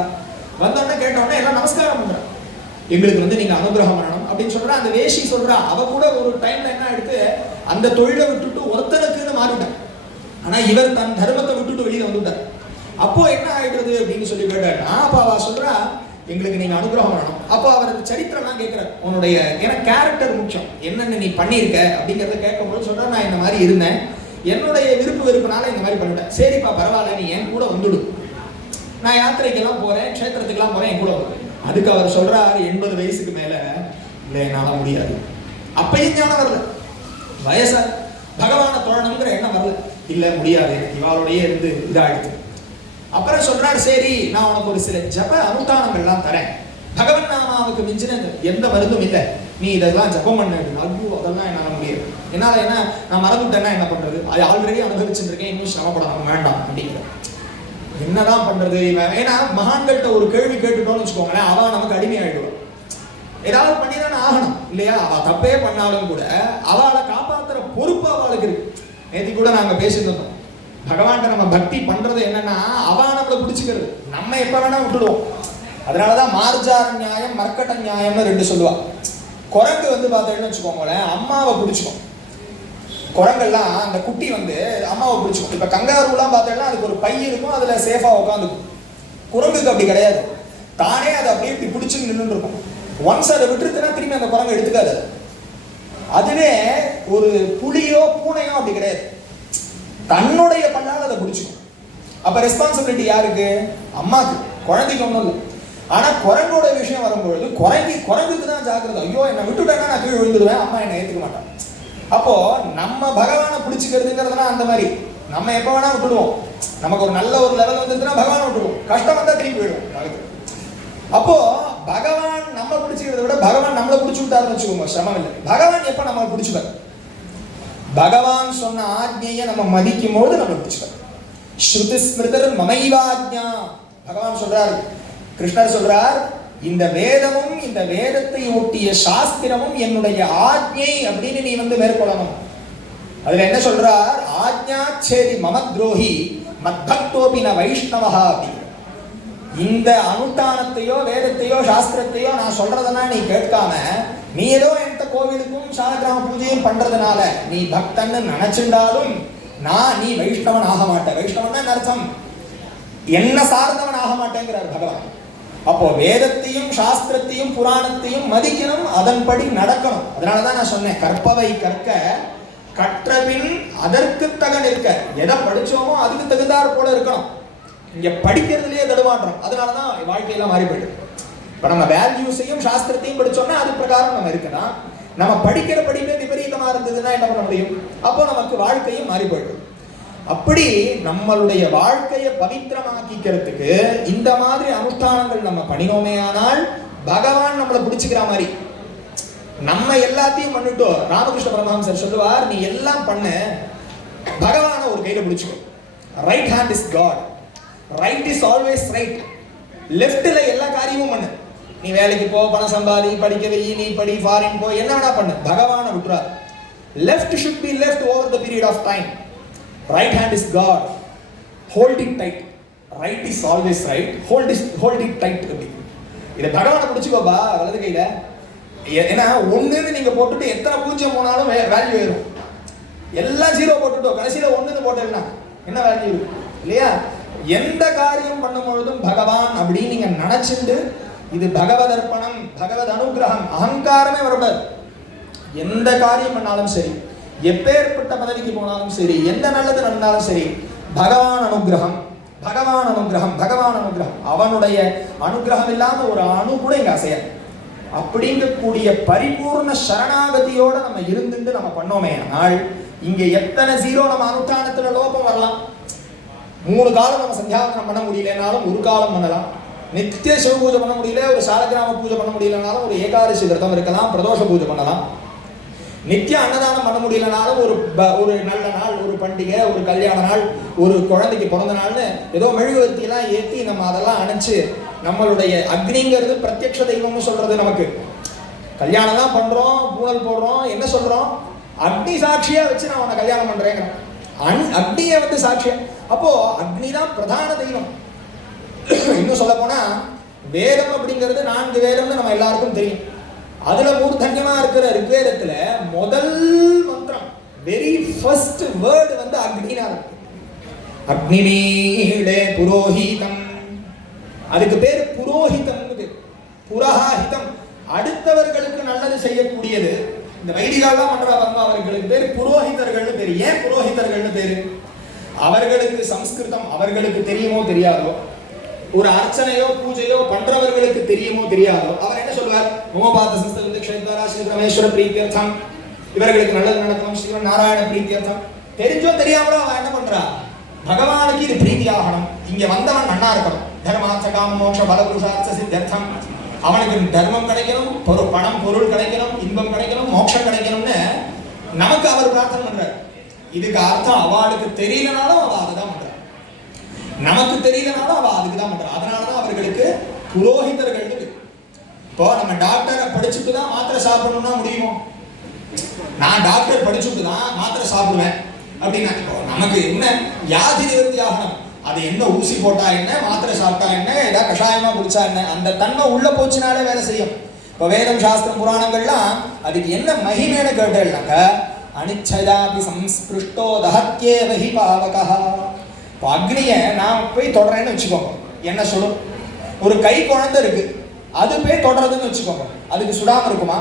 வந்தோடனே கேட்டோடனே எல்லாம் நமஸ்காரம் பண்றா, எங்களுக்கு நீங்க அனுகிரகம் பண்ணணும் அப்படின்னு சொல்றா. அந்த வேஷி சொல்றா, அவ கூட ஒரு டைம்ல என்ன எடுத்து அந்த தொழிலை விட்டுட்டு ஒருத்தனுக்குன்னு மாறிட்டான். ஆனா இவர் தன் தர்மத்தை விட்டுட்டு வெளியில வந்துட்டார். அப்போ என்ன ஆயிடுறது அப்படின்னு சொல்லி கேட்டாருன்னா, அப்ப அவ சொல்றா, எங்களுக்கு நீங்க அனுகிரகம் பண்ணணும். அப்போ அவருக்கு சரித்திரம்லாம் கேட்கிறார், உன்னுடைய ஏன்னா கேரக்டர் முக்கியம், என்னென்ன நீ பண்ணியிருக்க அப்படிங்கிறத கேட்கும்போது சொல்ற, நான் இந்த மாதிரி இருந்தேன், என்னுடைய விருப்பு வெறுப்புனால இந்த மாதிரி பண்ணிட்டேன். சரிப்பா பரவாயில்ல, நீ என் கூட வந்துடு, நான் யாத்திரைக்கெல்லாம் போறேன், க்ஷேத்திரத்துக்கெல்லாம் போறேன், என் கூட வந்து. அதுக்கு அவர் சொல்றாரு, 80 வயசுக்கு மேல இல்லை என்னால முடியாது. அப்பயும் ஞானம் வரல, வயசா பகவானை தோழணுங்கிற எண்ணம் வரல, இல்ல முடியாது, இவாளோடயே இருந்து இதாயிடுது. அப்புறம் சொல்றாரு, சரி நான் உனக்கு ஒரு சில ஜப அனுஷ்டானங்கள்லாம் தரேன், பகவன் நாமாவுக்கு மிஞ்சின எந்த மருந்தும் இல்லை, நீ இதெல்லாம் ஜபம் பண்ண. ஐயோ அதெல்லாம் என்னால முடியாது, என்னால என்ன நான் மறந்துட்டேன்னா என்ன பண்றது, அது ஆல்ரெடி அனுபவிச்சுட்டு இருக்கேன், இன்னும் சிரமப்படணும் வேண்டாம் அப்படிங்கிற. என்னதான் பண்றது? ஏன்னா மகான்கள்ட்ட ஒரு கேள்வி கேட்டுட்டோம்னு வச்சுக்கோங்களேன், அவன் நமக்கு அடிமையாயிடுவான். ஏதாவது பண்ணிதானே ஆகணும் இல்லையா? அவ தப்பே பண்ணாலும் கூட அவளை காப்பாத்துற பொறுப்பு அவளுக்கு இருக்கு. நேற்று கூட நாங்க பேசிட்டு இருந்தோம், பகவான்கிட்ட நம்ம பக்தி பண்றது என்னன்னா, அவ நம்மளை பிடிச்சுக்கிறது, நம்ம எப்ப வேணா விட்டுடுவோம். அதனாலதான் மார்ஜார நியாயம் மர்க்கட்ட நியாயம்னு 2 சொல்லுவா. குரங்கு பார்த்தேன்னு வச்சுக்கோங்களேன், அம்மாவை பிடிச்சிக்கும், குரங்கெல்லாம் அந்த குட்டி வந்து அம்மாவை பிடிச்சிக்கும். இப்ப கங்காருலாம் பார்த்தோம்னா அதுக்கு ஒரு பை இருக்கும், அதுல சேஃபா உட்காந்துக்கும். குரங்குக்கு அப்படி கிடையாது, தானே அதை அப்படியே இப்படி பிடிச்சு நின்று இருக்கும். ஒன்ஸ் அதை விட்டுருச்சுன்னா திரும்பி அந்த குரங்கு எடுத்துக்காது. அதுவே ஒரு புலியோ பூனையோ அப்படி கிடையாது, தன்னுடைய பண்ணால் அதை பிடிச்சிக்கும். அப்ப ரெஸ்பான்சிபிலிட்டி யாருக்கு? அம்மாக்கு. குழந்தைக்கு ஒன்றும் இல்லை. ஆனா குரங்கோட விஷயம் வரும்பொழுது குரங்குக்கு தான் ஜாக்கிரதை. ஐயோ என்னை விட்டுட்டேன்னா நான் கீழே விழுந்துடுவேன், அம்மா என்னை ஏற்றுக்க மாட்டான். அப்போ நம்ம பகவானை பிடிச்சிக்கிறதுங்கிறதுனா அந்த மாதிரி நம்ம எப்போ வேணா விட்டுடுவோம். நமக்கு ஒரு நல்ல ஒரு லெவல் வந்துருச்சுன்னா பகவானை விட்டுடுவோம், கஷ்டம் வந்தா திரும்பி போயிடுவோம். அப்போ பகவான் நம்ம பிடிச்சிக்கிறத விட பகவான் நம்மளை பிடிச்சி விட்டாருன்னு வச்சுக்கோங்க, சிரமம் இல்லை. பகவான் எப்ப நம்ம பிடிச்சுப்பார்? பகவான் சொன்ன ஆஜ்ஞையை நம்ம மதிக்கும் போது நம்ம பிடிச்சுப்பார். ஸ்ருதி ஸ்மிருதர் மமைவாஜ்ஞா பகவான் சொல்றாரு, கிருஷ்ணர் சொல்றார், இந்த வேதமும் இந்த வேதத்தை ஒட்டிய சாஸ்திரமும் என்னுடைய ஆஜ்ஞை அப்படின்னு நீ வந்து மேற்கொள்ளணும். அதுல என்ன சொல்றார்? ஆஜ்ஞா சேதி மம துரோஹி மத்பக்தோபி ந வைஷ்ணவஹா அப்படி. இந்த அனுஷ்டானத்தையோ வேதத்தையோ சாஸ்திரத்தையோ நான் சொல்றதுனா நீ கேட்காம நீ ஏதோ எந்த கோவிலுக்கும் சாலக்கிராம பூஜையும் பண்றதுனால நீ பக்தன்னு நினைச்சிருந்தாலும் நீ வைஷ்ணவன் ஆக மாட்டேன். வைஷ்ணவன் அர்த்தம் என்ன சார்ந்தவன் ஆக மாட்டேங்கிறார் பகவான். அப்போ வேதத்தையும் சாஸ்திரத்தையும் புராணத்தையும் மதிக்கணும், அதன்படி நடக்கணும். அதனாலதான் நான் சொன்னேன், கற்பவை கற்க கற்றபின் அதற்கு தக நிற்க. எதை படிச்சோமோ அதுக்கு தகுந்தாற் போல இருக்கணும். இங்க படிக்கிறதுலயே தடுமாற்றம், அதனாலதான் வாழ்க்கையெல்லாம் மாறி போயிடுது. இப்ப நம்ம வேல்யூஸையும் சாஸ்திரத்தையும் படிச்சோம்னா அது பிரகாரம் நம்ம இருக்கணும். நம்ம படிக்கிற படிப்பே விபரீதமா இருந்ததுன்னா என்ன பண்ண முடியும்? அப்போ நமக்கு வாழ்க்கையும் மாறி போயிடும். அப்படி நம்மளுடைய வாழ்க்கையை பவித்திரமாக்கிக்கிறதுக்கு இந்த மாதிரி அனுஷ்டானங்கள் நம்ம பண்ணினோமே ஆனால் பகவான் நம்மளை பிடிச்சிக்கிற மாதிரி. நம்ம எல்லாத்தையும் பண்ணிட்டோம். ராமகிருஷ்ண பரமஹம்சர் சொல்லுவார், நீ எல்லாம் பண்ண, பகவான ஒரு கையில பிடிச்சுக்கோ. Right hand is God, right is always right. லெஃப்ட்ல எல்லா காரியமும் பண்ணு. நீ வேலைக்கு போ, பணம் சம்பாதி, படிக்க வை, நீ படி, ஃபாரின் போ, என்ன வேணா பண்ணு, பகவானை விட்டுறாரு. Left should be left over the period of time. Right hand is God, hold it tight. Right is always right, hold it tight. இதை பகவானை பிடிச்சுக்கோப்பா வலது கையில. ஏன்னா ஒண்ணுன்னு நீங்க போட்டுட்டு எத்தனை பூஜ்ஜியம் போனாலும் வேல்யூ ஏறும். எல்லாம் ஜீரோ போட்டுட்டோம், கடைசியில ஒண்ணுன்னு போட்டேன்னா என்ன வேல்யூ இல்லையா? எந்த காரியம் பண்ணும் பொழுதும் பகவான் அப்படின்னு நீங்க நினைச்சுட்டு, இது பகவத் அர்ப்பணம், பகவத் அனுகிரகம், அகங்காரமே வரக்கூடாது. எந்த காரியம் பண்ணாலும் சரி, எப்பேற்பட்ட பதவிக்கு போனாலும் சரி, எந்த நல்லது நடந்தாலும் சரி, பகவான் அனுகிரகம், பகவான் அனுகிரகம், பகவான் அனுகிரகம். அவனுடைய அனுகிரகம் இல்லாம ஒரு அணு கூட இங்க அசைய. அப்படிங்கக்கூடிய பரிபூர்ண சரணாகதியோட நம்ம இருந்துட்டு நம்ம பண்ணோமே ஆனால் இங்க எத்தனை ஜீரோ நம்ம அனுஷ்டானத்துல லோபம் வரலாம். 3 காலம் நம்ம சந்தியாவந்தனம் பண்ண முடியலனாலும் ஒரு காலம் பண்ணலாம். நித்திய சிவ பூஜை பண்ண முடியல, ஒரு சாலக்கிராம பூஜை பண்ண முடியலனாலும் ஒரு ஏகாதசி விரதம் இருக்கலாம், பிரதோஷ பூஜை பண்ணலாம். நித்திய அன்னதானம் பண்ண முடியலனாலும் ஒரு நல்ல நாள், ஒரு பண்டிகை, ஒரு கல்யாண நாள், ஒரு குழந்தைக்கு பிறந்த நாள்னு ஏதோ மெழுகுவர்த்தியெல்லாம் ஏற்றி நம்ம அதெல்லாம் அணைச்சு நம்மளுடைய அக்னிங்கிறது பிரத்யக்ஷ தெய்வம்னு சொல்றது. நமக்கு கல்யாணம் தான் பண்றோம், பூனல் போடுறோம், என்ன சொல்றோம்? அக்னி சாட்சியா வச்சு நான் உன்னை கல்யாணம் பண்றேன். அக்னியை வந்து சாட்சியா. அப்போ அக்னி தான் பிரதான தெய்வம். இன்னும் சொல்ல போனா வேதம் அப்படிங்கிறது 4 வேதம்னு நம்ம எல்லாருக்கும் தெரியும். அதுல மூர்த்தன்யமா இருக்கிற ரிக்வேதத்துல முதல் மந்திரம், வெரி ஃபர்ஸ்ட் வேர்டு வந்து அக்னினா இருக்கு. அக்னிமீளே புரோஹிதம், அதுக்கு பேர் புரோஹிதம். புரஹாஹிதம், அடுத்தவர்களுக்கு நல்லது செய்யக்கூடியது. இந்த வைதிகாலாம் பண்றவங்க அவர்களுக்கு பேர் புரோஹிதர்கள்னு பேரு. ஏன் புரோஹிதர்கள்னு பேரு? அவர்களுக்கு சம்ஸ்கிருதம் அவர்களுக்கு தெரியுமோ தெரியாதோ, ஒரு அர்ச்சனையோ பூஜையோ பண்றவர்களுக்கு தெரியுமோ தெரியாதோ, அவர் என்ன சொல்வார்? மோபாத சம்ஸ்கிருத க்ஷேத்ரா ஸ்ரீ பரமேஸ்வர பிரீத்தியர்த்தம், இவர்களுக்கு நல்லது நடக்கணும், ஸ்ரீ நாராயண பிரீத்தியர்த்தம். தெரிஞ்சோ தெரியாமலோ அவன் என்ன பண்றா? பகவானுக்கு இது பிரீத்தி ஆகணும், இங்க வந்தவன் நன்னா இருக்கணும், தர்மார்த்த காம மோட்ச பல புருஷார்த்த சித்தர்த்தம், அவனுக்கு தர்மம் கிடைக்கணும், பணம் பொருள் கிடைக்கணும், இன்பம் கிடைக்கணும், மோட்சம் கிடைக்கணும்னு நமக்கு அவர் பிரார்த்தனை பண்றார். இதுக்கு அர்த்தம் அவளுக்கு தெரியலனாலும் அவ அதுதான் பண்ற, நமக்கு தெரியலனாலும் அவ அதுக்கு தான் பண்ற. அதனாலதான் அவர்களுக்கு புரோஹிதர்கள். இப்போ நம்ம டாக்டரை படிச்சுட்டு தான் மாத்திரை சாப்பிடணும்னா முடியுமோ? நான் டாக்டர் படிச்சுட்டு தான் மாத்திரை சாப்பிடுவேன் அப்படின்னா நமக்கு என்ன வியாதி நிவர்த்தி ஆகணும், அது என்ன ஊசி போட்டா என்ன, மாத்திரை சாப்பிட்டா என்ன, ஏதாவது கஷாயமா குடிச்சா என்ன, அந்த தன்மை உள்ள போச்சுனாலே வேலை செய்யும். இப்போ வேதம் சாஸ்திரம் புராணங்கள்லாம் அதுக்கு என்ன மகிமைன்னு கேட்டேன்னாக்க, அனிச்சயாபி சம்ஸ்பிருஷ்டோ தஹத்யேவ ஹி பாவகஹ. இப்போ அக்னியை நான் போய் தொடறேன்னு வச்சுக்கோங்க, என்ன சுடும்? ஒரு கை குழந்தை இருக்கு, அது போய் தொடறதுன்னு வச்சுக்கோங்க, அதுக்கு சுடாம இருக்குமா?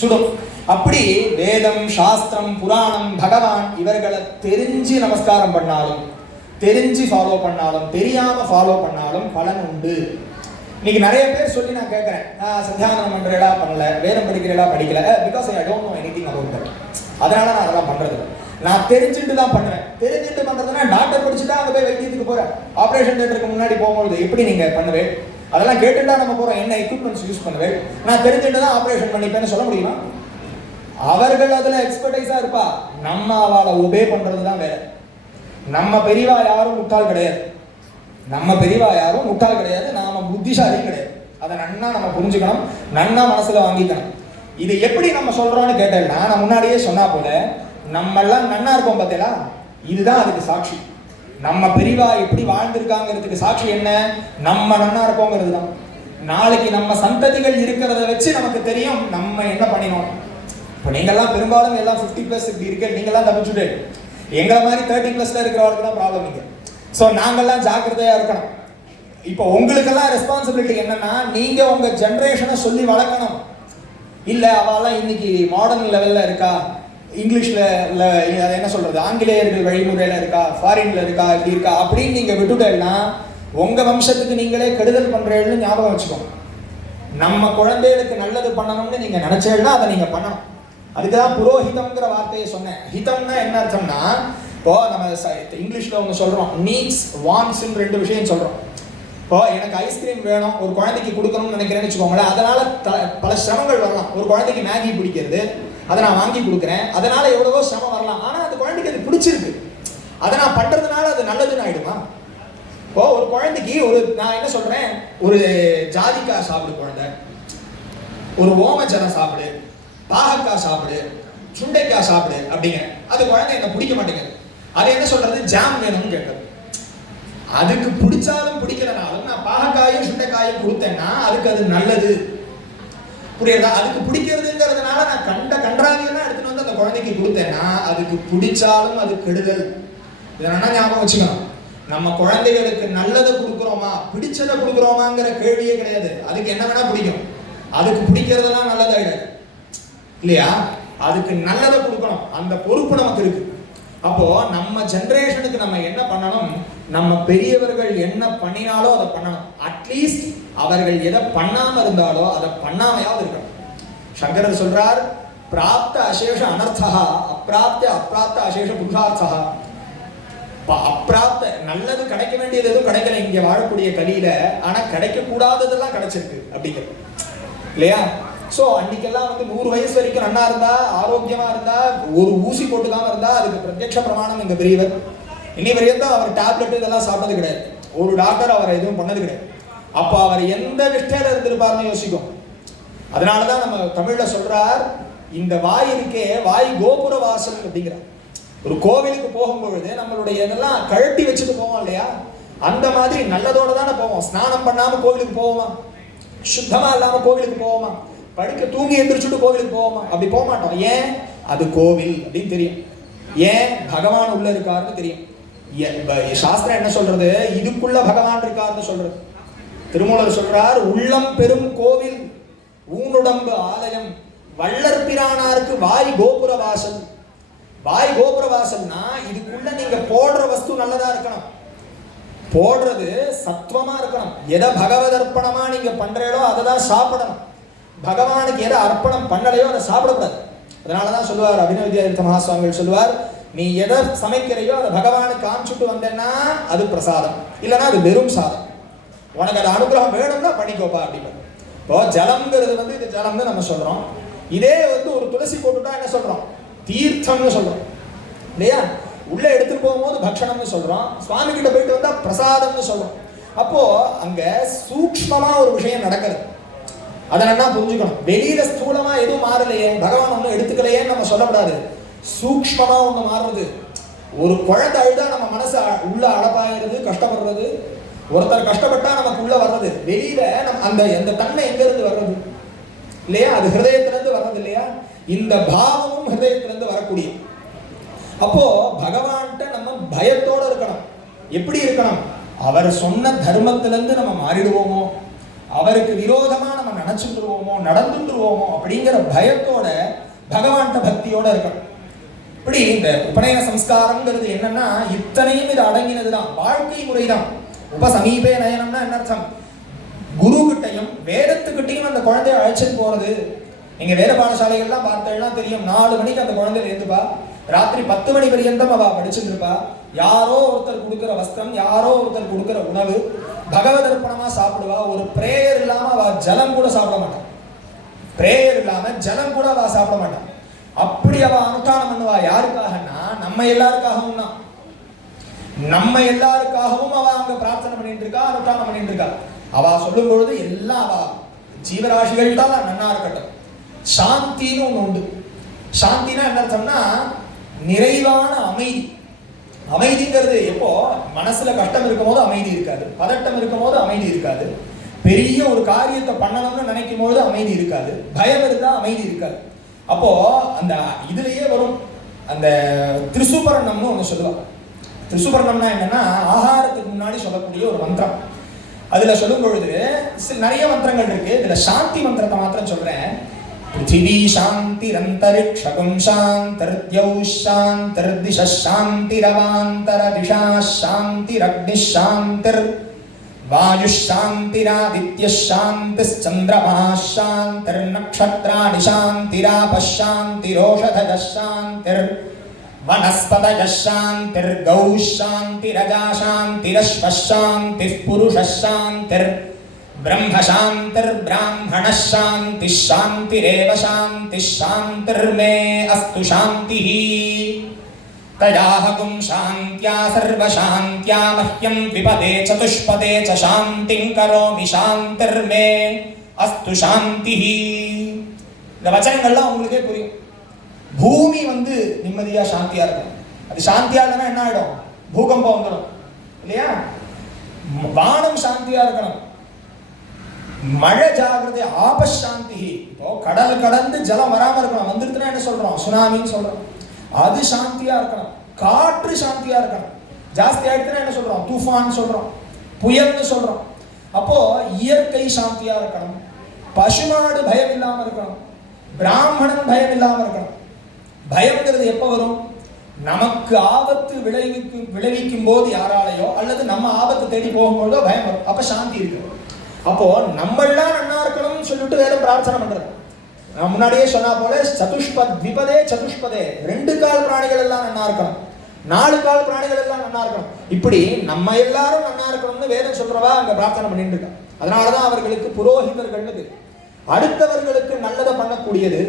சுடும். அப்படி வேதம், சாஸ்திரம், புராணம், பகவான் இவர்களை தெரிஞ்சு நமஸ்காரம் பண்ணாலும், தெரிஞ்சு ஃபாலோ பண்ணாலும், தெரியாம ஃபாலோ பண்ணாலும் பலன் உண்டு. இன்னைக்கு நிறைய பேர் சொல்லி நான் கேட்கறேன், சந்தியாவந்தனம் பண்றேடா பண்ணல, வேதம் படிக்கிறேடா படிக்கல, because I don't know anything about that. அதனால நான் அதெல்லாம் பண்றது. நான் தெரிஞ்சுட்டு தான் பண்றேன். தெரிஞ்சுட்டு பண்றதுன்னா டாக்டர் படிச்சுட்டா அங்க போய் வைத்தியத்துக்கு போறேன். ஆபரேஷன் தியேட்டருக்கு முன்னாடி போகும்போது எப்படி நீங்க பண்ணுவேன்? அதெல்லாம் கேட்டுட்டா நம்ம போறோம், என்ன எக்யூப்மெண்ட்ஸ் யூஸ் பண்ணுவேன், நான் தெரிஞ்சுட்டு தான் ஆபரேஷன் பண்ணிப்பேன்னு சொல்ல முடியுமா? அவர்கள் அதுல எக்ஸ்பர்டைஸா இருப்பா, நம்ம அவளை ஒபே பண்றதுதான் வேற. நம்ம பெரியவா யாரும் முட்டாள் கிடையாது, நம்ம பெரியவா யாரும் முட்டாள் கிடையாது, நாம புத்திசாலியும் கிடையாது. அதை நன்னா நம்ம புரிஞ்சுக்கணும், நன்னா மனசுல வாங்கிக்கணும். இது எப்படி நம்ம சொல்றோம்னு கேட்டேன்னா, நான் முன்னாடியே சொன்னா போல நம்ம எல்லாம் நன்னா இருக்கோம் பார்த்தீங்களா, இதுதான் அதுக்கு சாட்சி. நம்ம பெரியவா எப்படி வாழ்ந்திருக்காங்கிறதுக்கு சாட்சி என்ன? நம்ம நன்னா இருக்கோங்கிறது தான். நாளைக்கு நம்ம சந்ததிகள் இருக்கிறத வச்சு நமக்கு தெரியும் நம்ம என்ன பண்ணினோம். இப்போ நீங்கள்லாம் பெரும்பாலும் எல்லாம் 50+ இப்படி இருக்க, நீங்கள்லாம் தப்பிச்சுட்டு, எங்களை மாதிரி 30+ இருக்கிறவங்களுக்கு தான் ப்ராப்ளம் இங்கே. ஸோ நாங்கள்லாம் ஜாக்கிரதையா இருக்கணும். இப்போ உங்களுக்கெல்லாம் ரெஸ்பான்சிபிலிட்டி என்னன்னா, நீங்க உங்க ஜென்ரேஷனை சொல்லி வளர்க்கணும். இல்லை அவெல்லாம் இன்னைக்கு மாடர்ன் லெவல்ல இருக்கா, இங்கிலீஷ்ல என்ன சொல்றது, ஆங்கிலேயர்கள் வழிமுறையில இருக்கா, ஃபாரின்ல இருக்கா, இப்படி இருக்கா அப்படின்னு நீங்க விட்டுட்டேன்னா உங்க வம்சத்துக்கு நீங்களே கெடுதல் பண்றேன்னு ஞாபகம் வச்சுக்கோங்க. நம்ம குழந்தைகளுக்கு நல்லது பண்ணணும்னு நீங்க நினைச்சேன்னா அதை நீங்க பண்ணணும். அதுக்குதான் புரோஹிதம்ங்கிற வார்த்தையை சொன்னேன். ஹிதம்னா என்ன அர்த்தம்னா, இப்போ நம்ம இங்கிலீஷ்ல ஒன்று சொல்றோம், நீட்ஸ் வாண்ட்ஸ்ன்னு 2 விஷயம் சொல்றோம். இப்போ எனக்கு ஐஸ்கிரீம் வேணும், ஒரு குழந்தைக்கு கொடுக்கணும்னு நினைக்கிறேன்னு வச்சுக்கோங்களேன், அதனால பல சிரமங்கள் வரலாம். ஒரு குழந்தைக்கு மேகி பிடிக்கிறது, அதை நான் வாங்கி கொடுக்குறேன், அதனால எவ்வளவோ சிரமம் வரலாம். ஆனா அந்த குழந்தைக்கு அது பிடிச்சிருக்கு, அதை நான் பண்றதுனால அது நல்லதுன்னு ஆயிடுமா? இப்போ ஒரு குழந்தைக்கு நான் என்ன சொல்றேன், ஒரு ஜாதிக்காய் சாப்பிடு குழந்தை, ஒரு ஓமச்சனம் சாப்பிடு, பாகக்காய் சாப்பிடு, சுண்டைக்காய் சாப்பிடு அப்படிங்க, அது குழந்தை என்ன பிடிக்க மாட்டேங்குது. அது என்ன சொல்றது, ஜாம் வேணும்னு கேட்குது. அதுக்கு பிடிச்சாலும் பிடிக்கிறனாலும் நான் பாகக்காயும் சுண்டைக்காயும் கொடுத்தேன்னா அதுக்கு அது நல்லது, புரியுதா? அதுக்கு பிடிக்கிறதுங்கிறதுனால நான் கன்றாவியெல்லாம் எடுத்துட்டு வந்து அந்த குழந்தைக்கு கொடுத்தேன்னா அதுக்கு பிடிச்சாலும் அது கெடுதல். இதனால ஞாபகம் வச்சுக்கணும். நம்ம குழந்தைகளுக்கு நல்லதை கொடுக்குறோமா, பிடிச்சதை கொடுக்குறோமாங்கிற கேள்வியே கிடையாது. அதுக்கு என்ன வேணா பிடிக்கும், அதுக்கு பிடிக்கிறதெல்லாம் நல்லதாயிடாது இல்லையா? அதுக்கு நல்லதை கொடுக்கணும், அந்த பொறுப்பு நமக்கு இருக்கு. அப்போ நம்ம ஜெனரேஷனுக்கு நம்ம என்ன பண்ணணும், நம்ம பெரியவர்கள் என்ன பண்ணினாலோ அதை பண்ணணும். அட்லீஸ்ட் அவர்கள் எதை பண்ணாம இருந்தாலோ அதை பண்ணாமையாவது இருக்கணும். சங்கரர் சொல்றார், பிராப்த அசேஷ அனர்த்தா அப்பிராப்த அசேஷ புருஷார்த்தா. அப்பிராப்த நல்லது கிடைக்க வேண்டியது எதுவும் கிடைக்கல இங்க வாழக்கூடிய கலியில, ஆனா கிடைக்க கூடாததெல்லாம் கிடைச்சிருக்கு அப்படிங்கிறது இல்லையா? சோ அன்னைக்கெல்லாம் 100 வயசு வரைக்கும் நன்னா இருந்தா, ஆரோக்கியமா இருந்தா, ஒரு ஊசி போட்டுக்காம இருந்தா அதுக்கு பிரத்யக்ஷ பிரமாணம் இந்த பெரியவர். இன்னி வரையும் தான் அவர் டேப்லெட் இதெல்லாம் சாப்பிட்டது கிடையாது, ஒரு டாக்டர் அவரை எதுவும் பண்ணது கிடையாது. அப்ப அவர் எந்த நிஷ்டையில இருந்திருப்பாருன்னு யோசிக்கும். அதனாலதான் நம்ம தமிழ்ல சொல்றார், இந்த வாய் இருக்கே, வாய் கோபுர வாசல் அப்படிங்கிறார். ஒரு கோவிலுக்கு போகும்பொழுது நம்மளுடைய இதெல்லாம் கழட்டி வச்சுட்டு போவோம் இல்லையா, அந்த மாதிரி நல்லதோட தானே போவோம். ஸ்நானம் பண்ணாம கோவிலுக்கு போவோமா? சுத்தமா இல்லாம கோவிலுக்கு போவோமா? படுக்க தூங்கி எந்திரிச்சுட்டு கோவிலுக்கு போவோமா? அப்படி போக மாட்டோம். ஏன்? அது கோவில் அப்படின்னு தெரியும். ஏன்? பகவான் உள்ள இருக்காருன்னு தெரியும். சாஸ்திரம் என்ன சொல்றது, இதுக்குள்ள பகவான் இருக்காருன்னு சொல்றது. திருமூலர் சொல்றார், உள்ளம் பெரும் கோவில் ஊனுடம்பு ஆலயம் வள்ளற் பிரானாருக்கு வாய் கோபுர வாசல். வாய் கோபுர வாசல்னா இதுக்குள்ள நீங்க போடுற வஸ்து நல்லதா இருக்கணும், போடுறது சத்துவமா இருக்கணும். எதை பகவத் அர்ப்பணமா நீங்க பண்றீங்களோ அதை தான் சாப்பிடணும். பகவானுக்கு எதை அர்ப்பணம் பண்ணலையோ அதை சாப்பிடக்கூடாது. அதனாலதான் சொல்லுவார் அபினவ வித்யாதீர்த்த மகாசுவாமிகள் சொல்லுவார், நீ எதை சமைக்கிறையோ அதை பகவானுக்கு காமிச்சுட்டு வந்தேன்னா அது பிரசாதம், இல்லைன்னா அது வெறும் சாதம். உனக்கு அது அனுகிரகம் வேணும்னா பண்ணிக்கோப்பா அப்படின்னு. இப்போ ஜலம்ங்கிறது இது ஜலம்னு நம்ம சொல்றோம். இதே ஒரு துளசி போட்டுட்டா என்ன சொல்றோம், தீர்த்தம்னு சொல்றோம் இல்லையா? உள்ள எடுத்துட்டு போகும்போது பக்ஷணம்னு சொல்றோம், சுவாமி கிட்ட போயிட்டு வந்தா பிரசாதம்னு சொல்றோம். அப்போ அங்க சூக்ஷ்மமா ஒரு விஷயம் நடக்கிறது, அதை நல்லா புரிஞ்சுக்கணும். வெளியில ஸ்தூலமா எதுவும் மாறலையே, பகவான் ஒன்றும் எடுத்துக்கலையேன்னு நம்ம சொல்லக்கூடாது. சூக்ஷ்மமா ஒண்ணு மாறுறது. ஒரு குழந்தை அழுதா நம்ம மனசு உள்ள அடப்பாகிறது, கஷ்டப்படுறது. ஒருத்தர் கஷ்டப்பட்டா நமக்கு உள்ள வர்றது. வெளியில அந்த தன்மை எங்க இருந்து வர்றது இல்லையா? அது ஹிருதயத்துல இருந்து வர்றது இல்லையா? இந்த பாவமும் ஹிருதயத்திலிருந்து வரக்கூடிய. அப்போ பகவான்கிட்ட நம்ம பயத்தோட இருக்கணும். எப்படி இருக்கணும்? அவர் சொன்ன தர்மத்திலிருந்து நம்ம மாறிடுவோமோ, அவருக்கு விரோதமா நம்ம நினைச்சுட்டுருவோமோ, நடந்துட்டுருவோமோ அப்படிங்கிற பயத்தோட பகவான்கிட்ட பக்தியோட இருக்கணும். இப்படி இந்த உபநயன சம்ஸ்காரம்ங்கிறது என்னன்னா இத்தனையும் இது அடங்கினதுதான், வாழ்க்கை முறைதான். உபசமீபே நயனம்னா என்ன அர்த்தம்? குரு கிட்டையும் வேதத்துக்கிட்டையும் அந்த குழந்தைய அழைச்சிட்டு போறது. நீங்க வேத பாடசாலைகள்லாம் பார்த்தீங்கன்னா தெரியும், 4 மணிக்கு அந்த குழந்தைய எழுந்துப்பா, ராத்திரி 10 மணி பரியந்தம் அவ படிச்சுட்டு இருப்பா. யாரோ ஒருத்தர் கொடுக்குற வஸ்திரம், யாரோ ஒருத்தர் கொடுக்குற உணவு, பகவதர்ப்பணமா சாப்பிடுவா. ஒரு பிரேயர் இல்லாம அவ ஜலம் கூட சாப்பிட மாட்டான். பிரேயர் இல்லாம ஜலம் கூட அவ சாப்பிட மாட்டான். அப்படி அவ அனுஷ்டானம் பண்ணுவா. யாருக்காகனா நம்ம எல்லாருக்காகவும் தான். நம்ம எல்லாருக்காகவும் அவ அங்க பிரார்த்தனை பண்ணிட்டு இருக்கா, அனுஷ்டானம் பண்ணிட்டு இருக்கா. அவ சொல்லும் பொழுது எல்லாம் அவ ஜீவராசிகள் தான் நன்னா இருக்கட்டும். சாந்தின்னு ஒண்ணு உண்டு. சாந்தினா என்ன அர்த்தம்னா நிறைவான அமைதி. அமைதிங்கிறது எப்போ மனசுல கஷ்டம் இருக்கும் போது அமைதி இருக்காது, பதட்டம் இருக்கும் போது அமைதி இருக்காது, பெரிய ஒரு காரியத்தை பண்ணணும்னு நினைக்கும் போது அமைதி இருக்காது, பயம் இருந்தா அமைதி இருக்காது. அப்போ அந்த இதுலயே வரும் அந்த திரிசுபர்ணம்னு ஒண்ணு சொல்லுவாங்க. திரிசுபர்ணம்னா என்னன்னா ஆகாரத்துக்கு முன்னாடி சொல்லக்கூடிய ஒரு மந்திரம். அதுல சொல்லும் பொழுது நிறைய மந்திரங்கள் இருக்கு. இதுல சாந்தி மந்திரத்தை மாத்திரம் சொல்றேன். பிருத்திவி சாந்திரந்தரிக்ஷகம் சாந்திர்த்யௌ சாந்திர்திஷ சாந்திரவாந்தர திஷா சாந்திரக்னிஷ் சாந்திர் வாயுஷ் சாந்திராதித்யஷ் சாந்திஸ் சந்திரமாஸ் சாந்திர்நக்ஷத்ராணி சாந்திராபஷ் சாந்திரோஷதயஷ் சாந்திர் வனஸ்பதயஷ் சாந்திர்கௌஷ் சாந்திரஜா சாந்திரஸ்வஷ் சாந்திர் புருஷஷ் சாந்திர் ब्रह्म शांतिर्ब्राह्मणः शान्तिः शान्तिरेव शान्तिः शान्तिर्मे अस्तु शान्तिः तयाहकुं शान्त्या सर्वशान्त्या मह्यं द्विपदे चतुष्पदे च शान्तिं करोमि शान्तिर्मे अस्तु शान्तिः. இந்த வசனங்கள்லாம் உங்களுக்கே புரியும். பூமி வந்து நிம்மதியா சாந்தியா இருக்கும். அது சாந்தியா இல்லைன்னா என்ன ஆயிடும்? பூகம்பம் வந்துடும் இல்லையா? வானம் சாந்தியா இருக்கணும், மழை ஜாகிரதை, ஆபசாந்தி. இப்போ கடல் கடந்து ஜலம் வராம இருக்கணும். வந்துருக்குன்னா என்ன சொல்றோம்? சுனாமின்னு சொல்றோம். அது சாந்தியா இருக்கணும். காற்று சாந்தியா இருக்கணும். ஜாஸ்தி ஆயிடுச்சுன்னா என்ன சொல்றோம்? தூஃபான் சொல்றோம், புயல்னு சொல்றோம். அப்போ இயற்கை சாந்தியா இருக்கணும். பசுமாடு பயம் இல்லாம இருக்கணும். பிராமணன் பயம் இல்லாம இருக்கணும். பயம்ங்கிறது எப்ப வரும்? நமக்கு ஆபத்து விளைவிக்கும் போது யாராலையோ அல்லது நம்ம ஆபத்து தேடி போகும்போதோ பயம் வரும். அப்ப சாந்தி இருக்கு. அப்போ நம்மளாம் நன்னா இருக்கணும்னு சொல்லிட்டு வேற பிரார்த்தனை பண்றது. நான் முன்னாடியே சொன்னா போல த்விபதே சதுஷ்பதே, 2 கால் பிராணிகள் எல்லாம் நன்னா இருக்கணும், 4 கால் பிராணிகள் எல்லாம் நன்னா இருக்கணும். இப்படி நம்ம எல்லாரும் நன்னா இருக்கணும்னு வேதம் சொல்றவா அங்க பிரார்த்தனை பண்ணிட்டு இருக்கா. அதனாலதான் அவர்களுக்கு புரோஹிதர்கள். அடுத்தவர்களுக்கு நல்லதை பண்ணக்கூடியது,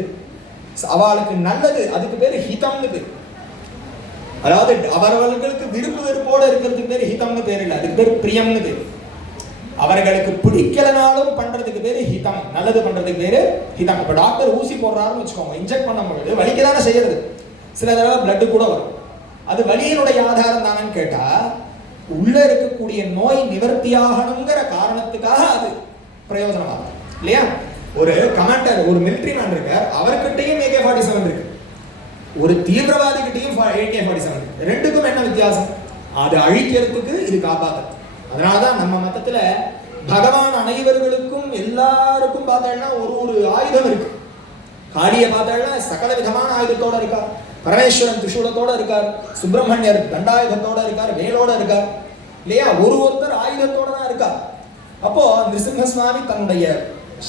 அவளுக்கு நல்லது, அதுக்கு பேரு ஹிதம்னு பேரு. அதாவது அவர்களுக்கு விருப்பு வெறுப்போட இருக்கிறதுக்கு பேரு ஹிதம்னு பேர் இல்லை, அதுக்கு பேரு பிரியம்னு பேரு. அவர்களுக்கு பிடிக்கலனாலும் பண்றதுக்கு பேரு ஹிதம், நல்லது பண்றதுக்கு பேரு ஹிதம். இப்ப டாக்டர் ஊசி போடுறாருன்னு வச்சுக்கோங்க, இன்ஜெக்ட் பண்ணும்பொழுது வலிக்கதானே செய்யறது. சில தடவை பிளட் கூட வரும். அது வலியினுடைய ஆதாரம் தானேன்னு கேட்டா, உள்ள இருக்கக்கூடிய நோய் நிவர்த்தியாகணுங்கிற காரணத்துக்காக அது பிரயோஜனமாகும் இல்லையா? ஒரு கமாண்டர், ஒரு மிலிட்டரி மேன் இருக்கார், அவர்கிட்டையும் AK-47 இருக்கு, ஒரு தீவிரவாதி கிட்டையும் AK-47 இருக்கு. ரெண்டுக்கும் என்ன வித்தியாசம்? அது அழிக்கிறதுக்கு, இது காப்பாத்து. அதனாலதான் நம்ம மதத்துல பகவான் அனைவர்களுக்கும் எல்லாருக்கும் பார்த்தா ஒரு ஆயுதம் இருக்கு. காளிய பார்த்தா சகல விதமான ஆயுதத்தோட இருக்கார், பரமேஸ்வரன் திரிசூலத்தோட இருக்கார், சுப்பிரமணியர் தண்டாயுதத்தோட இருக்கார், வேலோட இருக்கார் இல்லையா? ஒருத்தர் ஆயுதத்தோட தான் இருக்கார். அப்போ நிருசிம்ம சுவாமி தன்னுடைய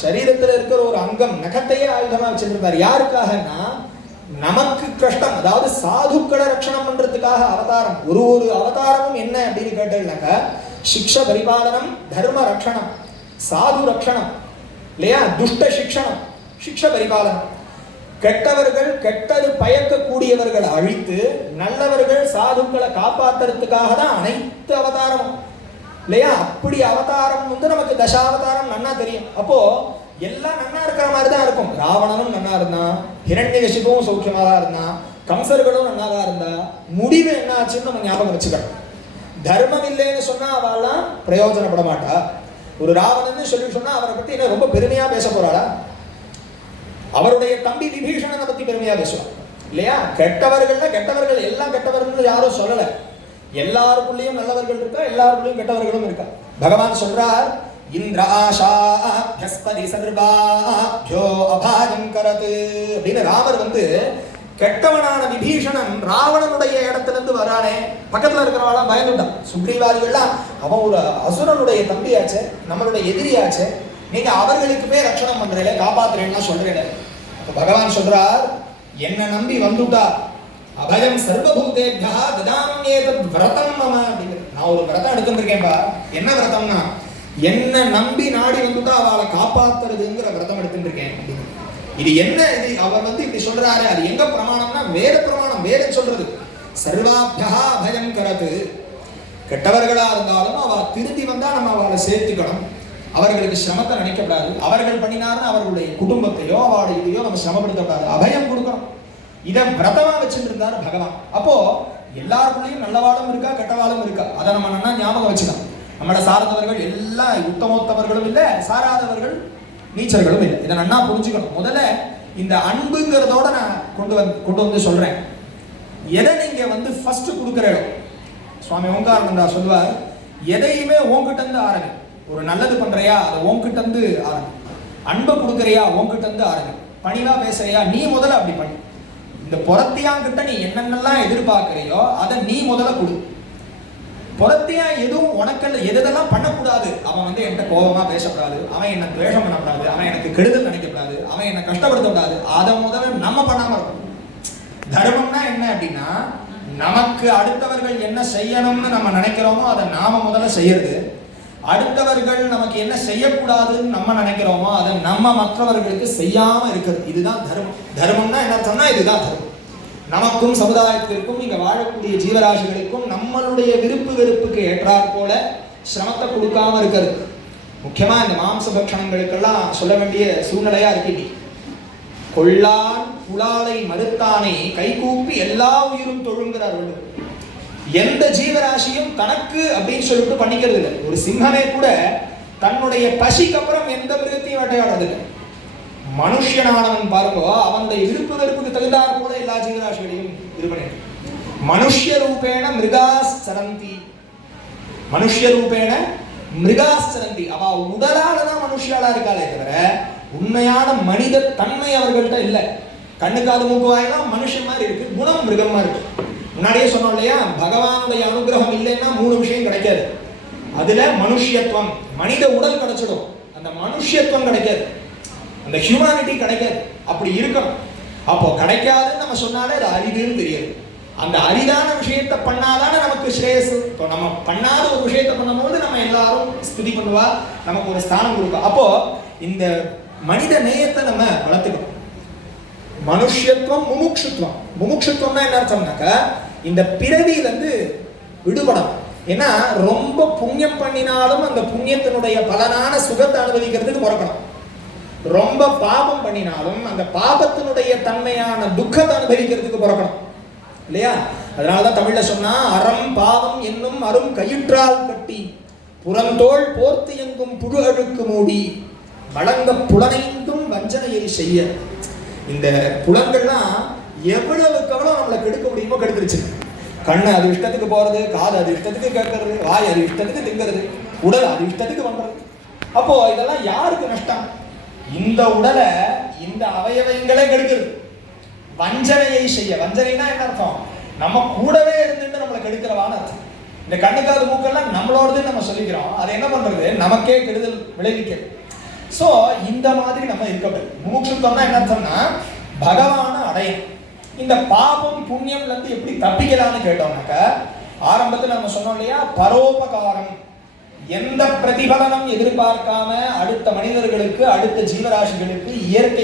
சரீரத்தில் இருக்கிற ஒரு அங்கம் நகத்தையே ஆயுதமா வச்சிருக்கார். யாருக்காகனா நமக்கு கஷ்டம், அதாவது சாதுக்களை ரட்சணம் பண்றதுக்காக அவதாரம். ஒரு அவதாரமும் என்ன அப்படின்னு கேட்டீங்கன்னாக்கா, சிக்ஷ பரிபாலனம், தர்ம ரக்ஷணம், சாது ரக்ஷணம் இல்லையா? துஷ்ட சிக்ஷணம், சிக்ஷ பரிபாலனம். கெட்டவர்கள் கெட்டது பயக்கக்கூடியவர்களை அழித்து நல்லவர்கள் சாதுக்களை காப்பாத்துறதுக்காக தான் அனைத்து அவதாரமும் இல்லையா? அப்படி அவதாரம் நமக்கு தசாவதாரம் நன்னா தெரியும். அப்போ எல்லாம் நன்னா இருக்கிற மாதிரி தான் இருக்கும். ராவணனும் நன்னா இருந்தான், ஹிரண்யகசிபுவும் சௌக்கியமா தான் இருந்தான், கம்சர்களும் நன்னா தான் இருந்தா. முடிவு என்ன ஆச்சுன்னு நம்ம ஞாபகம் வச்சுக்கணும். தர்மம் இல்லைன்னு சொன்னா அவெல்லாம் பிரயோஜனப்பட மாட்டா. ஒரு ராவணன்னு சொல்லி சொன்னா அவரை பத்தி என்ன ரொம்ப பெருமையா பேச போறாளா? அவருடைய தம்பி விபீஷணனை பத்தி பெருமையா பேசுவார் இல்லையா? கெட்டவர்கள் எல்லாம் கெட்டவர்கள் யாரும் சொல்லல. எல்லாருக்குள்ளேயும் நல்லவர்கள் இருக்கா, எல்லாருக்குள்ளேயும் கெட்டவர்களும் இருக்கா. பகவான் சொல்றார், இந்திர ஆஷாஸ்பதி சர்வாப்யோ அபாயம் கரது அப்படின்னு. ராமர் கெட்டவனான விபீஷணன் ராவணனுடைய இடத்துல இருந்து வரானே, பக்கத்துல இருக்கிறவளா பயந்துட்டான். சுக்ரீவாதிகள்லாம் அவன் ஒரு அசுரனுடைய தம்பியாச்சே, நம்மளுடைய எதிரியாச்சே, நீங்க அவர்களுக்குமே ரட்சணம் பண்றீங்க, காப்பாத்துறேன்னா சொல்றீங்க. அப்ப பகவான் சொல்றார், என்ன நம்பி வந்துட்டா அபயம் சர்வபூதேப்யா ததாம்யேதத் விரதம் மம அப்படிங்கிற. நான் ஒரு விரதம் எடுத்துருக்கேன்பா. என்ன விரதம்னா, என்ன நம்பி நாடி வந்துட்டா அவளை காப்பாத்துறதுங்கிற விரதம் எடுத்துருக்கேன் அப்படின்னு. இது என்ன? இது அவர் இப்படி சொல்றாரு. அது எங்க பிரமாணம்னா வேத பிரமாணம். வேதம் சொல்றது சர்வாப்யா அபயம் கரது. கெட்டவர்களா இருந்தாலும் அவ திருந்தி வந்தா நம்ம அவளை சேர்த்துக்கணும். அவர்களுக்கு சிரமத்தை நினைக்கப்படாது. அவர்கள் பண்ணினார்னு அவர்களுடைய குடும்பத்தையோ அவளுடைய இதையோ நம்ம சிரமப்படுத்தக்கூடாது. அபயம் கொடுக்கணும். இதை விரதமா வச்சுட்டு இருந்தார் பகவான். அப்போ எல்லாருக்குள்ளேயும் நல்லவாளும் இருக்கா, கெட்டவாளும் இருக்கா. அதை நம்ம நல்லா ஞாபகம் வச்சுக்கலாம். நம்மளை சார்ந்தவர்கள் எல்லாம் உத்தமோத்தவர்களும் இல்லை, சாராதவர்கள் நீச்சர்களும் இல்லை. இதை நன்னா புரிஞ்சுக்கணும். முதல்ல இந்த அன்புங்கிறதோட நான் கொண்டு வந்து சொல்றேன். எதை நீங்க ஃபர்ஸ்ட் கொடுக்குற இடம். சுவாமி ஓங்காரானந்தா சொல்வார், எதையுமே உன்கிட்ட இருந்து ஆரம்பி. ஒரு நல்லது பண்றியா, அதை உன்கிட்ட இருந்து ஆரம்பி. அன்பை கொடுக்குறியா, உன்கிட்ட இருந்து ஆரம்பி. பணிவா பேசுறியா, நீ முதல்ல அப்படி பண்ணி. இந்த புறத்தியாங்கிட்ட நீ என்னென்னலாம் எதிர்பார்க்கிறையோ அதை நீ முதல்ல கொடு. புறத்தியா எதுவும் உனக்கல்ல, எதெல்லாம் பண்ணக்கூடாது. அவன் என்கிட்ட கோபமா பேசக்கூடாது, அவன் என்ன துவேஷம் பண்ணக்கூடாது, அவன் எனக்கு கெடுதல் நினைக்கக்கூடாது, அவன் என்ன கஷ்டப்படுத்தக்கூடாது. அதை முதல்ல நம்ம பண்ணாம இருக்கணும். தர்மம்னா என்ன அப்படின்னா, நமக்கு அடுத்தவர்கள் என்ன செய்யணும்னு நம்ம நினைக்கிறோமோ அதை நாம முதல்ல செய்யறது. அடுத்தவர்கள் நமக்கு என்ன செய்யக்கூடாதுன்னு நம்ம நினைக்கிறோமோ அதை நம்ம மற்றவர்களுக்கு செய்யாம இருக்கிறது. இதுதான் தர்மம். தர்மம்னா என்ன சொன்னா, இதுதான் தர்மம். நமக்கும் சமுதாயத்திற்கும் இங்க வாழக்கூடிய ஜீவராசிகளுக்கும் நம்மளுடைய விருப்பு வெறுப்புக்கு ஏற்றாற் போல சிரமத்தை கொடுக்காம இருக்கிறது. முக்கியமா இந்த மாம்ச பட்சணங்களுக்கெல்லாம் சொல்ல வேண்டிய சூழ்நிலையா இருக்கு. கொள்ளான் புலாலை மறுத்தானை கைகூப்பி எல்லா உயிரும் தொழுங்கிறார். எந்த ஜீவராசியும் தனக்கு அப்படின்னு சொல்லிட்டு பண்ணிக்கிறது இல்லை. ஒரு சிங்கமே கூட தன்னுடைய பசிக்கு அப்புறம் எந்த மிருகத்தையும் வேட்டையாடுறது இல்லை. மனுஷனானவன் பாருங்க, அவனுடைய விருப்பு வெறுப்புக்கு தகுந்தாற் போல எல்லா ஜீவராசிகளையும் இது பண்ணிட்டு. மனுஷ்ய ரூபேண மிருகாஸ்சரந்தி. மனுஷ்ய ரூபேண மிருகாஸ்சரந்தி. அவ உடலாலதான் மனுஷியாளா இருக்காளே தவிர உண்மையான மனித தன்மை அவர்கள்ட்ட இல்லை. கண்ணுக்காது மூக்கு வாயெல்லாம் மனுஷன் மாதிரி இருக்கு, குணம் மிருகமா இருக்கு. முன்னாடியே சொன்னோம் இல்லையா, பகவானுடைய அனுகிரகம் இல்லைன்னா 3 விஷயம் கிடைக்காது. அதுல மனுஷியத்துவம், மனித உடல் கிடைச்சிடும், அந்த மனுஷியத்துவம் கிடைக்காது, அந்த ஹியூமானிட்டி கிடைக்காது. அப்படி இருக்கணும். அப்போ கிடைக்காதுன்னு நம்ம சொன்னாலே அது அரிதுன்னு தெரியாது. அந்த அரிதான விஷயத்தை பண்ணாதானே நமக்கு ஸ்ரேயஸ். இப்போ நம்ம பண்ணாத ஒரு விஷயத்தை பண்ணும்போது நம்ம எல்லாரும் ஸ்துதி பண்ணுவா, நமக்கு ஒரு ஸ்தானம் கொடுப்பா. அப்போ இந்த மனித நேயத்தை நம்ம வளர்த்துக்கணும். மனுஷத்துவம், முமுட்சுத்துவம். முமுட்சுத்துவம்னா என்ன அர்த்தம்னாக்கா, இந்த பிறவியிலிருந்து விடுபடணும். ஏன்னா ரொம்ப புண்ணியம் பண்ணினாலும் அந்த புண்ணியத்தினுடைய பலனான சுகத்தை அனுபவிக்கிறதுக்கு பிறக்கணும். ரொம்ப பாபம் பண்ணினாலும் அந்த பாபத்தினுடைய தன்மையான துக்கத்தை அனுபவிக்கிறதுக்கு பிறக்கணும் இல்லையா? அதனாலதான் தமிழ்ல சொன்னா, அறம் பாவம் என்னும் அரும் கயிற்றால் கட்டி புறந்தோள் போர்த்து எங்கும் புழு அழுக்கு மூடி வழங்க புலனைந்தும் வஞ்சனையை செய்ய. இந்த புலங்கள்லாம் எவ்வளவுக்கு எவ்வளவு நம்மளை கெடுக்க முடியுமோ கெடுத்துருச்சு. கண்ணு அது இஷ்டத்துக்கு போறது, காது அது இஷ்டத்துக்கு கேட்கறது, வாய் அது இஷ்டத்துக்கு திங்கிறது, உடல் அது இஷ்டத்துக்கு பண்றது. அப்போ இதெல்லாம் யாருக்கு நஷ்டம்? இந்த உடலை, இந்த அவயவங்களே கெடுக்கிறது. வஞ்சனையை செய்ய. வஞ்சனைனா என்ன அர்த்தம்? நம்ம கூடவே இருந்துட்டு நம்மளை கெடுக்கிறவான்னு அர்த்தம். இந்த கண்ணுக்காது மூக்கெல்லாம் நம்மளோடதுன்னு நம்ம சொல்லிக்கிறோம். அதை என்ன பண்றது? நமக்கே கெடுதல் விளைவிக்கிறது. சோ இந்த மாதிரி நம்ம இருக்கணும். முமுட்சுத்துவம்னா என்ன அர்த்தம்னா, பகவான அடையணும். இந்த பாபம் புண்ணியம்ல இருந்து எப்படி தப்பிக்கலாம்னு கேட்டோம்னாக்க, ஆரம்பத்தில் நம்ம சொன்னோம் இல்லையா, பரோபகாரம். எந்த பிரதிபலனும் எதிர்பார்க்காம அடுத்த மனிதர்களுக்கு, அடுத்த ஜீவராசிகளுக்கு இயற்கை